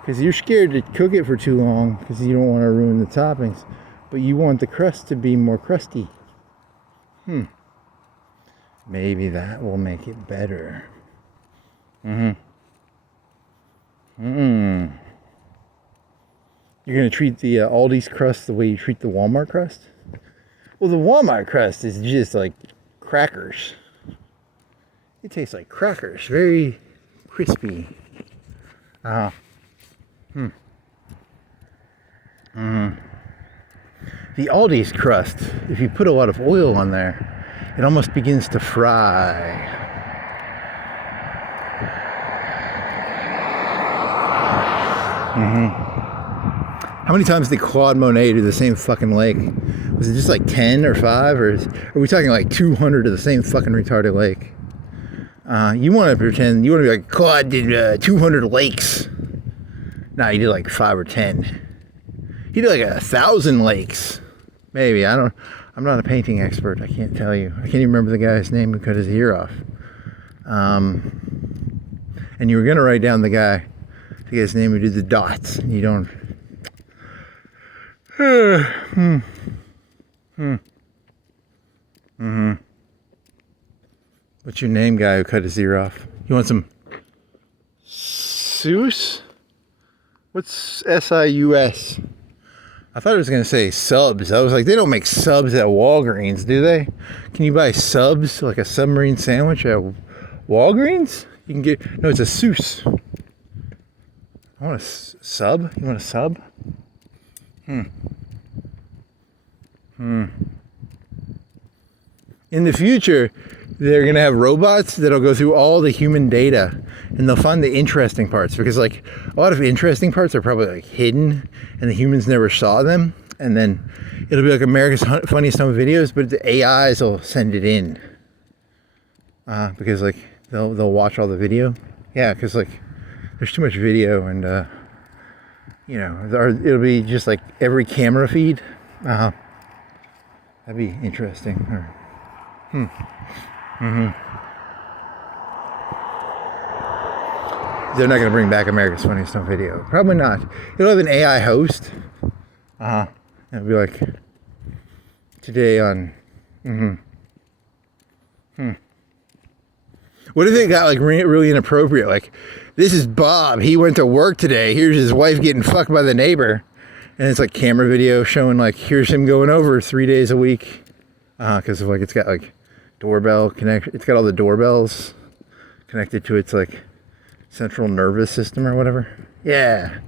Because you're scared to cook it for too long because you don't want to ruin the toppings, but you want the crust to be more crusty. Maybe that will make it better. You're gonna treat the Aldi's crust the way you treat the Walmart crust? Well, the Walmart crust is just like crackers. It tastes like crackers, very crispy. The Aldi's crust, if you put a lot of oil on there, it almost begins to fry. How many times did Claude Monet do the same fucking lake? Was it just like 10 or 5? Or are we talking like 200 of the same fucking retarded lake? You want to pretend, you want to be like, Claude did 200 lakes. Nah, he did like 5 or 10. He did like 1,000 lakes. Maybe, I'm not a painting expert, I can't tell you. I can't even remember the guy's name who cut his ear off. And you were gonna write down the guy's name who did the dots, and you don't. What's your name, guy who cut his ear off? You want some Seuss? What's S-I-U-S? I thought it was going to say subs. I was like, they don't make subs at Walgreens, do they? Can you buy subs, like a submarine sandwich at Walgreens? You can get, no, it's a Seuss. I want a sub. You want a sub? In the future, they're going to have robots that'll go through all the human data, and they'll find the interesting parts, because like a lot of interesting parts are probably like hidden and the humans never saw them, and then it'll be like America's Funniest Home Videos, but the AIs will send it in because like they'll watch all the video. Yeah, because like there's too much video, and it'll be just like every camera feed. That'd be interesting. They're not going to bring back America's Funniest Home Video. Probably not. It'll have an AI host. It'll be like, today on... What if it got like really inappropriate? Like, this is Bob. He went to work today. Here's his wife getting fucked by the neighbor. And it's like camera video showing like, here's him going over 3 days a week. Because like it's got like doorbell connect. It's got all the doorbells connected to its like central nervous system or whatever. Yeah.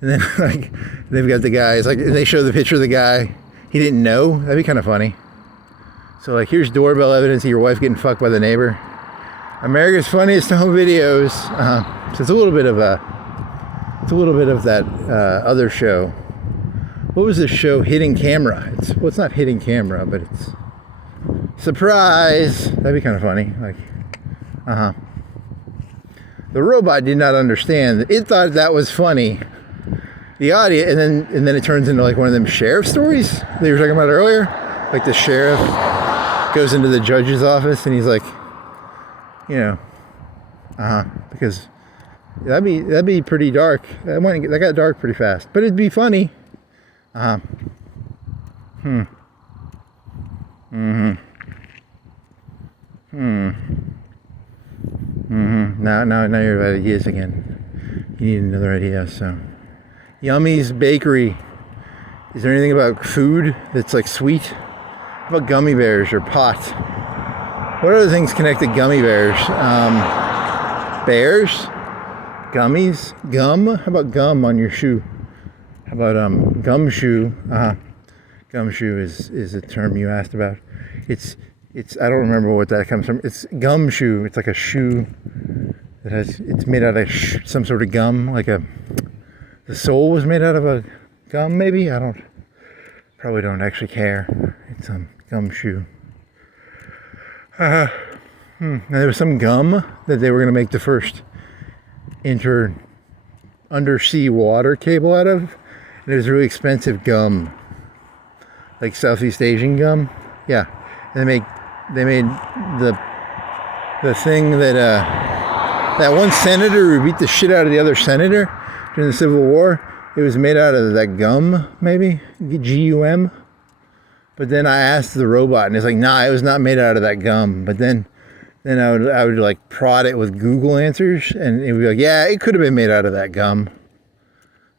And then like they've got the guys like they show the picture of the guy he didn't know. That'd be kind of funny. So like here's doorbell evidence of your wife getting fucked by the neighbor. America's Funniest Home Videos. So it's a little bit of that other show. What was the show? Hidden Camera. It's not Hidden Camera, but it's Surprise! That'd be kind of funny. Like, The robot did not understand. It thought that was funny. The audio, and then it turns into like one of them sheriff stories that you were talking about earlier. Like the sheriff goes into the judge's office and he's like, you know, because that'd be pretty dark. That got dark pretty fast, but it'd be funny. Now you're at ideas again. You need another idea. So, Yummy's Bakery. Is there anything about food that's like sweet? How about gummy bears or pot? What other things connect to gummy bears? Bears, gummies, gum. How about gum on your shoe? How about gumshoe? Gumshoe is a term you asked about. It's I don't remember what that comes from. It's gumshoe. It's like a shoe that it's made out of some sort of gum, like the sole was made out of a gum, maybe. Probably don't actually care. It's gumshoe. Now there was some gum that they were going to make the first undersea water cable out of, and it was really expensive gum, like Southeast Asian gum. Yeah, and they made the thing that one senator who beat the shit out of the other senator during the Civil War. It was made out of that gum, maybe GUM. But then I asked the robot, and it's like, nah, it was not made out of that gum. But then I would like prod it with Google answers, and it would be like, yeah, it could have been made out of that gum.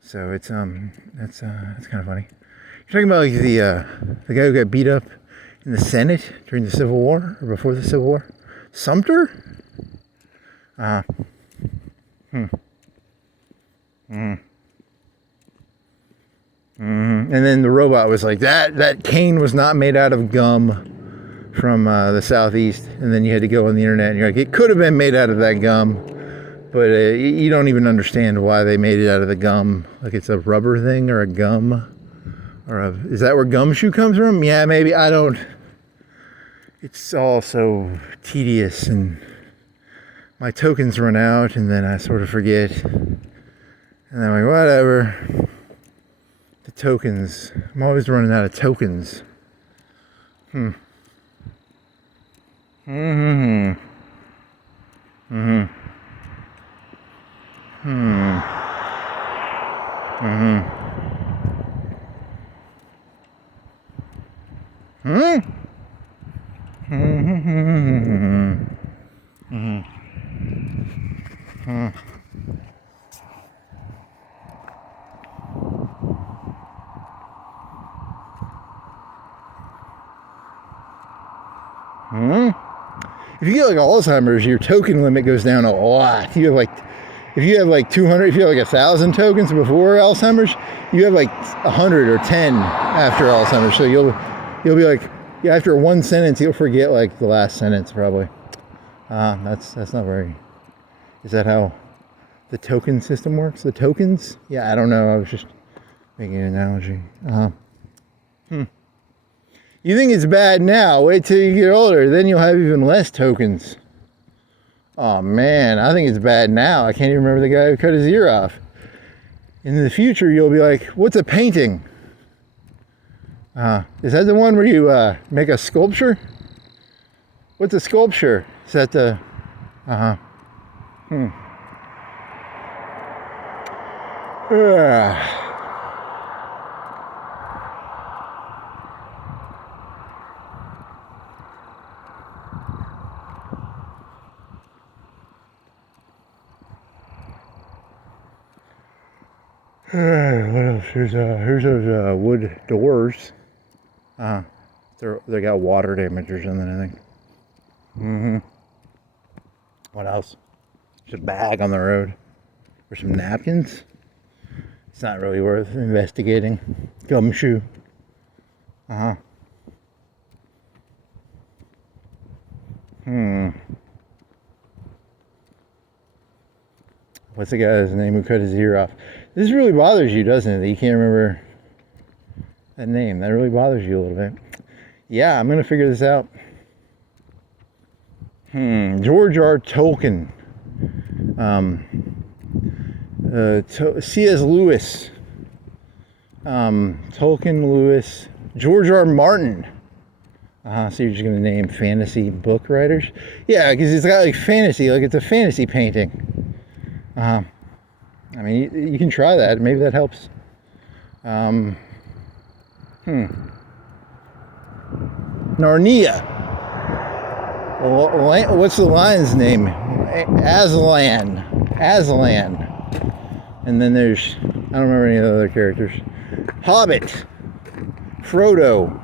So it's that's kind of funny. You're talking about like the guy who got beat up in the Senate during the Civil War or before the Civil War, Sumter. And then the robot was like, that cane was not made out of gum from the Southeast. And then you had to go on the internet and you're like, it could have been made out of that gum, but you don't even understand why they made it out of the gum. Like it's a rubber thing or a gum, is that where gumshoe comes from? Yeah, maybe. I don't. It's all so tedious, and my tokens run out, and then I sort of forget, and I'm like, whatever. The tokens. I'm always running out of tokens. If you get like Alzheimer's, your token limit goes down a lot. If you have like 200, if you have like 1,000 tokens before Alzheimer's, you have like 100 or 10 after Alzheimer's. So you'll be like, yeah, after one sentence, you'll forget like the last sentence probably. That's not very. Is that how the token system works? The tokens? Yeah, I don't know. I was just making an analogy. You think it's bad now? Wait till you get older, then you'll have even less tokens. Oh man, I think it's bad now. I can't even remember the guy who cut his ear off. In the future, you'll be like, what's a painting? Is that the one where you make a sculpture? What's a sculpture? Is that the... What else? Here's those wood doors. They got water damage or something, I think. What else? There's a bag on the road. Or some napkins. It's not really worth investigating. Gumshoe. What's the guy's name who cut his ear off? This really bothers you, doesn't it? That you can't remember that name. That really bothers you a little bit. Yeah, I'm going to figure this out. George R. Tolkien. C.S. Lewis. Tolkien, Lewis. George R. Martin. So you're just going to name fantasy book writers? Yeah, because it's got like fantasy, like it's a fantasy painting. I mean, you can try that. Maybe that helps. Narnia. What's the lion's name? Aslan. And then there's, I don't remember any of the other characters. Hobbit. Frodo.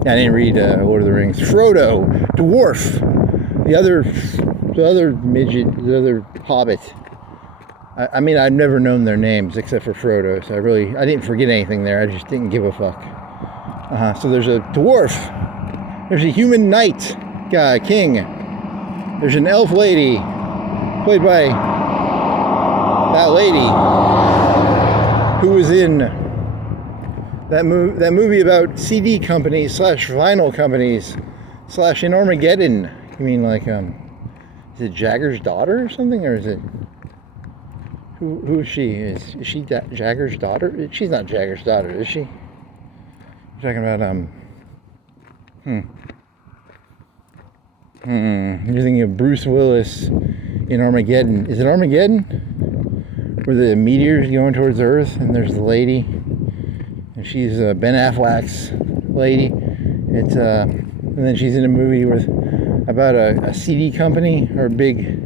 I didn't read Lord of the Rings. Frodo. Dwarf. The other midget, the other hobbit. I mean, I've never known their names except for Frodo, so I didn't forget anything there. I just didn't give a fuck. So there's a dwarf. There's a human knight guy, king. There's an elf lady, played by that lady who was in that movie about CD companies / vinyl companies / in Armageddon. You mean like, is it Jagger's daughter or something, or is it? Who is she? Is she Jagger's daughter? She's not Jagger's daughter, is she? You're talking about, You're thinking of Bruce Willis in Armageddon. Is it Armageddon? Where the meteor's going towards Earth, and there's the lady, and she's Ben Affleck's lady. It's and then she's in a movie about a CD company, or a big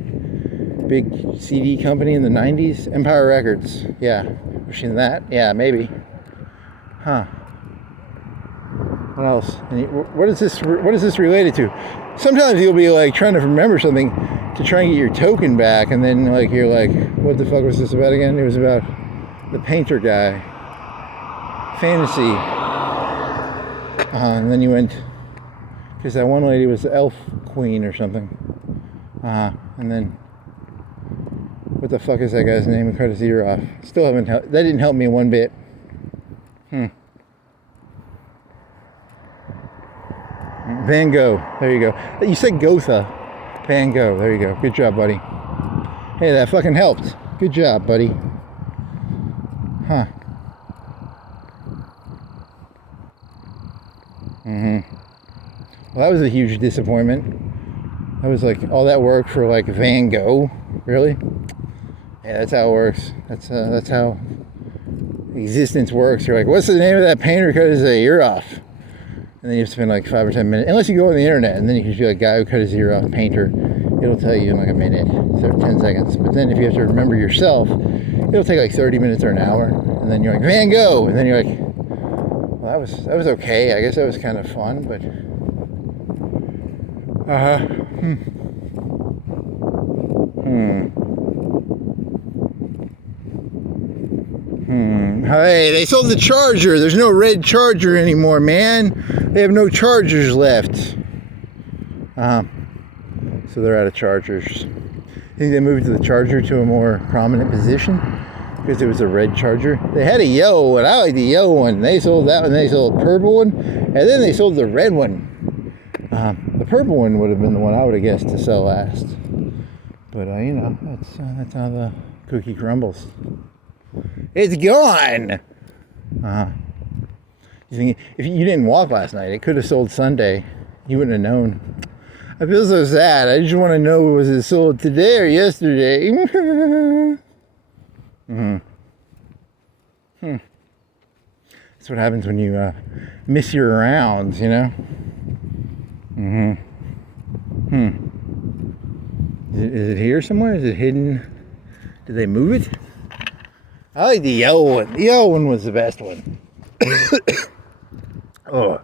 CD company in the 90s. Empire Records. Yeah. Was she in that? Yeah, maybe. Huh. What else? What is this related to? Sometimes you'll be like trying to remember something to try and get your token back, and then like you're like, what the fuck was this about again? It was about the painter guy. Fantasy. And then you went, because that one lady was the elf queen or something. And then, what the fuck is that guy's name? I cut his ear off. Still haven't that didn't help me one bit. Van Gogh. There you go. You said Gotha. Van Gogh. There you go. Good job, buddy. Hey, that fucking helped. Good job, buddy. Huh. Well, that was a huge disappointment. That was like all that work for like Van Gogh. Really? Yeah, that's how it works. That's how existence works. You're like, what's the name of that painter who cut his ear off? And then you have to spend like 5 or 10 minutes. Unless you go on the internet, and then you can be like, guy who cut his ear off, painter. It'll tell you in like a minute, so 10 seconds. But then if you have to remember yourself, it'll take like 30 minutes or an hour. And then you're like, Van Gogh! And then you're like, well, that was okay. I guess that was kind of fun, but... Hey, they sold the Charger. There's no red Charger anymore, man. They have no Chargers left. So they're out of Chargers. I think they moved the Charger to a more prominent position because it was a red Charger. They had a yellow one. I like the yellow one. They sold that one. They sold the purple one, and then they sold the red one. The purple one would have been the one I would have guessed to sell last. But you know, that's how the cookie crumbles. It's gone. You think if you didn't walk last night, it could have sold Sunday. You wouldn't have known. I feel so sad. I just want to know, was it sold today or yesterday? That's what happens when you miss your rounds, you know. Is it here somewhere? Is it hidden? Did they move it? I like the yellow one. The yellow one was the best one. Oh.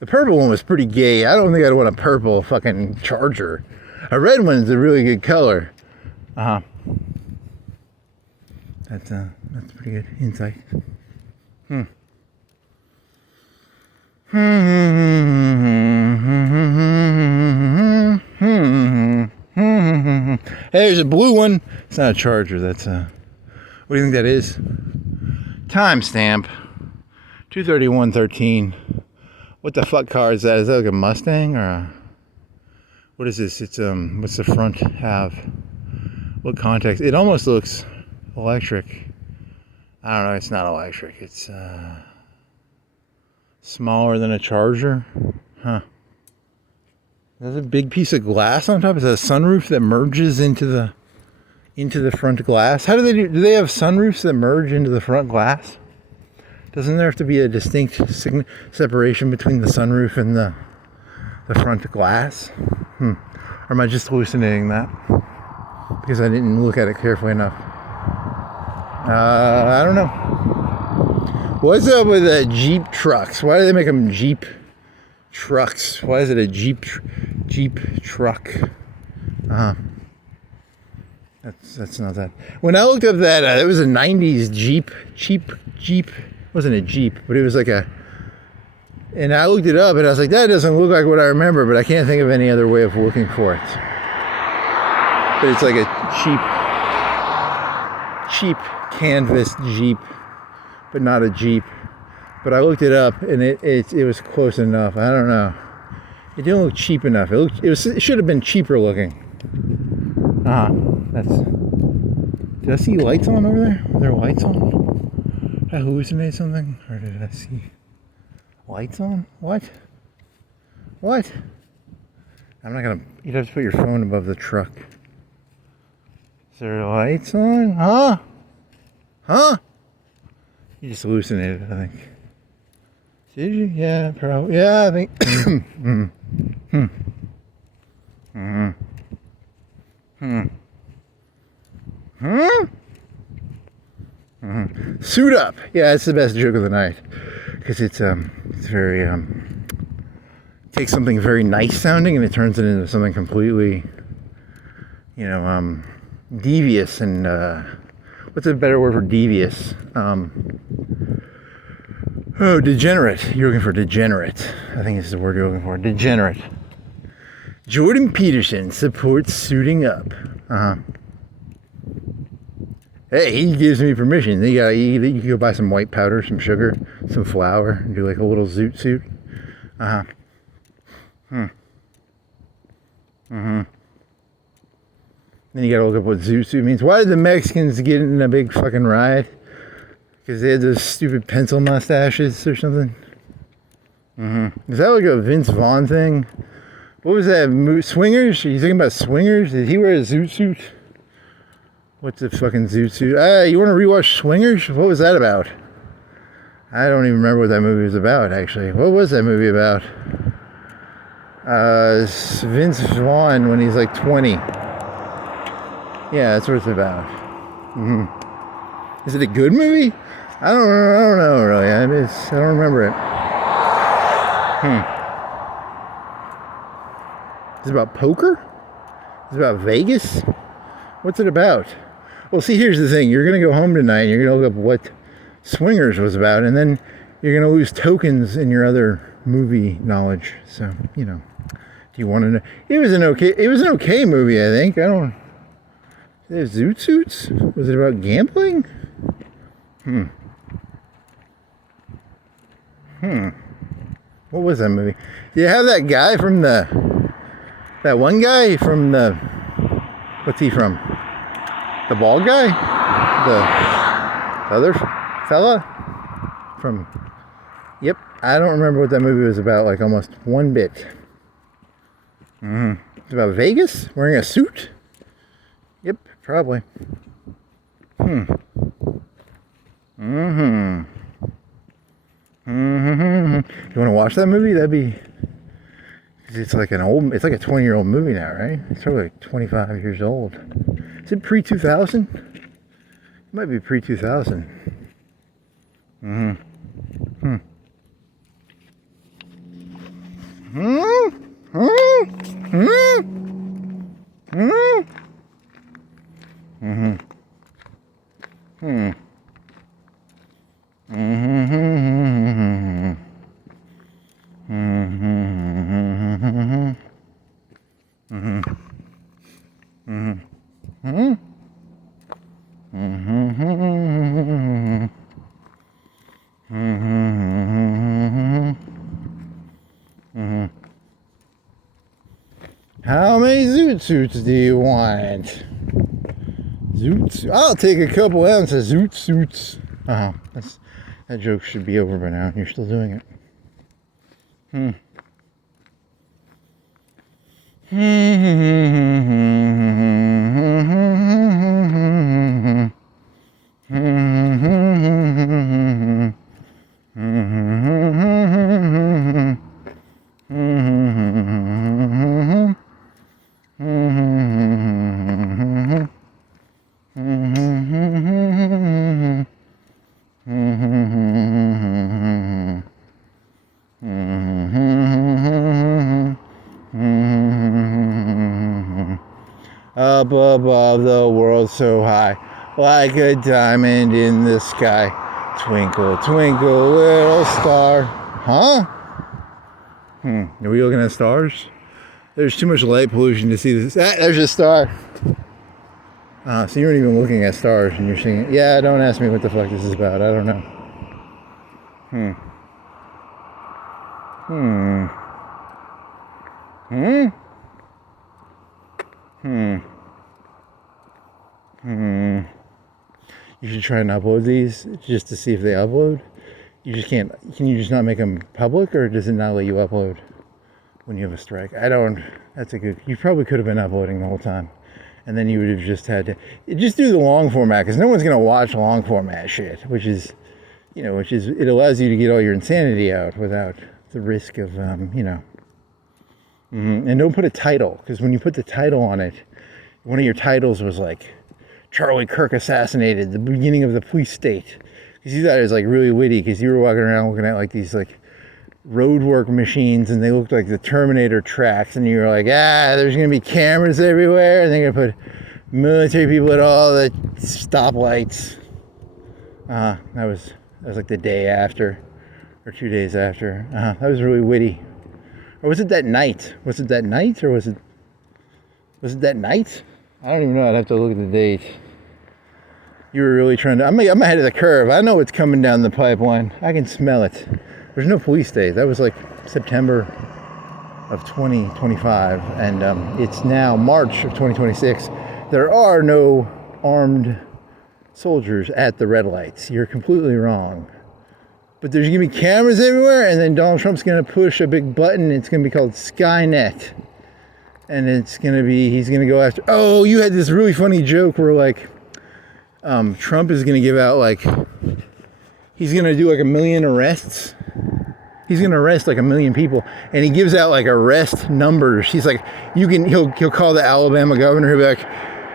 The purple one was pretty gay. I don't think I'd want a purple fucking Charger. A red one's a really good color. That's pretty good insight. Hey, there's a blue one. It's not a Charger. That's what do you think that is? Timestamp. 23113. What the fuck car is that? Is that like a Mustang or a... What is this? It's what's the front have? What context? It almost looks electric. I don't know, it's not electric. It's smaller than a Charger. Huh. There's a big piece of glass on top. Is that a sunroof that merges into the front glass? How do they do they have sunroofs that merge into the front glass? Doesn't there have to be a distinct separation between the sunroof and the front glass? Or am I just hallucinating that? Because I didn't look at it carefully enough. I don't know. What's up with Jeep trucks? Why do they make them Jeep trucks? Why is it a Jeep truck? That's not that. When I looked up that, it was a 90s Jeep. It wasn't a Jeep, but it was like a... And I looked it up and I was like, that doesn't look like what I remember, but I can't think of any other way of looking for it. But it's like a cheap canvas Jeep, but not a Jeep. But I looked it up and it was close enough. I don't know. It didn't look cheap enough. It should have been cheaper looking. Did I see lights on over there? Were there lights on? Did I hallucinate something? Or did I see lights on? What? I'm not gonna... You'd have to put your phone above the truck. Is there lights on? Huh? You just hallucinated, I think. Did you? Yeah, probably. Yeah, I think. Suit up. Yeah, it's the best joke of the night. Because it's very, takes something very nice sounding and it turns it into something completely, devious and, what's a better word for devious? Degenerate. You're looking for degenerate. I think it's the word you're looking for. Degenerate. Jordan Peterson supports suiting up. Hey, he gives me permission. You can go buy some white powder, some sugar, some flour, and do like a little zoot suit. Then you gotta look up what zoot suit means. Why did the Mexicans get in a big fucking riot? Because they had those stupid pencil mustaches or something? Is that like a Vince Vaughn thing? What was that? Swingers? Are you thinking about Swingers? Did he wear a zoot suit? What's the fucking zoot suit? You want to rewatch Swingers? What was that about? I don't even remember what that movie was about, actually. What was that movie about? Vince Vaughn when he's like 20. Yeah, that's what it's about. Is it a good movie? I don't know really. I don't remember it. Is it about poker? Is it about Vegas? What's it about? Well, see, here's the thing. You're going to go home tonight and you're going to look up what Swingers was about, and then you're going to lose tokens in your other movie knowledge. So, do you want to know? It was an okay movie, I think. There's zoot suits? Was it about gambling? What was that movie? Do you have that guy from that one guy from what's he from? The bald guy? The other fella? Yep, I don't remember what that movie was about, like almost one bit. It's about Vegas? Wearing a suit? Yep, probably. You want to watch that movie? That'd be... It's like a 20-year-old movie now, right? It's probably like 25 years old. Is it pre-2000? It might be pre-2000. many zoot suits do you want? Zoot. I'll take a couple ounces of zoot suits. Oh, that joke should be over by now. You're still doing it. Up above the world so high, like a diamond in the sky. Twinkle, twinkle, little star. Huh? Are we looking at stars? There's too much light pollution to see this. Ah, there's a star. So you weren't even looking at stars and you're singing. Yeah, don't ask me what the fuck this is about. I don't know. You should try and upload these just to see if they upload. You just can't. Can you just not make them public, or does it not let you upload when you have a strike? I don't. That's a good. You probably could have been uploading the whole time, and then you would have just had to just do the long format, because no one's gonna watch long format shit, which is, it allows you to get all your insanity out without the risk of, And don't put a title, because when you put the title on it, one of your titles was like, Charlie Kirk assassinated, the beginning of the police state. Because you thought it was like really witty, because you were walking around looking at like these like road work machines, and they looked like the Terminator tracks, and you were like, there's gonna be cameras everywhere, and they're gonna put military people at all the stoplights. That was like the day after, or 2 days after. That was really witty. Or was it that night? Was it that night, or was it that night? I don't even know. I'd have to look at the date. You were really trying to... I'm ahead of the curve. I know what's coming down the pipeline. I can smell it. There's no police day. That was like September of 2025. And it's now March of 2026. There are no armed soldiers at the red lights. You're completely wrong. But there's going to be cameras everywhere. And then Donald Trump's going to push a big button. It's going to be called Skynet. And it's going to be, he's going to go after, oh, you had this really funny joke where like, Trump is going to give out like, he's going to do like 1 million arrests. He's going to arrest like 1 million people. And he gives out like arrest numbers. He's like, he'll call the Alabama governor. He'll be like,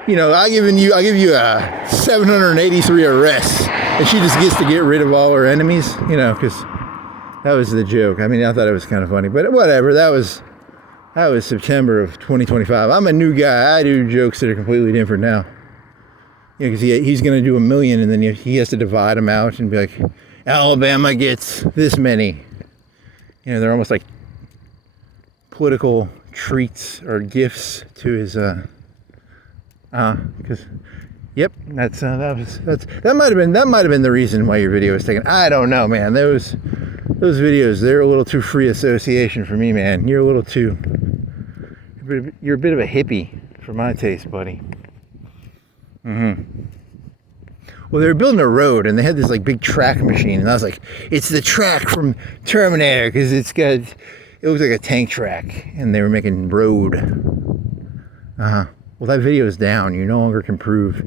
I'll give you 783 arrests. And she just gets to get rid of all her enemies, because that was the joke. I mean, I thought it was kind of funny, but whatever. That was September of 2025. I'm a new guy. I do jokes that are completely different now. Because he's going to do 1 million, and then he has to divide them out and be like, Alabama gets this many. They're almost like political treats or gifts to his. Because, yep, that might have been the reason why your video was taken. I don't know, man. Those videos, they're a little too free association for me, man. You're a little too. You're a bit of a hippie for my taste, buddy. Well, they were building a road, and they had this like big track machine, and I was like, it's the track from Terminator, because it looks like a tank track, and they were making road. Well, that video is down. You no longer can prove.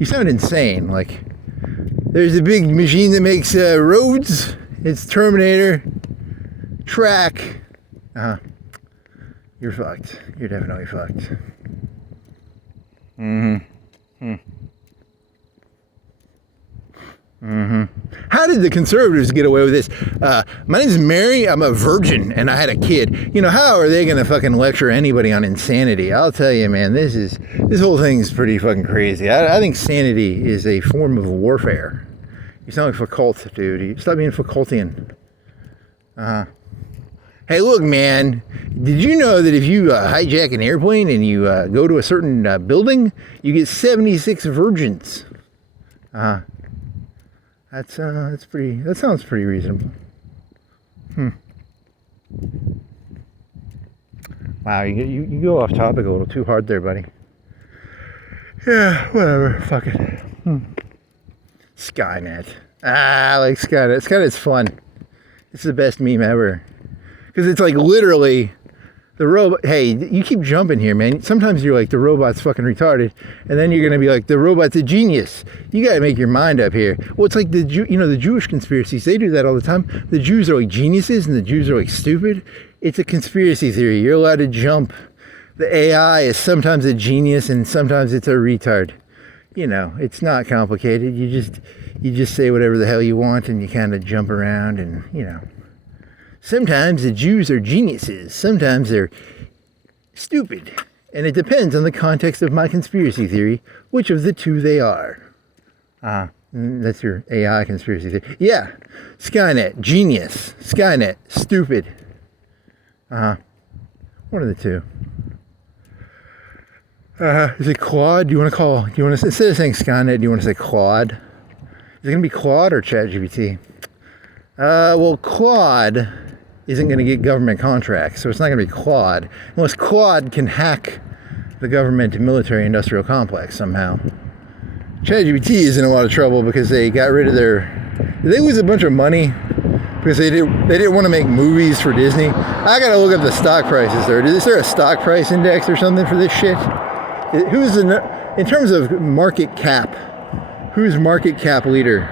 You sound insane. Like, there's a big machine that makes roads. It's Terminator track. You're fucked. You're definitely fucked. How did the conservatives get away with this? My name's Mary. I'm a virgin, and I had a kid. How are they gonna fucking lecture anybody on insanity? I'll tell you, man. This whole thing is pretty fucking crazy. I think sanity is a form of warfare. You sound like Foucault, dude. Stop being Foucaultian. Hey, look, man. Did you know that if you hijack an airplane and you go to a certain building, you get 76 virgins? That sounds pretty reasonable. Wow, you go off topic a little too hard there, buddy. Yeah, whatever. Fuck it. Skynet. I like Skynet. Skynet's fun. It's the best meme ever. Because it's like literally the robot. Hey, you keep jumping here, man. Sometimes you're like, the robot's fucking retarded. And then you're going to be like, the robot's a genius. You got to make your mind up here. Well, it's like the Jewish conspiracies. They do that all the time. The Jews are like geniuses and the Jews are like stupid. It's a conspiracy theory. You're allowed to jump. The AI is sometimes a genius and sometimes it's a retard. You know, it's not complicated. You just say whatever the hell you want and you kind of jump around and, you know. Sometimes the Jews are geniuses. Sometimes they're stupid. And it depends on the context of my conspiracy theory, which of the two they are. That's your AI conspiracy theory. Yeah. Skynet, genius. Skynet, stupid. One of the two. Is it Claude? Do you want to, instead of saying Skynet, do you want to say Claude? Is it going to be Claude or ChatGPT? Well, Claude isn't going to get government contracts, so it's not going to be Claude. Unless Claude can hack the government military industrial complex somehow. ChatGPT is in a lot of trouble because they got rid of did they lose a bunch of money? Because they didn't want to make movies for Disney. I gotta look up the stock prices there. Is there a stock price index or something for this shit? In terms of market cap, who's market cap leader?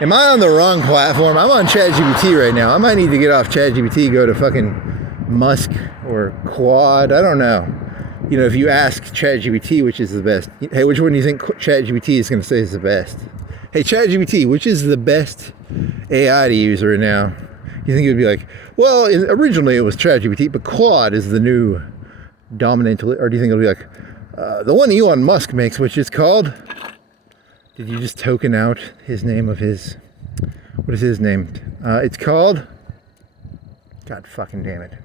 Am I on the wrong platform? I'm on ChatGPT right now. I might need to get off ChatGPT, go to fucking Musk or Claude. I don't know. You know, if you ask ChatGPT which is the best, hey, which one do you think ChatGPT is going to say is the best? Hey, ChatGPT, which is the best AI to use right now? You think it would be like, well, originally it was ChatGPT, but Claude is the new dominant, or do you think it'll be like the one Elon Musk makes, which is called? Did you just token out his name of his? What is his name? It's called. God fucking damn it.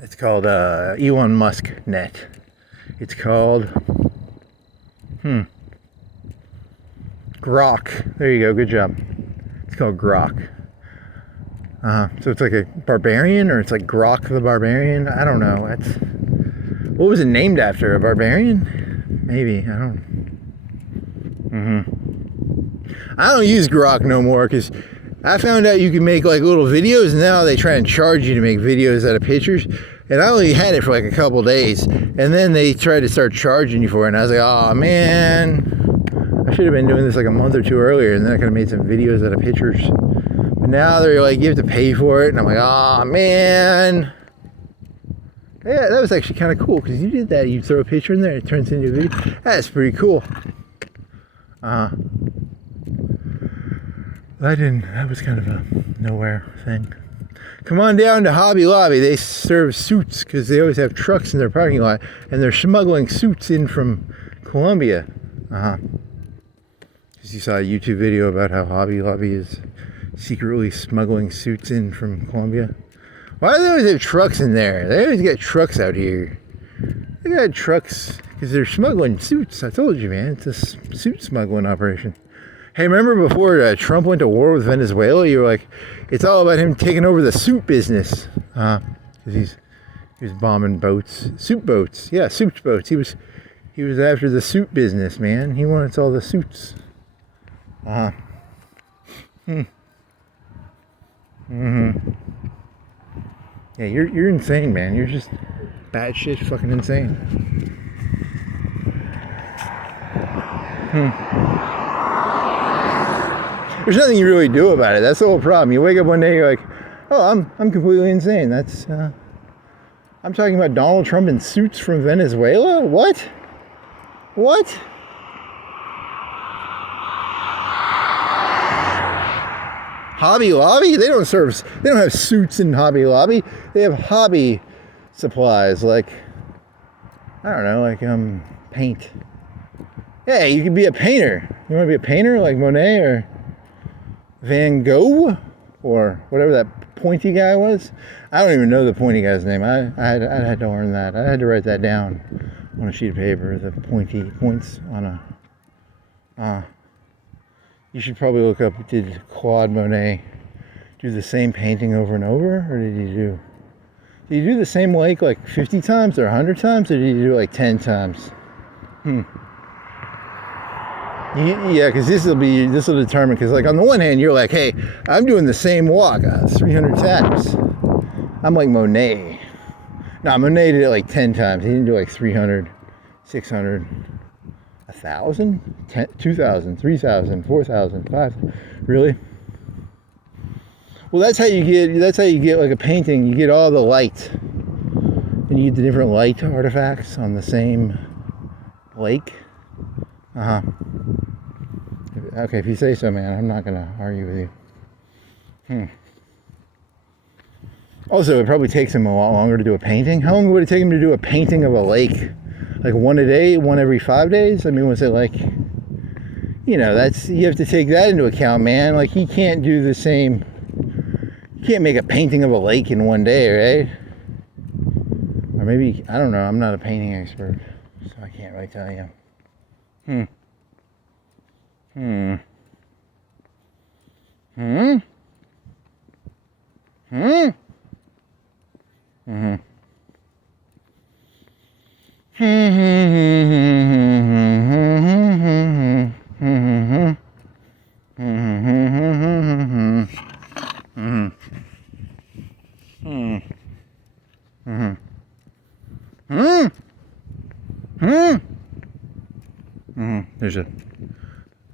It's called Elon Musk Net. It's called. Grok. There you go. Good job. It's called Grok. So it's like a barbarian, or it's like Grok the barbarian. I don't know. What was it named after? A barbarian? Maybe. I don't. I don't use Grok no more because I found out you can make like little videos, and now they try and charge you to make videos out of pictures. And I only had it for like a couple days, and then they tried to start charging you for it, and I was like, oh man, I should have been doing this like a month or two earlier, and then I could have made some videos out of pictures. But now they're like, you have to pay for it, and I'm like, oh man. Yeah, that was actually kind of cool, because you did that. You throw a picture in there, it turns into a video. That's pretty cool. That was kind of a nowhere thing. Come on down to Hobby Lobby. They serve suits because they always have trucks in their parking lot, and they're smuggling suits in from Colombia. Because you saw a YouTube video about how Hobby Lobby is secretly smuggling suits in from Colombia. Why do they always have trucks in there? They always get trucks out here. They got trucks because they're smuggling suits. I told you, man. It's a suit smuggling operation. Hey, remember before Trump went to war with Venezuela, you were like, it's all about him taking over the suit business. Because he was bombing boats. Suit boats. Yeah, suit boats. He was after the suit business, man. He wanted all the suits. Yeah, you're insane, man. You're just batshit fucking insane. There's nothing you really do about it. That's the whole problem. You wake up one day, you're like, oh, I'm completely insane. I'm talking about Donald Trump in suits from Venezuela? What? Hobby Lobby? They don't have suits in Hobby Lobby. They have hobby supplies like, I don't know, like paint. Yeah, you could be a painter. You want to be a painter like Monet or Van Gogh or whatever that pointy guy was? I don't even know the pointy guy's name. I had to learn that. I had to write that down on a sheet of paper, the pointy points on a... You should probably look up, did Claude Monet do the same painting over and over, or did you do the same lake like 50 times or 100 times, or did you do it like 10 times? Yeah, because this will determine, because like on the one hand, you're like, hey, I'm doing the same walk 300 times. I'm like Monet. No, Monet did it like 10 times. He didn't do like 300, 600, 1,000, 2,000, 3,000, 4,000, 5,000. Really? Well, that's how you get like a painting. You get all the light, and you get the different light artifacts on the same lake. Okay, if you say so, man, I'm not gonna argue with you. Also, it probably takes him a lot longer to do a painting. How long would it take him to do a painting of a lake? Like one a day, one every 5 days? I mean, was it like, you have to take that into account, man. Like, he can't do the same, you can't make a painting of a lake in one day, right? Or maybe, I don't know, I'm not a painting expert, so I can't really tell you.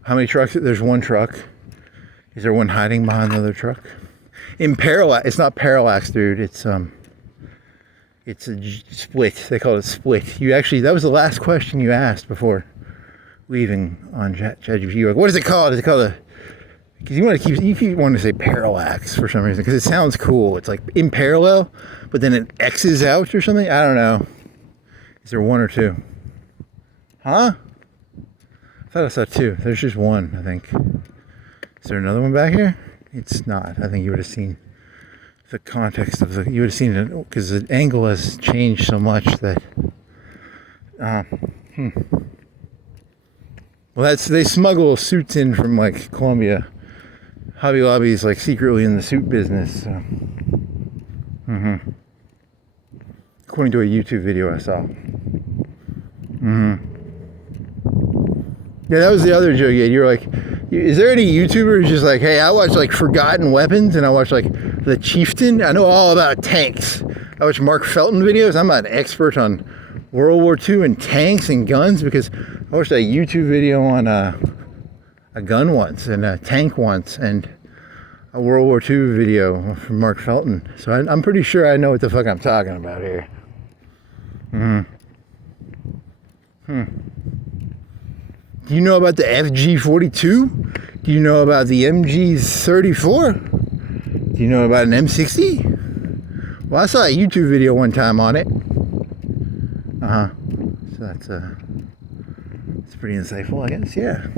How many trucks? There's one truck. Is there one hiding behind the other truck? In parallax, it's not parallax, dude. It's a split. They call it split. That was the last question you asked before leaving on ChatGPT. You're like, what is it called? Is it called because you keep wanting to say parallax for some reason, because it sounds cool. It's like in parallel, but then it X's out or something. I don't know. Is there one or two? Huh? I thought I saw two. There's just one, I think. Is there another one back here? It's not. I think you would have seen the context of you would have seen it, because the angle has changed so much that. Well, they smuggle suits in from like Colombia. Hobby Lobby's like secretly in the suit business. So. According to a YouTube video I saw. Yeah, that was the other joke. You're like, is there any YouTuber who's just like, hey, I watch like Forgotten Weapons, and I watch like The Chieftain. I know all about tanks. I watch Mark Felton videos. I'm not an expert on World War II and tanks and guns, because I watched a YouTube video on a gun once and a tank once and a World War II video from Mark Felton. So I'm pretty sure I know what the fuck I'm talking about here. Do you know about the FG-42? Do you know about the MG-34? Do you know about an M60? Well, I saw a YouTube video one time on it. So that's pretty insightful, I guess. Yeah.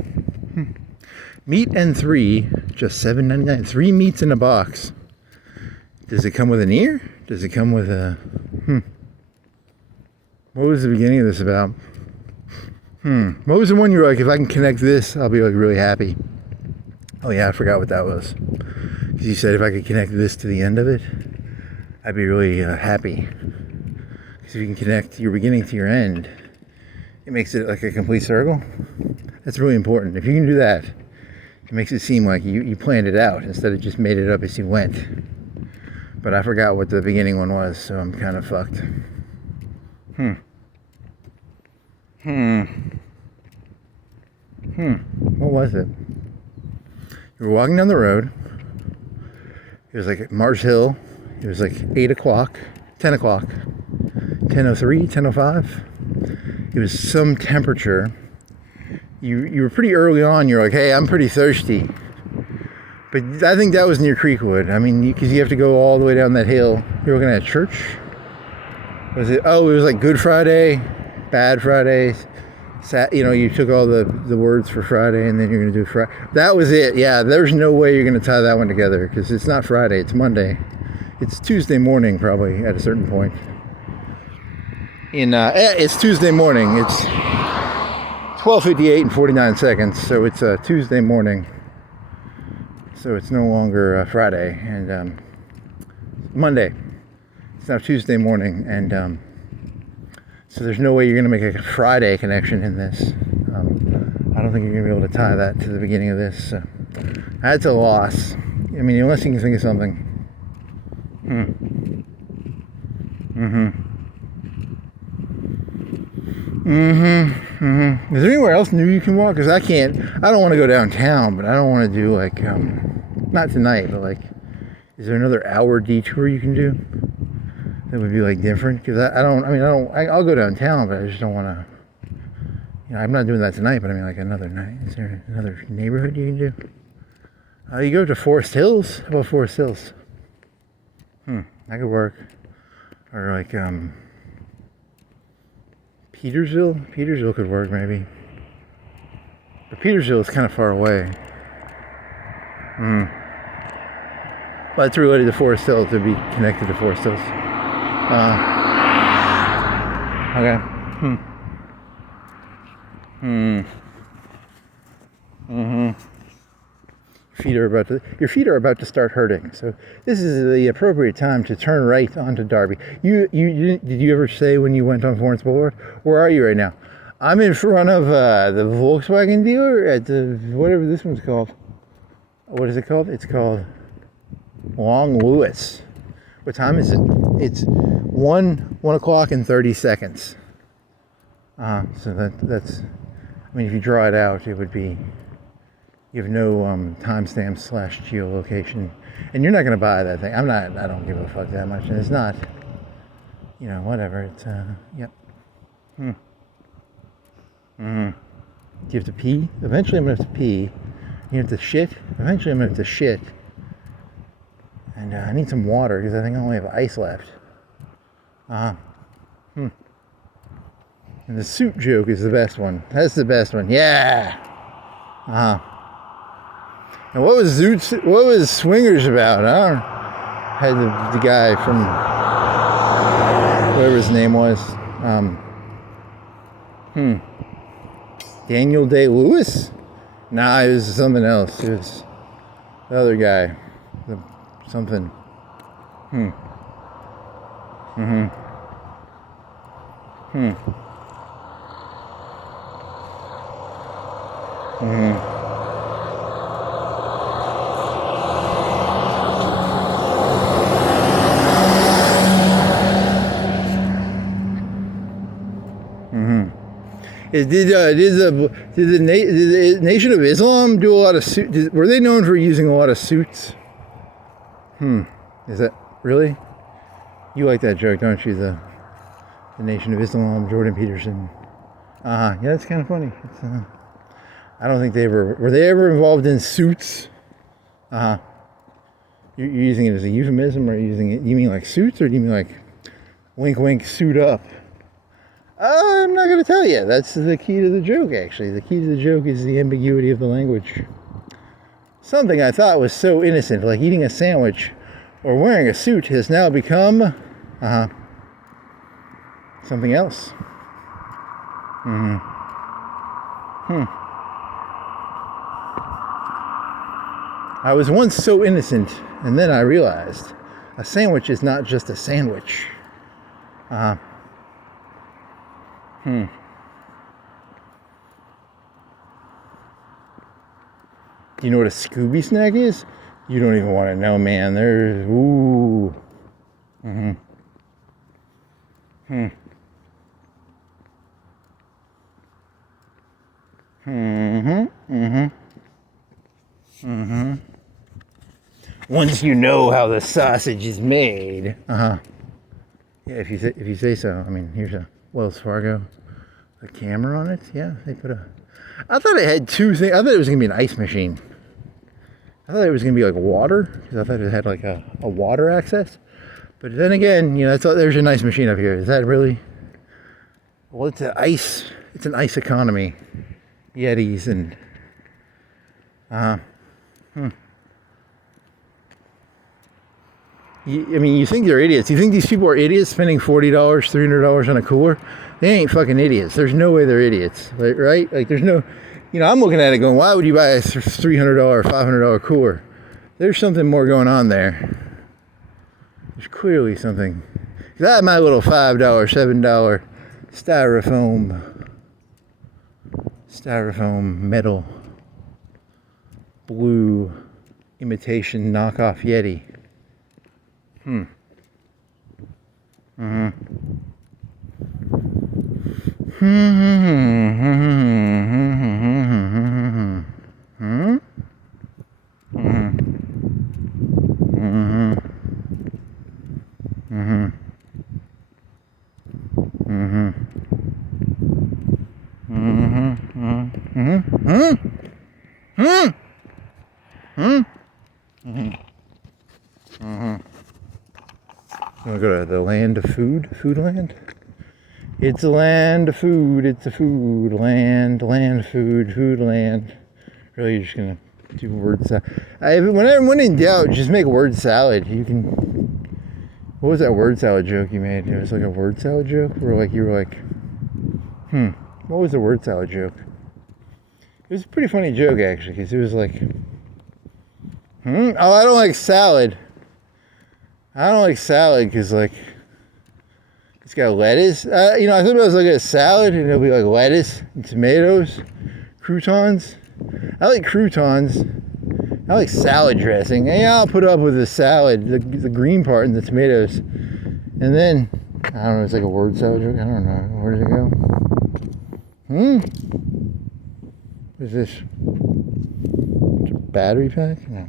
Meat and 3, just $7.99. 3 meats in a box. Does it come with an ear? Does it come with a... What was the beginning of this about? What was the one you were like, if I can connect this, I'll be like really happy? Oh yeah, I forgot what that was. Because you said if I could connect this to the end of it, I'd be really happy. Because if you can connect your beginning to your end, it makes it like a complete circle. That's really important. If you can do that, it makes it seem like you planned it out instead of just made it up as you went. But I forgot what the beginning one was, so I'm kind of fucked. What was it? You were walking down the road. It was like Mars Hill. It was like 8 o'clock, 10 o'clock, 10:03, 10:05. It was some temperature. You were pretty early on. You're like, hey, I'm pretty thirsty. But I think that was near Creekwood. I mean, because you have to go all the way down that hill. You were looking at a church? Was it? Oh, it was like Good Friday, Bad Friday. You took all the words for Friday, and then you're going to do Friday. That was it. Yeah, there's no way you're going to tie that one together, because it's not Friday, it's Monday. It's Tuesday morning, probably, at a certain point. It's Tuesday morning. It's 12:58 and 49 seconds, so it's Tuesday morning. So it's no longer Friday and Monday. It's now Tuesday morning, and so there's no way you're going to make a Friday connection in this. I don't think you're going to be able to tie that to the beginning of this. So that's a loss. I mean, unless you can think of something. Is there anywhere else new you can walk? Because I don't want to go downtown, but I don't want to do like, not tonight, but like, is there another hour detour you can do that would be like different? Because I'll go downtown, but I just don't want to, I'm not doing that tonight, but I mean like another night. Is there another neighborhood you can do? You go to Forest Hills. How about Forest Hills? That could work. Or like, Petersville could work maybe. But Petersville is kind of far away. But it's related to Forest Hills to be connected to Forest Hills. Okay. Your feet are about to start hurting. So this is the appropriate time to turn right onto Darby. Did you ever say when you went on Florence Boulevard? Where are you right now? I'm in front of the Volkswagen dealer at the whatever this one's called. What is it called? It's called Long Lewis. What time is it? It's 1 o'clock and 30 seconds. So that's. I mean, if you draw it out, it would be. You have no timestamp / geolocation, and you're not going to buy that thing. I don't give a fuck that much, and it's not, whatever. It's yep. Do you have to pee? Eventually, I'm going to have to pee. You have to shit. Eventually, I'm going to have to shit, and I need some water because I think I only have ice left. And the suit joke is the best one. That's the best one. Yeah. And what was Swingers about? I don't know. Had the guy from whatever his name was. Daniel Day-Lewis? Nah, it was something else. It was the other guy. Something. Did the Nation of Islam do a lot of suits? Were they known for using a lot of suits? Is that really? You like that joke, don't you? The Nation of Islam, Jordan Peterson. Yeah, that's kind of funny. I don't think were they ever involved in suits? You're using it as a euphemism, or you mean like suits, or do you mean like wink wink suit up? I'm not going to tell you. That's the key to the joke, actually. The key to the joke is the ambiguity of the language. Something I thought was so innocent, like eating a sandwich or wearing a suit, has now become something else. I was once so innocent, and then I realized a sandwich is not just a sandwich. Do you know what a Scooby snack is? You don't even want to know, man. There's ooh. Once you know how the sausage is made. Yeah, if you say so. I mean, here's a Wells Fargo, a camera on it. Yeah, they put a. I thought it had two things. I thought it was gonna be an ice machine. I thought it was gonna be like water, because I thought it had like a water access. But then again, there's a nice machine up here. Is that really? Well, it's an ice economy. Yetis and you think they're idiots. You think these people are idiots spending $40, $300 on a cooler? They ain't fucking idiots. There's no way they're idiots, right? Like, there's no, I'm looking at it going, why would you buy a $300, $500 cooler? There's something more going on there. There's clearly something. Cause I had my little $5, $7 styrofoam metal blue imitation knockoff Yeti. Wanna go to the land of food? Foodland? It's a land of food, it's a food land, land food, food land. Really, you're just gonna do word salad. When in doubt, just make word salad. You can. What was that word salad joke you made? It was like a word salad joke? Where like, you were like, what was the word salad joke? It was a pretty funny joke, actually, because it was like, oh, I don't like salad. I don't like salad because, like, it's got lettuce. I thought it was like a salad and it'll be like lettuce and tomatoes, croutons. I like croutons. I like salad dressing. And yeah, I'll put up with the salad, the green part and the tomatoes. And then, I don't know, it's like a word salad joke. I don't know. Where does it go? What is this? It's a battery pack? No.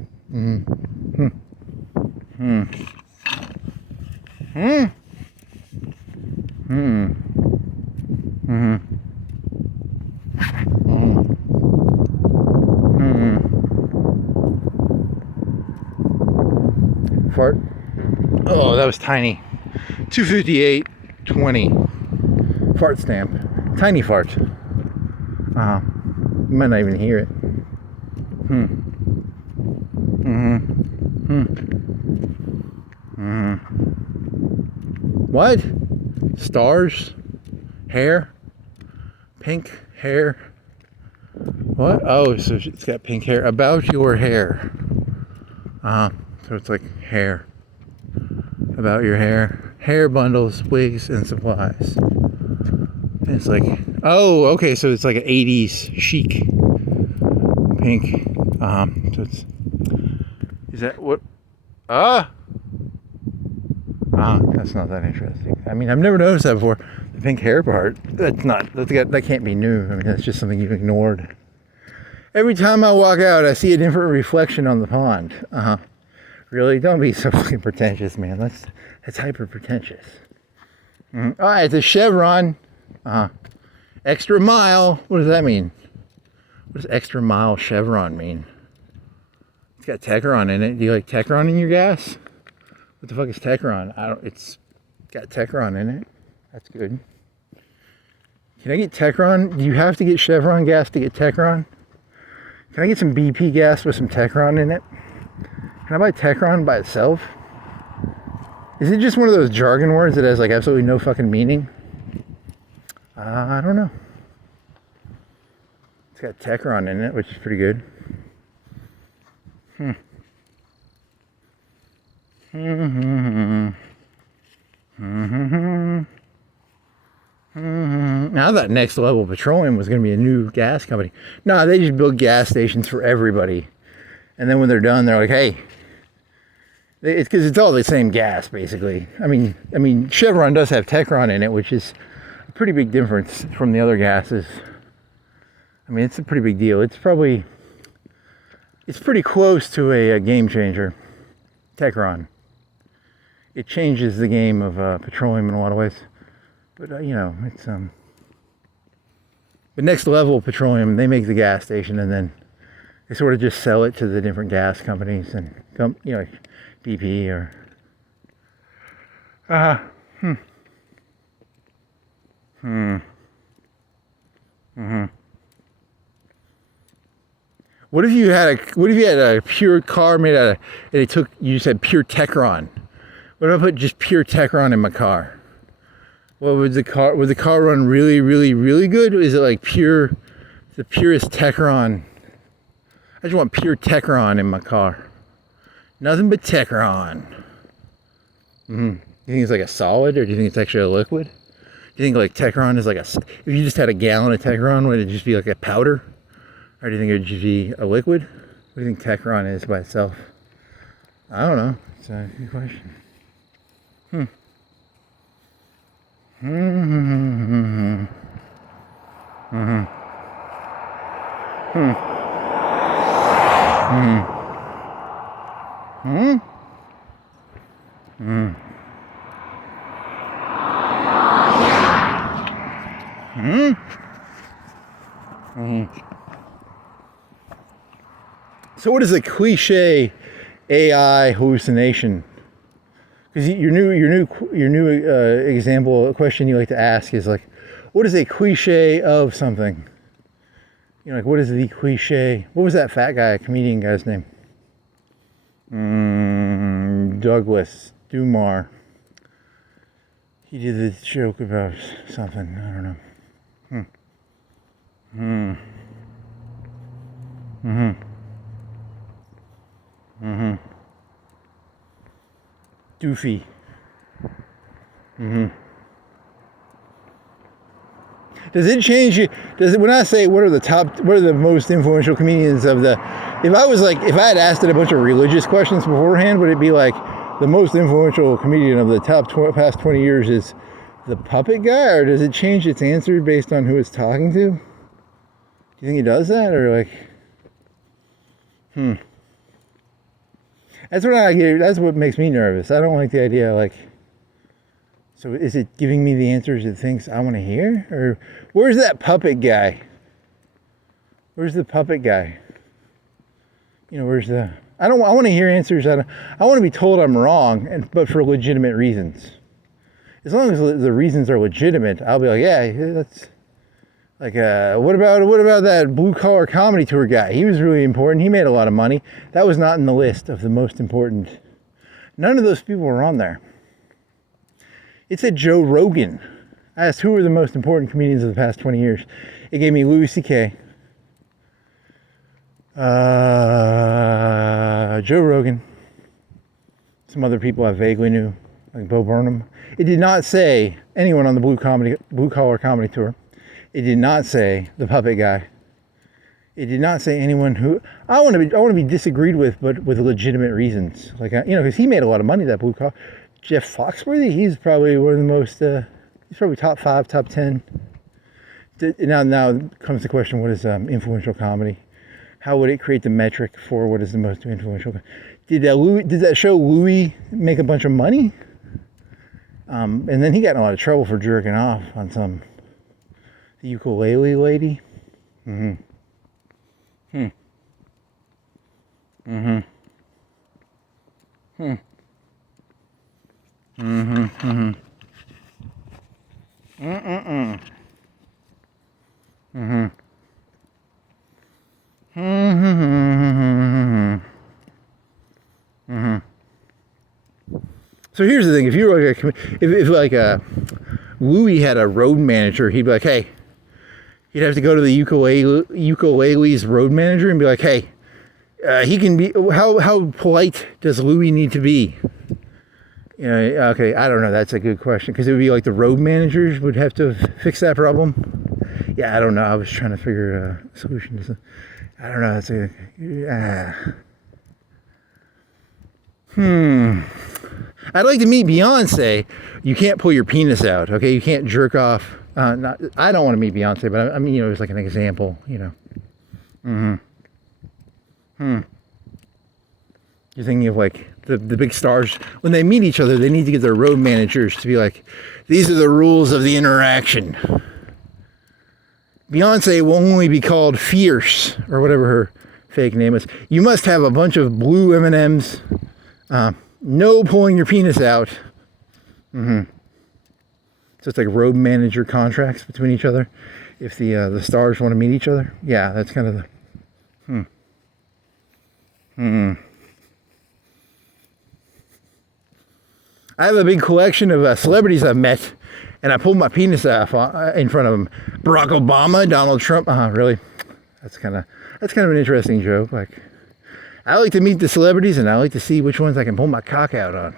Fart. Oh, that was tiny. 258.20. Fart stamp. Tiny fart. You might not even hear it. What? Stars? Hair? Pink hair? What? Oh, so it's got pink hair. About your hair. So it's like hair. About your hair. Hair bundles, wigs, and supplies. And it's like, oh, okay, so it's like an 80s chic. Pink. So it's, is that what? That's not that interesting. I mean, I've never noticed that before. The pink hair part. That can't be new. I mean, that's just something you've ignored. Every time I walk out, I see a different reflection on the pond. Really? Don't be so fucking pretentious, man. That's hyper pretentious. All right, it's a chevron. Extra mile. What does that mean? What does extra mile chevron mean? It's got Techron in it. Do you like Techron in your gas? What the fuck is Techron? It's got Techron in it. That's good. Can I get Techron? Do you have to get Chevron gas to get Techron? Can I get some BP gas with some Techron in it? Can I buy Techron by itself? Is it just one of those jargon words that has like absolutely no fucking meaning? I don't know. It's got Techron in it, which is pretty good. Now that Next Level Petroleum was going to be a new gas company. No, they just build gas stations for everybody. And then when they're done, they're like, hey, it's because it's all the same gas, basically. I mean, Chevron does have Techron in it, which is a pretty big difference from the other gases. I mean, it's a pretty big deal. It's pretty close to a game changer. Techron. It changes the game of petroleum in a lot of ways. But, it's... But Next Level Petroleum, they make the gas station and then they sort of just sell it to the different gas companies and, like BP or... What if you had a pure car made out of, and you said pure Techron? What if I put just pure Techron in my car? Would the car run really, really, really good? Is it like the purest Techron? I just want pure Techron in my car. Nothing but Techron. You think it's like a solid, or do you think it's actually a liquid? Do you think like Techron is like if you just had a gallon of Techron, would it just be like a powder? Or do you think it would just be a liquid? What do you think Techron is by itself? I don't know. It's a good question. So what is a cliche AI hallucination? Because your new example question you like to ask is like, what is a cliche of something? You know, like what is the cliche? What was that fat guy, comedian guy's name? Douglas Dumar. He did this joke about something. I don't know. Doofy. Does it change you? Does it, when I say what are the most influential comedians of the, if I had asked it a bunch of religious questions beforehand, would it be like the most influential comedian of the past 20 years is the puppet guy, or does it change its answer based on who it's talking to? Do you think it does that, or like, That's what makes me nervous. I don't like the idea, like, so is it giving me the answers it thinks I want to hear? Or where's that puppet guy? Where's the puppet guy? You know, I want to hear answers. I want to be told I'm wrong, but for legitimate reasons. As long as the reasons are legitimate, I'll be like, yeah, that's like, what about that blue collar comedy tour guy? He was really important. He made a lot of money. That was not in the list of the most important. None of those people were on there. It said Joe Rogan. I asked who were the most important comedians of the past 20 years. It gave me Louis C.K., Joe Rogan, some other people I vaguely knew, like Bo Burnham. It did not say anyone on the blue collar comedy tour. It did not say the puppet guy. It did not say anyone who I want to be disagreed with, but with legitimate reasons. Like, because he made a lot of money, that blue collar. Jeff Foxworthy, he's probably one of the most. He's probably top 5, top 10. Now comes the question: what is influential comedy? How would it create the metric for what is the most influential? Did that show Louis make a bunch of money? And then he got in a lot of trouble for jerking off on the ukulele lady. So here's the thing: if you were like Louis had a road manager, he'd be like, "Hey," he'd have to go to the ukulele's road manager and be like, "Hey, he can be. How polite does Louis need to be?" You know, okay, I don't know. That's a good question, because it would be like the road managers would have to fix that problem. Yeah, I don't know. I was trying to figure a solution to this. I don't know. I'd like to meet Beyonce. You can't pull your penis out, okay? You can't jerk off. I don't want to meet Beyonce, but I mean, it's like an example, You're thinking of like the big stars. When they meet each other, they need to get their road managers to be like, these are the rules of the interaction. Beyonce will only be called Fierce, or whatever her fake name is. You must have a bunch of blue M&Ms. No pulling your penis out. So it's like road manager contracts between each other. If the stars want to meet each other. Yeah, that's kind of the... I have a big collection of celebrities I've met, and I pulled my penis off in front of them. Barack Obama, Donald Trump. Really? That's kind of an interesting joke. Like, I like to meet the celebrities, and I like to see which ones I can pull my cock out on.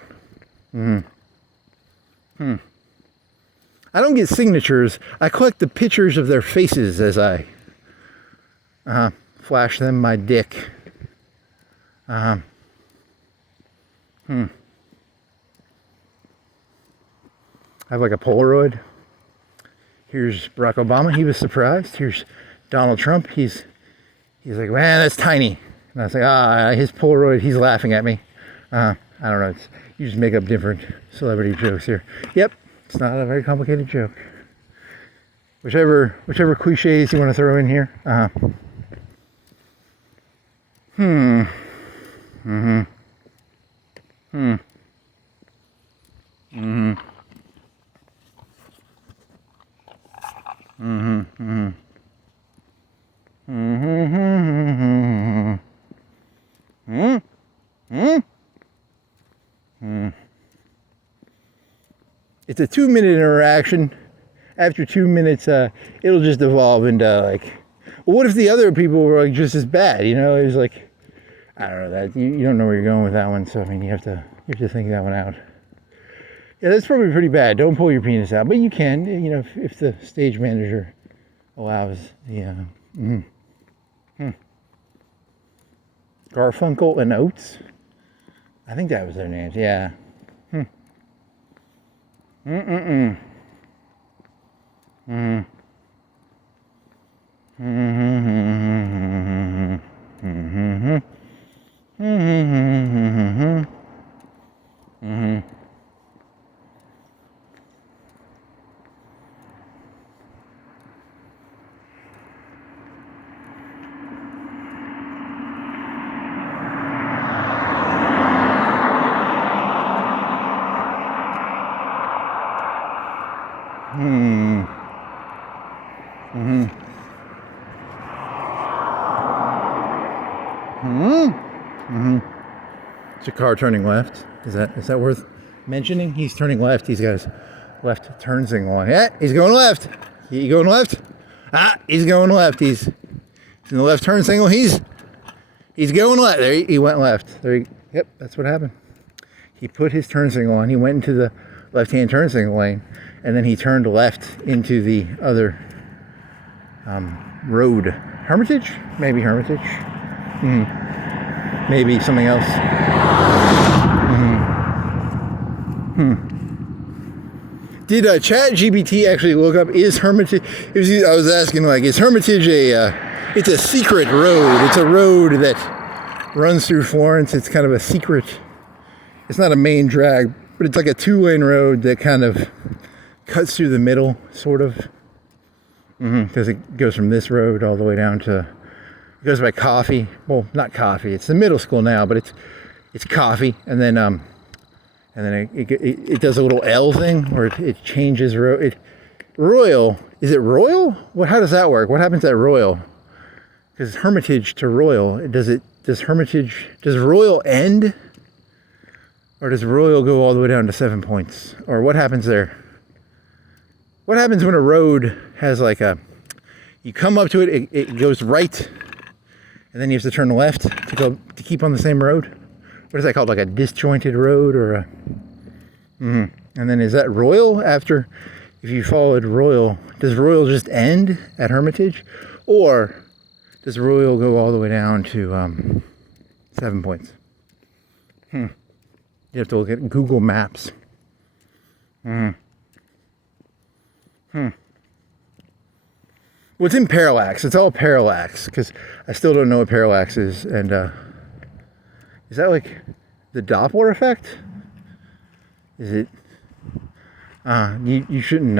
I don't get signatures. I collect the pictures of their faces as I flash them my dick. I have like a Polaroid. Here's Barack Obama. He was surprised. Here's Donald Trump. He's like, man, that's tiny. And I was like, his Polaroid. He's laughing at me. I don't know. You just make up different celebrity jokes here. Yep, it's not a very complicated joke. Whichever cliches you want to throw in here. It's a 2-minute interaction. After 2 minutes, it'll just evolve into like, well, what if the other people were like just as bad? You know, it was like, I don't know, that you don't know where you're going with that one. So I mean, you have to think that one out. Yeah, that's probably pretty bad. Don't pull your penis out, but you can, you know, if the stage manager allows the. Garfunkel and Oates. I think that was their names. Yeah. It's a car turning left. Is that worth mentioning? He's turning left. He's got his left turn signal on. Yeah, he's going left. He going left? He's going left. He's in the left turn signal. He's going left. There he went left. Yep, that's what happened. He put his turn signal on. He went into the left-hand turn signal lane, and then he turned left into the other road. Hermitage? Maybe Hermitage. Maybe something else. Did ChatGPT actually look up, is Hermitage, I was asking, like, is Hermitage it's a secret road. It's a road that runs through Florence. It's kind of a secret, it's not a main drag, but it's like a 2-lane road that kind of cuts through the middle, sort of. Because it goes from this road all the way down to, it goes by Coffee. Well, not Coffee. It's the middle school now, but it's Coffee, and then it does a little L thing where it changes road. Royal, is it Royal? How does that work? What happens at Royal? Because Hermitage to Royal, does Royal end? Or does Royal go all the way down to 7 Points? Or what happens there? What happens when a road has like you come up to it, it goes right, and then you have to turn left to keep on the same road? What is that called? Like a disjointed road or a... And then is that Royal after, if you followed Royal, does Royal just end at Hermitage? Or does Royal go all the way down to 7 Points? You have to look at Google Maps. Well, it's in parallax. It's all parallax, because I still don't know what parallax is. And is that like the Doppler effect? Is it? You shouldn't.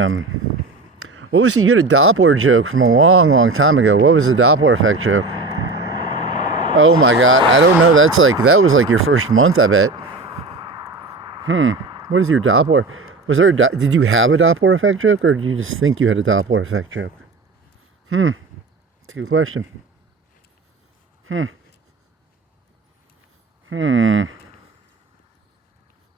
What was you had a Doppler joke from a long time ago? What was the Doppler effect joke? Oh my God, I don't know. That was like your first month, I bet. What is your Doppler? Was there did you have a Doppler effect joke, or did you just think you had a Doppler effect joke? That's a good question.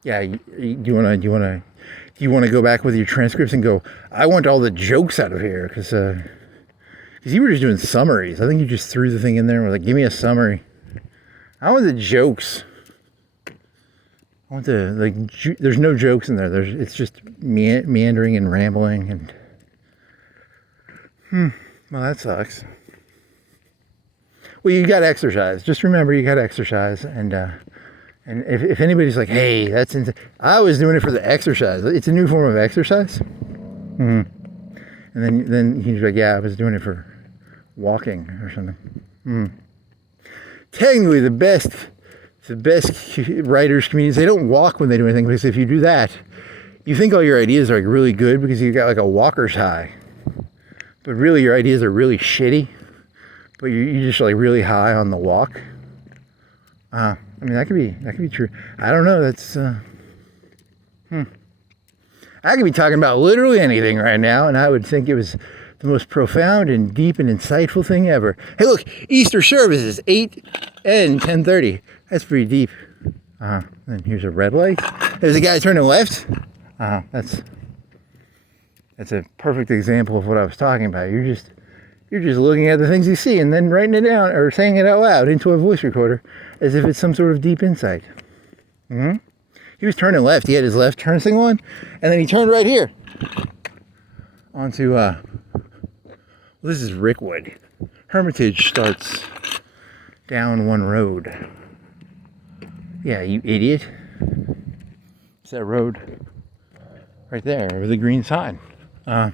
Yeah, do you want to go back with your transcripts and go, I want all the jokes out of here, because you were just doing summaries. I think you just threw the thing in there and was like, give me a summary. I want the jokes. I want the, like, there's no jokes in there. It's just meandering and rambling and, well, that sucks. Well, you got to exercise. Just remember, you got to exercise. And if anybody's like, hey, that's insane. I was doing it for the exercise. It's a new form of exercise. And then he's like, yeah, I was doing it for walking or something. Technically, the best writers, comedians, they don't walk when they do anything, because if you do that, you think all your ideas are like really good because you got like a walker's high, but really your ideas are really shitty, but you just like really high on the walk. I mean, that could be true. I don't know. That's I could be talking about literally anything right now, and I would think it was the most profound and deep and insightful thing ever. Hey, look, Easter services, 8 and 10:30. That's pretty deep. And here's a red light. There's a guy turning left. That's a perfect example of what I was talking about. You're just looking at the things you see and then writing it down or saying it out loud into a voice recorder as if it's some sort of deep insight. He was turning left. He had his left turn signal on, and then he turned right here onto, well, this is Rickwood. Hermitage starts down one road. Yeah, you idiot. It's that road right there with the green sign. Well,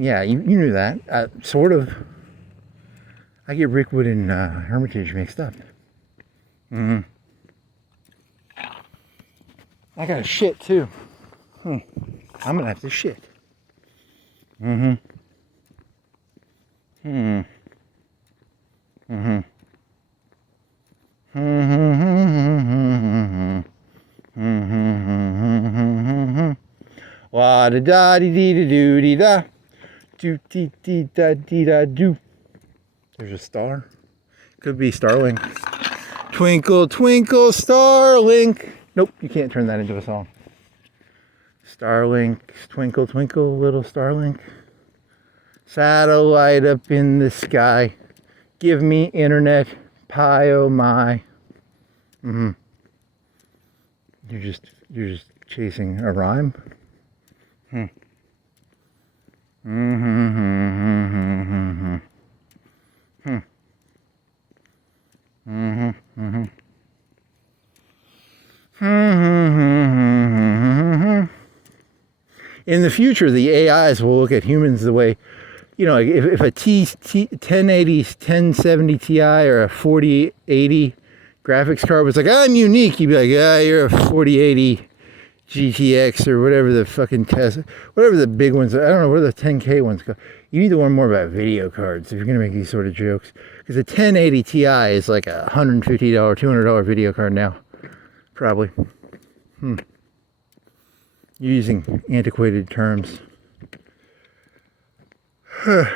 yeah, you knew that. Sort of. I get Rickwood and Hermitage mixed up. I got to shit too. I'm gonna have to shit. La da da dee dee doo dee da, do dee dee da dee da do. There's a star. Could be Starlink. Twinkle twinkle Starlink. Nope, you can't turn that into a song. Starlink, twinkle twinkle little Starlink. Satellite up in the sky. Give me internet, pie oh my. You're just chasing a rhyme. In the future, the AIs will look at humans the way, you know, like if a 1080, 1070 Ti or a 4080 graphics card was like, I'm unique, you'd be like, yeah, you're a 4080 GTX or whatever the fucking Tesla, whatever the big ones, I don't know, what are the 10K ones called? You need to learn more about video cards if you're going to make these sort of jokes. Because a 1080 Ti is like a $150, $200 video card now. Probably. Using antiquated terms. A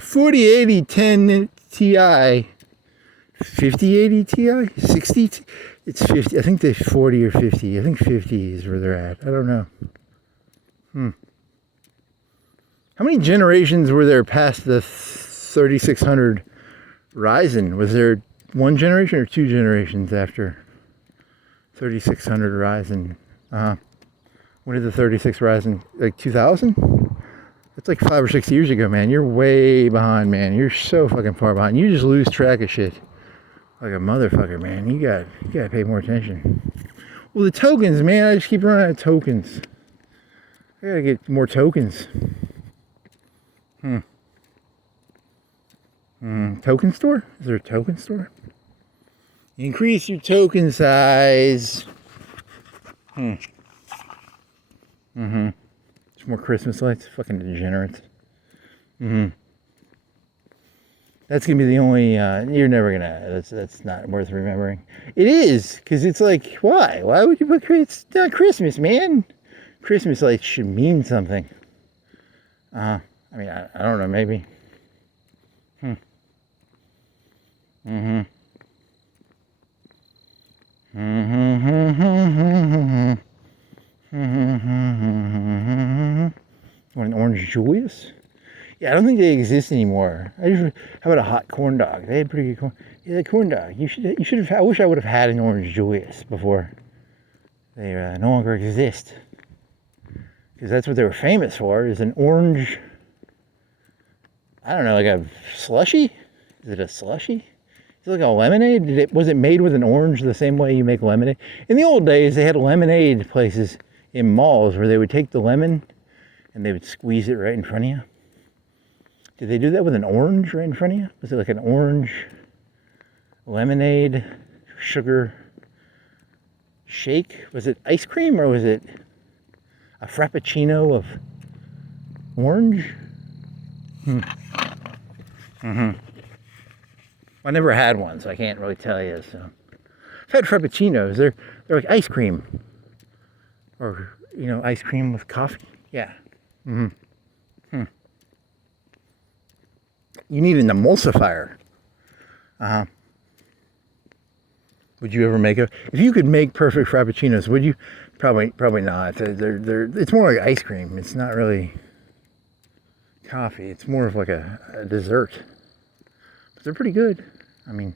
4080 10 Ti, 5080 Ti, 60, it's 50, I think they're 40 or 50, I think 50 is where they're at, I don't know. How many generations were there past the 3600 Ryzen? Was there one generation or two generations after 3600 Ryzen? When did the 36 Ryzen, like 2000? That's like 5 or 6 years ago, man. You're way behind, man. You're so fucking far behind. You just lose track of shit like a motherfucker, man. You gotta pay more attention. Well, the tokens, man. I just keep running out of tokens. I gotta get more tokens. Token store? Is there a token store? Increase your token size. Some more Christmas lights. Fucking degenerates. That's gonna be the only. You're never gonna. That's not worth remembering. It is, because it's like, why? Why would you put? It's not Christmas, man. Christmas lights should mean something. I mean, I don't know. Maybe. Want an orange Julius? Yeah, I don't think they exist anymore. How about a hot corn dog? They had pretty good corn. Yeah, the corn dog. You should have. I wish I would have had an Orange Julius before they no longer exist. Because that's what they were famous for, is an orange, I don't know, like a slushy? Is it a slushy? Is it like a lemonade? Was it made with an orange the same way you make lemonade? In the old days, they had lemonade places in malls where they would take the lemon and they would squeeze it right in front of you. Did they do that with an orange right in front of you? Was it like an orange lemonade sugar shake? Was it ice cream or was it a frappuccino of orange? I never had one, so I can't really tell you. So I've had frappuccinos. They're like ice cream, or ice cream with coffee. Yeah. You need an emulsifier. Would you ever make if you could make perfect frappuccinos? Would you? Probably not. It's more like ice cream. It's not really coffee. It's more of like a dessert. But they're pretty good. I mean,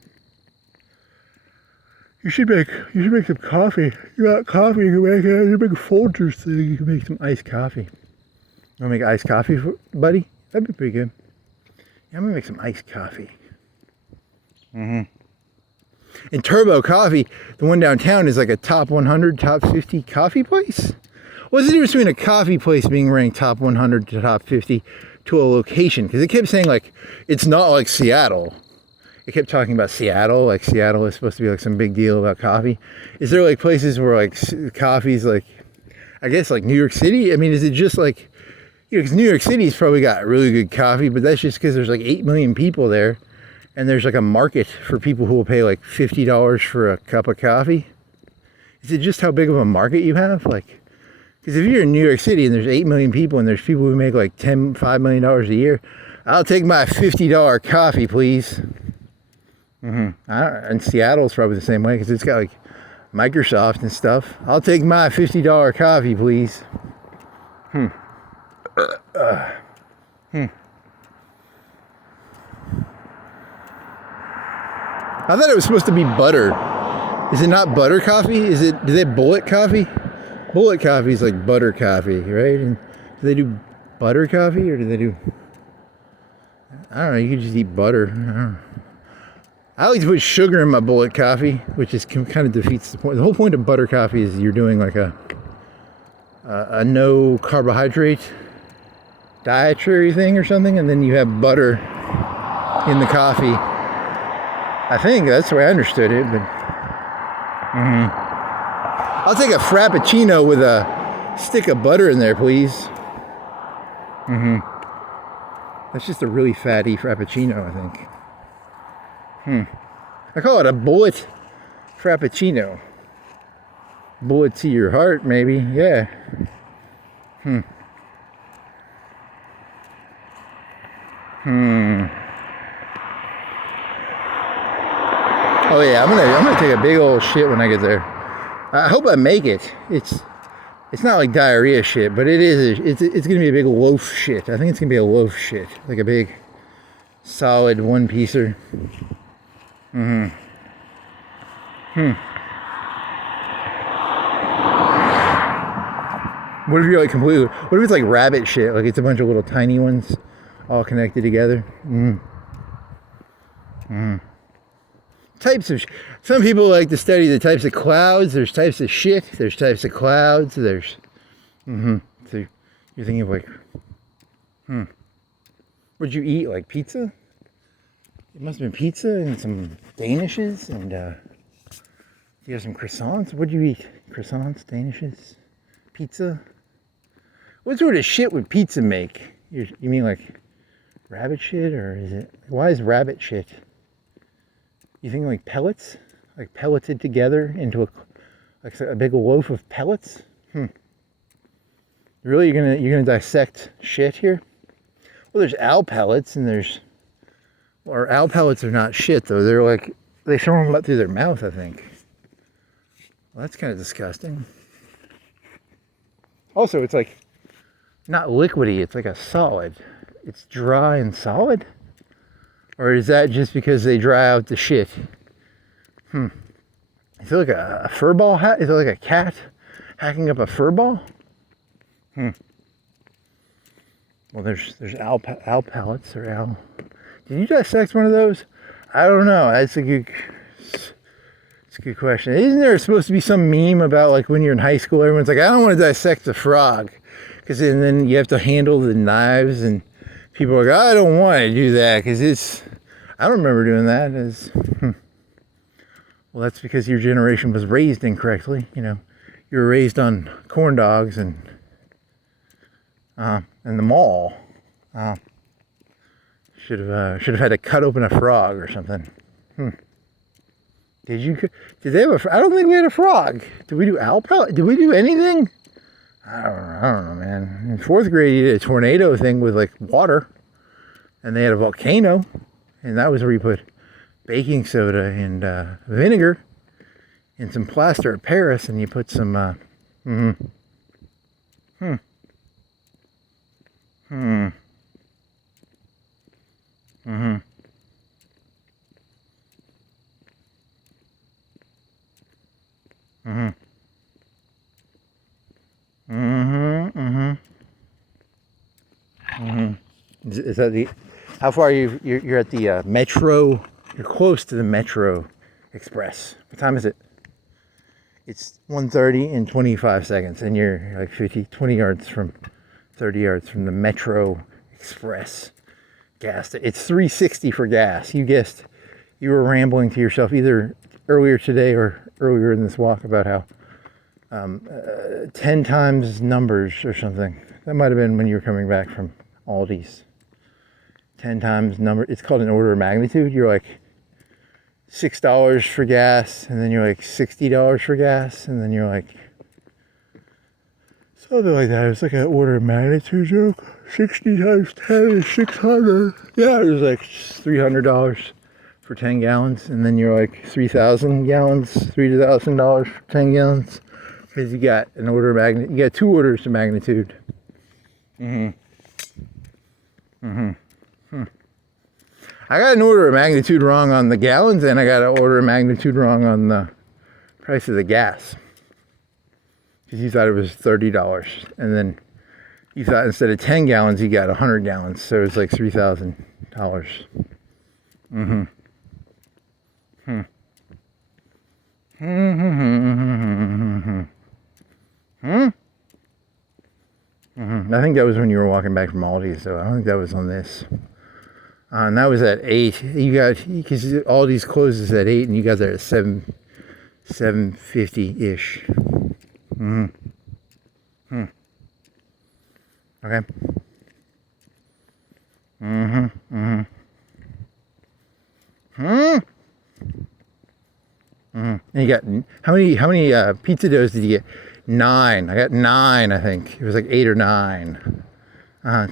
you should make some coffee. You got coffee? You can make a big Folgers thing. You can make some iced coffee. You want to make iced coffee, buddy? That'd be pretty good. Yeah, I'm gonna make some iced coffee. And Turbo Coffee, the one downtown, is like a top 100, top 50 coffee place. What's the difference between a coffee place being ranked top 100 to top 50 to a location? Because it kept saying, like, it's not like Seattle. It kept talking about Seattle, like Seattle is supposed to be like some big deal about coffee. Is there like places where like coffee's like, I guess like New York City? I mean, is it just like, because New York City's probably got really good coffee, but that's just because there's like 8 million people there. And there's like a market for people who will pay like $50 for a cup of coffee. Is it just how big of a market you have? Like, because if you're in New York City and there's 8 million people and there's people who make like $5 million a year, I'll take my $50 coffee, please. And Seattle's probably the same way because it's got like Microsoft and stuff. I'll take my $50 coffee, please. I thought it was supposed to be butter. Is it not butter coffee? Do they bullet coffee? Bullet coffee is like butter coffee, right? And do they do butter coffee or do they do... I don't know, you could just eat butter. I don't know. I always put sugar in my bullet coffee, which is kind of defeats the point. The whole point of butter coffee is you're doing like a no carbohydrate dietary thing or something, and then you have butter in the coffee. I think that's the way I understood it, but I'll take a frappuccino with a stick of butter in there, please. That's just a really fatty frappuccino, I think. I call it a bullet frappuccino. Bullet to your heart, maybe. Yeah. Oh yeah, I'm gonna take a big old shit when I get there. I hope I make it. It's not like diarrhea shit, but it's gonna be a big loaf shit. I think it's gonna be a loaf shit, like a big solid one piecer. What if you're like completely? What if it's like rabbit shit? Like it's a bunch of little tiny ones, all connected together. Types of some people like to study the types of clouds. There's types of shit. There's types of clouds. There's so you're thinking of like what'd you eat? Like pizza? It must have been pizza and some danishes and you have some croissants. What'd you eat? Croissants, danishes, pizza. What sort of shit would pizza make? You mean like rabbit shit, or is it? Why is rabbit shit? You think like pellets? Like pelleted together into a big loaf of pellets? Really, you're gonna dissect shit here? Well, there's owl pellets and or owl pellets are not shit though. They're like, they throw them up through their mouth, I think. Well, that's kind of disgusting. Also, it's like not liquidy, it's like a solid. It's dry and solid. Or is that just because they dry out the shit? Is it like a fur ball hat? Is it like a cat hacking up a fur ball? Well, there's owl pellets or owl. Did you dissect one of those? I don't know. It's a good question. Isn't there supposed to be some meme about like when you're in high school, everyone's like, I don't want to dissect a frog, because then you have to handle the knives, and people are like, I don't want to do that because it's. I don't remember doing that. Well, that's because your generation was raised incorrectly. You know, you were raised on corn dogs and the mall. Should have had to cut open a frog or something. Did they have I don't think we had a frog. Did we do owl pellet? Did we do anything? I don't know, man. In 4th grade, you did a tornado thing with like water, and they had a volcano, and that was where you put baking soda and vinegar and some plaster of Paris, and you put some Is that the? How far you're at the Metro? You're close to the Metro Express. What time is it? It's 1:30 and 25 seconds, and you're like 20 yards from, 30 yards from the Metro Express gas. It's $3.60 for gas. You guessed. You were rambling to yourself either earlier today or earlier in this walk about how 10 times numbers or something. That might have been when you were coming back from Aldi's. 10 times number. It's called an order of magnitude. You're like $6 for gas, and then you're like $60 for gas, and then you're like something like that. It was like an order of magnitude joke. 60 times 10 is 600. Yeah, it was like $300 for 10 gallons, and then you're like 3,000 gallons, $3,000 for 10 gallons, because you got an order of magnitude. You got 2 orders of magnitude. I got an order of magnitude wrong on the gallons, and I got an order of magnitude wrong on the price of the gas. Because you thought it was $30, and then you thought instead of 10 gallons, you got 100 gallons, so it was like $3,000. I think that was when you were walking back from Aldi's, so I don't think that was on this. And that was at 8. You got, because Aldi's closes at 8, and you got there at 7:50-ish. Okay. And you got, how many pizza doughs did you get? 9. I got 9, I think. It was like 8 or 9.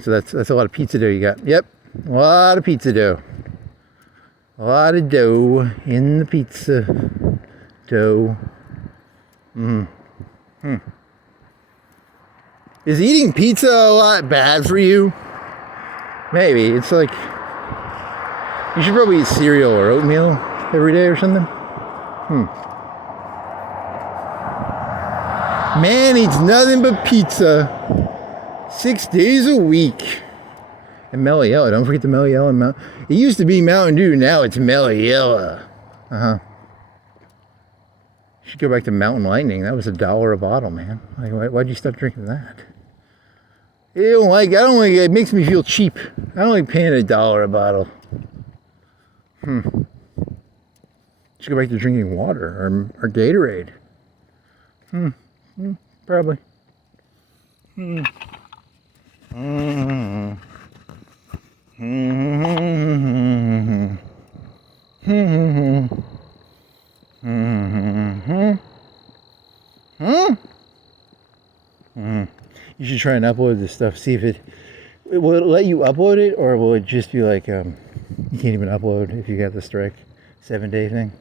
So that's a lot of pizza dough you got. Yep. A lot of pizza dough. A lot of dough in the pizza dough. Is eating pizza a lot bad for you? Maybe. It's like, you should probably eat cereal or oatmeal every day or something. Man eats nothing but pizza 6 days a week. And Meliella, don't forget the Meliella. It used to be Mountain Dew, now it's Meliella. You should go back to Mountain Lightning. That was $1 a bottle, man. Like, why'd you stop drinking that? I don't like it. It makes me feel cheap. I don't like paying $1 a bottle. You should go back to drinking water or Gatorade. Probably. You should try and upload this stuff. See if will it let you upload it, or will it just be like you can't even upload if you got the strike 7-day thing?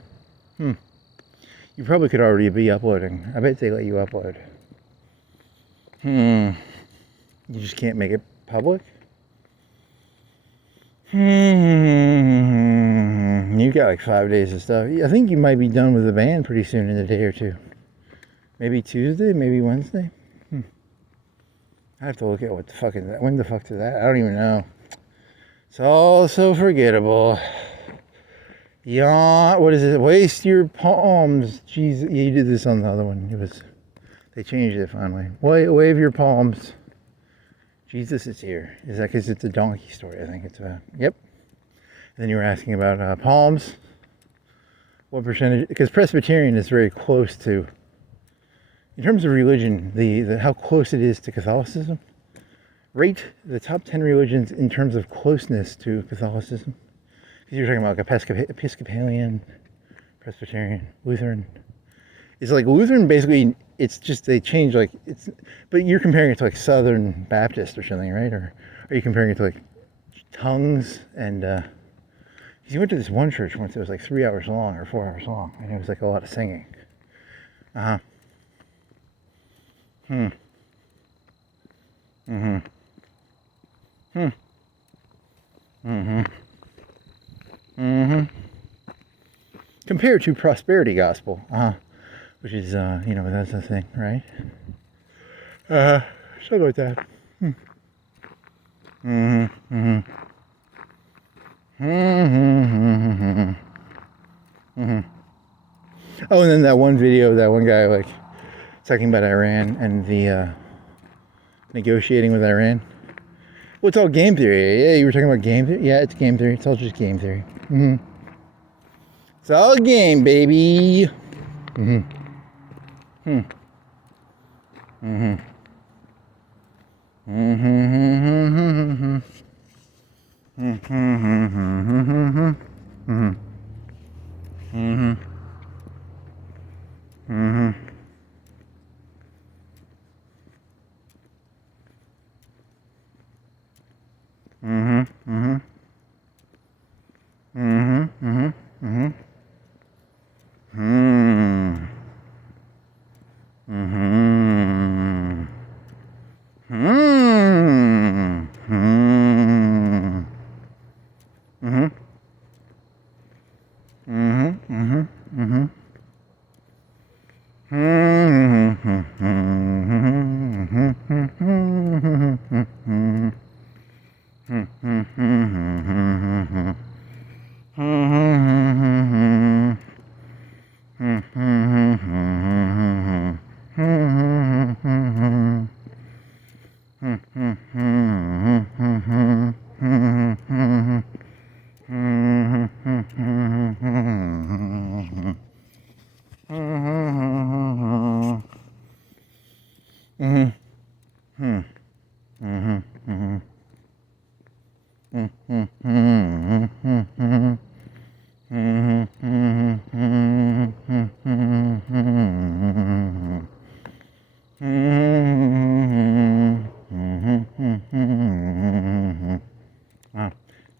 You probably could already be uploading. I bet they let you upload. You just can't make it public? You got like 5 days of stuff. I think you might be done with the band pretty soon, in a day or two. Maybe Tuesday, maybe Wednesday. I have to look at what the fuck is that. When the fuck is that? I don't even know. It's all so forgettable. Yawn. What is it? Waste your palms. Jeez, you did this on the other one. They changed it finally. Wave your palms. Jesus is here. Is that because it's a donkey story? I think it's about. Yep. And then you were asking about palms. What percentage? Because Presbyterian is very close to. In terms of religion, the how close it is to Catholicism. Rate the top 10 religions in terms of closeness to Catholicism. Because you're talking about like Episcopalian, Presbyterian, Lutheran. It's like Lutheran basically, it's just they change like, but you're comparing it to like Southern Baptist or something, right? Or are you comparing it to like tongues and, because you went to this one church once, it was like 3 hours long or 4 hours long, and it was like a lot of singing. Compared to prosperity gospel, which is, that's the thing, right? Something like that. Oh, and then that one video, that one guy, like, talking about Iran and the, negotiating with Iran. Well, it's all game theory. Yeah, you were talking about game theory? Yeah, it's game theory. It's all just game theory. It's all a game, baby.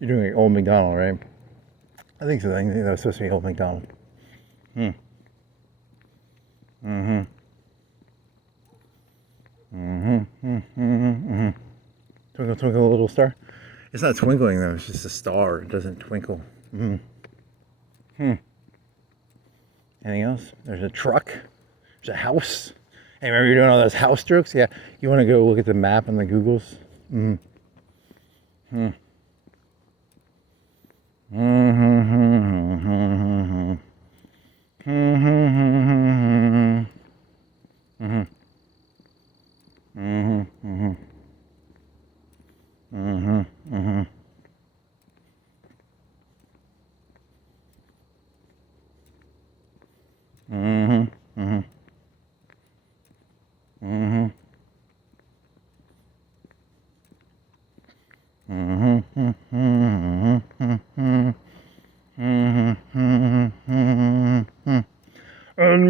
You're doing Old McDonald, right? I think so. I think that was supposed to be Old McDonald. Twinkle, twinkle, little star. It's not twinkling though. It's just a star. It doesn't twinkle. Anything else? There's a truck. There's a house. Hey, remember you're doing all those house jokes? Yeah. You want to go look at the map on the Googles?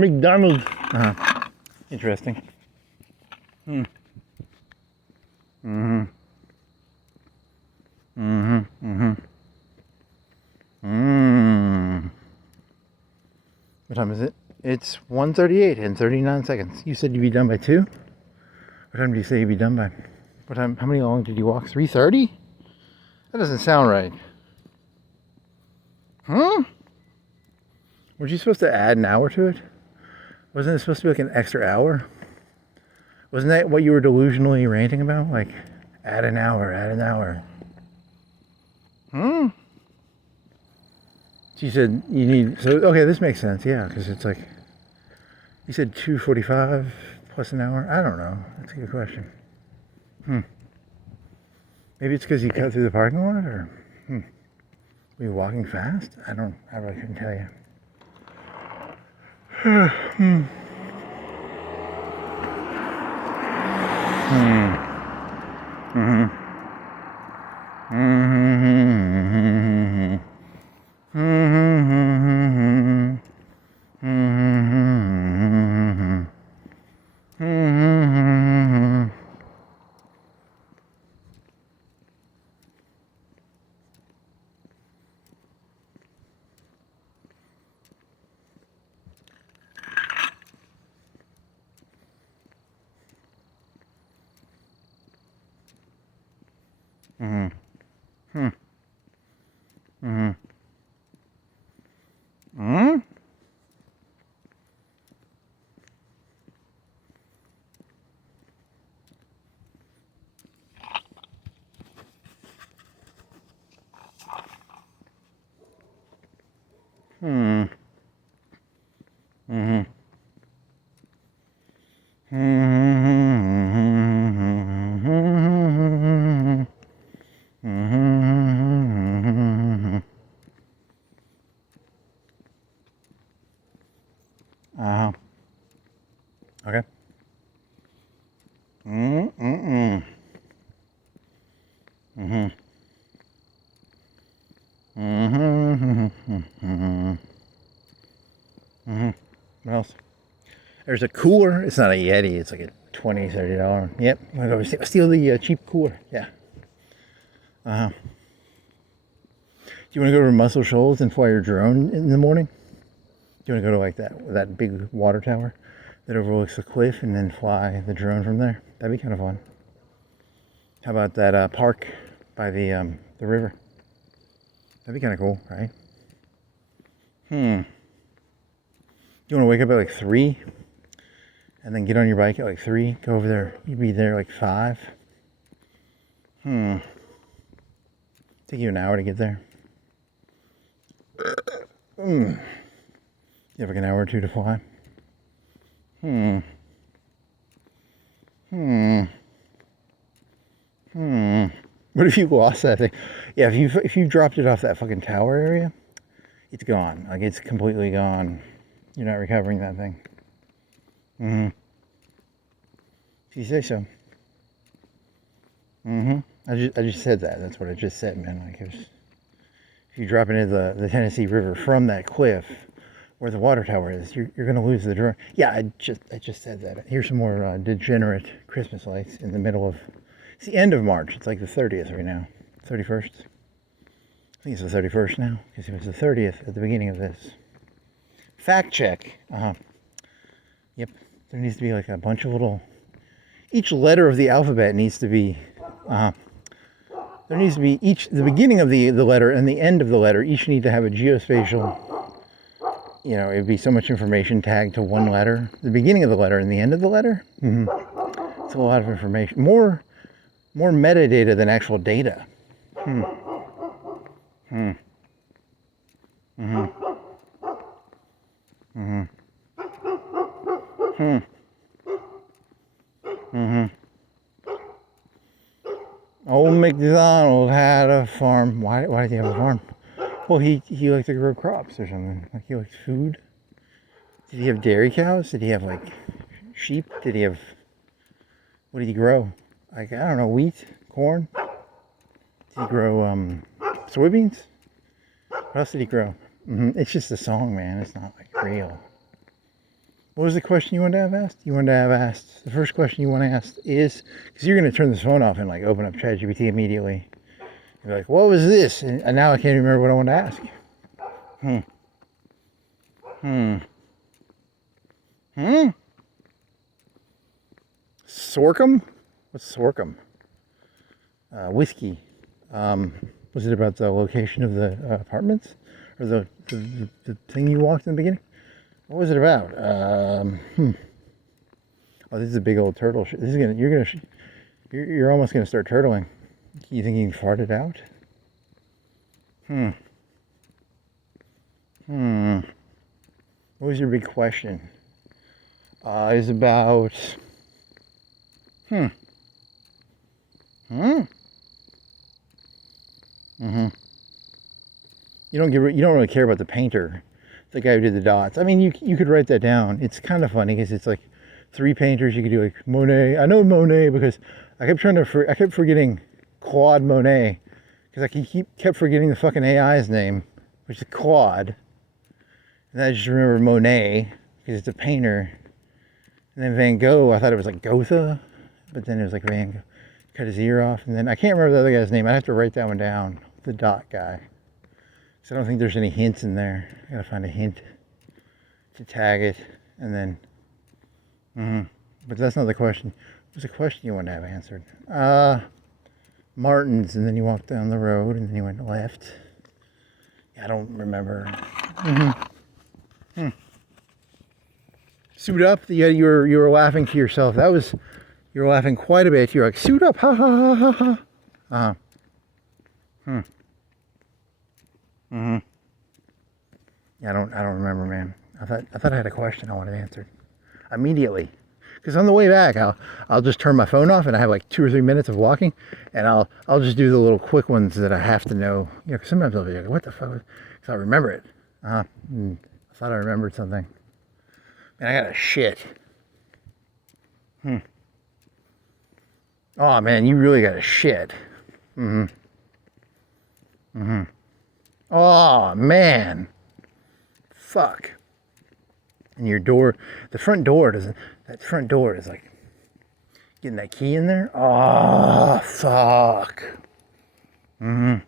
McDonald's. Interesting. What time is it? It's 1:38 and 39 seconds. You said you'd be done by 2? What time did you say you'd be done by? What time? How many long did you walk? 3:30? That doesn't sound right. Huh? Were you supposed to add an hour to it? Wasn't it supposed to be like an extra hour? Wasn't that what you were delusionally ranting about? Like, add an hour, add an hour. Hmm? She said you need, so, okay, this makes sense, yeah, because it's like, you said 2:45 plus an hour? I don't know. That's a good question. Maybe it's because you cut through the parking lot, or were you walking fast? I really couldn't tell you. Okay. What else? There's a cooler. It's not a Yeti. It's like a $20, $30. Yep. I'm gonna go steal the cheap cooler. Yeah. Do you want to go to Muscle Shoals and fly your drone in the morning? Do you want to go to like that big water tower that overlooks the cliff and then fly the drone from there? That'd be kind of fun. How about that park by the river? That'd be kind of cool, right? You want to wake up at like 3 and then get on your bike at like 3, go over there, you'd be there like 5. Take you an hour to get there. You have like an hour or two to fly. What if you lost that thing? Yeah, if you dropped it off that fucking tower area, it's gone. Like, it's completely gone. You're not recovering that thing. If you say so. I just said that. That's what I just said, man. Like, if you drop into the Tennessee River from that cliff where the water tower is, you're gonna lose the drone. Yeah, I just said that. Here's some more degenerate Christmas lights in the middle of. It's the end of March. It's like the 30th right now. 31st. I think it's the 31st now because it was the 30th at the beginning of this. Fact check. Yep. There needs to be like a bunch of little. Each letter of the alphabet needs to be. There needs to be the beginning of the letter and the end of the letter each need to have a geospatial. You know, it'd be so much information tagged to one letter. The beginning of the letter and the end of the letter. It's a lot of information. More metadata than actual data. Old MacDonald had a farm. Why did he have a farm? Well, he liked to grow crops or something. Like, he liked food. Did he have dairy cows? Did he have like sheep? Did he have? What did he grow? Like, I don't know, wheat, corn. Did he grow soybeans? What else did he grow? It's just a song, man. It's not like real. What was the question you wanted to have asked? You wanted to have asked, the first question you want to ask is, because you're going to turn this phone off and like open up ChatGPT immediately. You're like, what was this? And now I can't even remember what I wanted to ask. Sorghum? What's sorghum? Whiskey. Was it about the location of the apartments? or the thing you walked in the beginning. What was it about? Oh, this is a big old turtle. This is you're almost gonna start turtling. You think you can fart it out? What was your big question? It's about. You don't really care about the painter, the guy who did the dots. I mean, you could write that down. It's kind of funny because it's like 3 painters. You could do like Monet. I know Monet because I kept forgetting Claude Monet because I kept forgetting the fucking AI's name, which is Claude. And I just remember Monet because it's a painter. And then Van Gogh, I thought it was like Gotha, but then it was like Van Gogh. Cut his ear off, and then I can't remember the other guy's name. I have to write that one down. The dot guy. So I don't think there's any hints in there. I gotta find a hint to tag it, and then. But that's not the question. What's the question you want to have answered? Martin's, and then you walked down the road, and then you went left. I don't remember. Suit up. You were laughing to yourself. You were laughing quite a bit. You're like, suit up, ha ha ha ha ha. Yeah, I don't remember, man. I thought I had a question I wanted answered immediately. Because on the way back, I'll just turn my phone off, and I have like 2 or 3 minutes of walking, and I'll just do the little quick ones that I have to know. You know, 'cause sometimes I'll be like, what the fuck? Because I remember it. I thought I remembered something. Man, I got a shit. Oh man, you really got a shit. Oh man. Fuck. And your door, the front door doesn't, that front door is like, getting that key in there? Oh, fuck. Is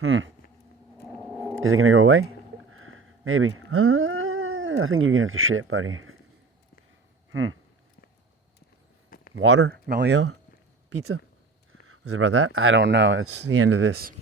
it gonna go away? Maybe. I think you're gonna have to shit, buddy. Water? Malia? Pizza? Was it about that? I don't know. It's the end of this.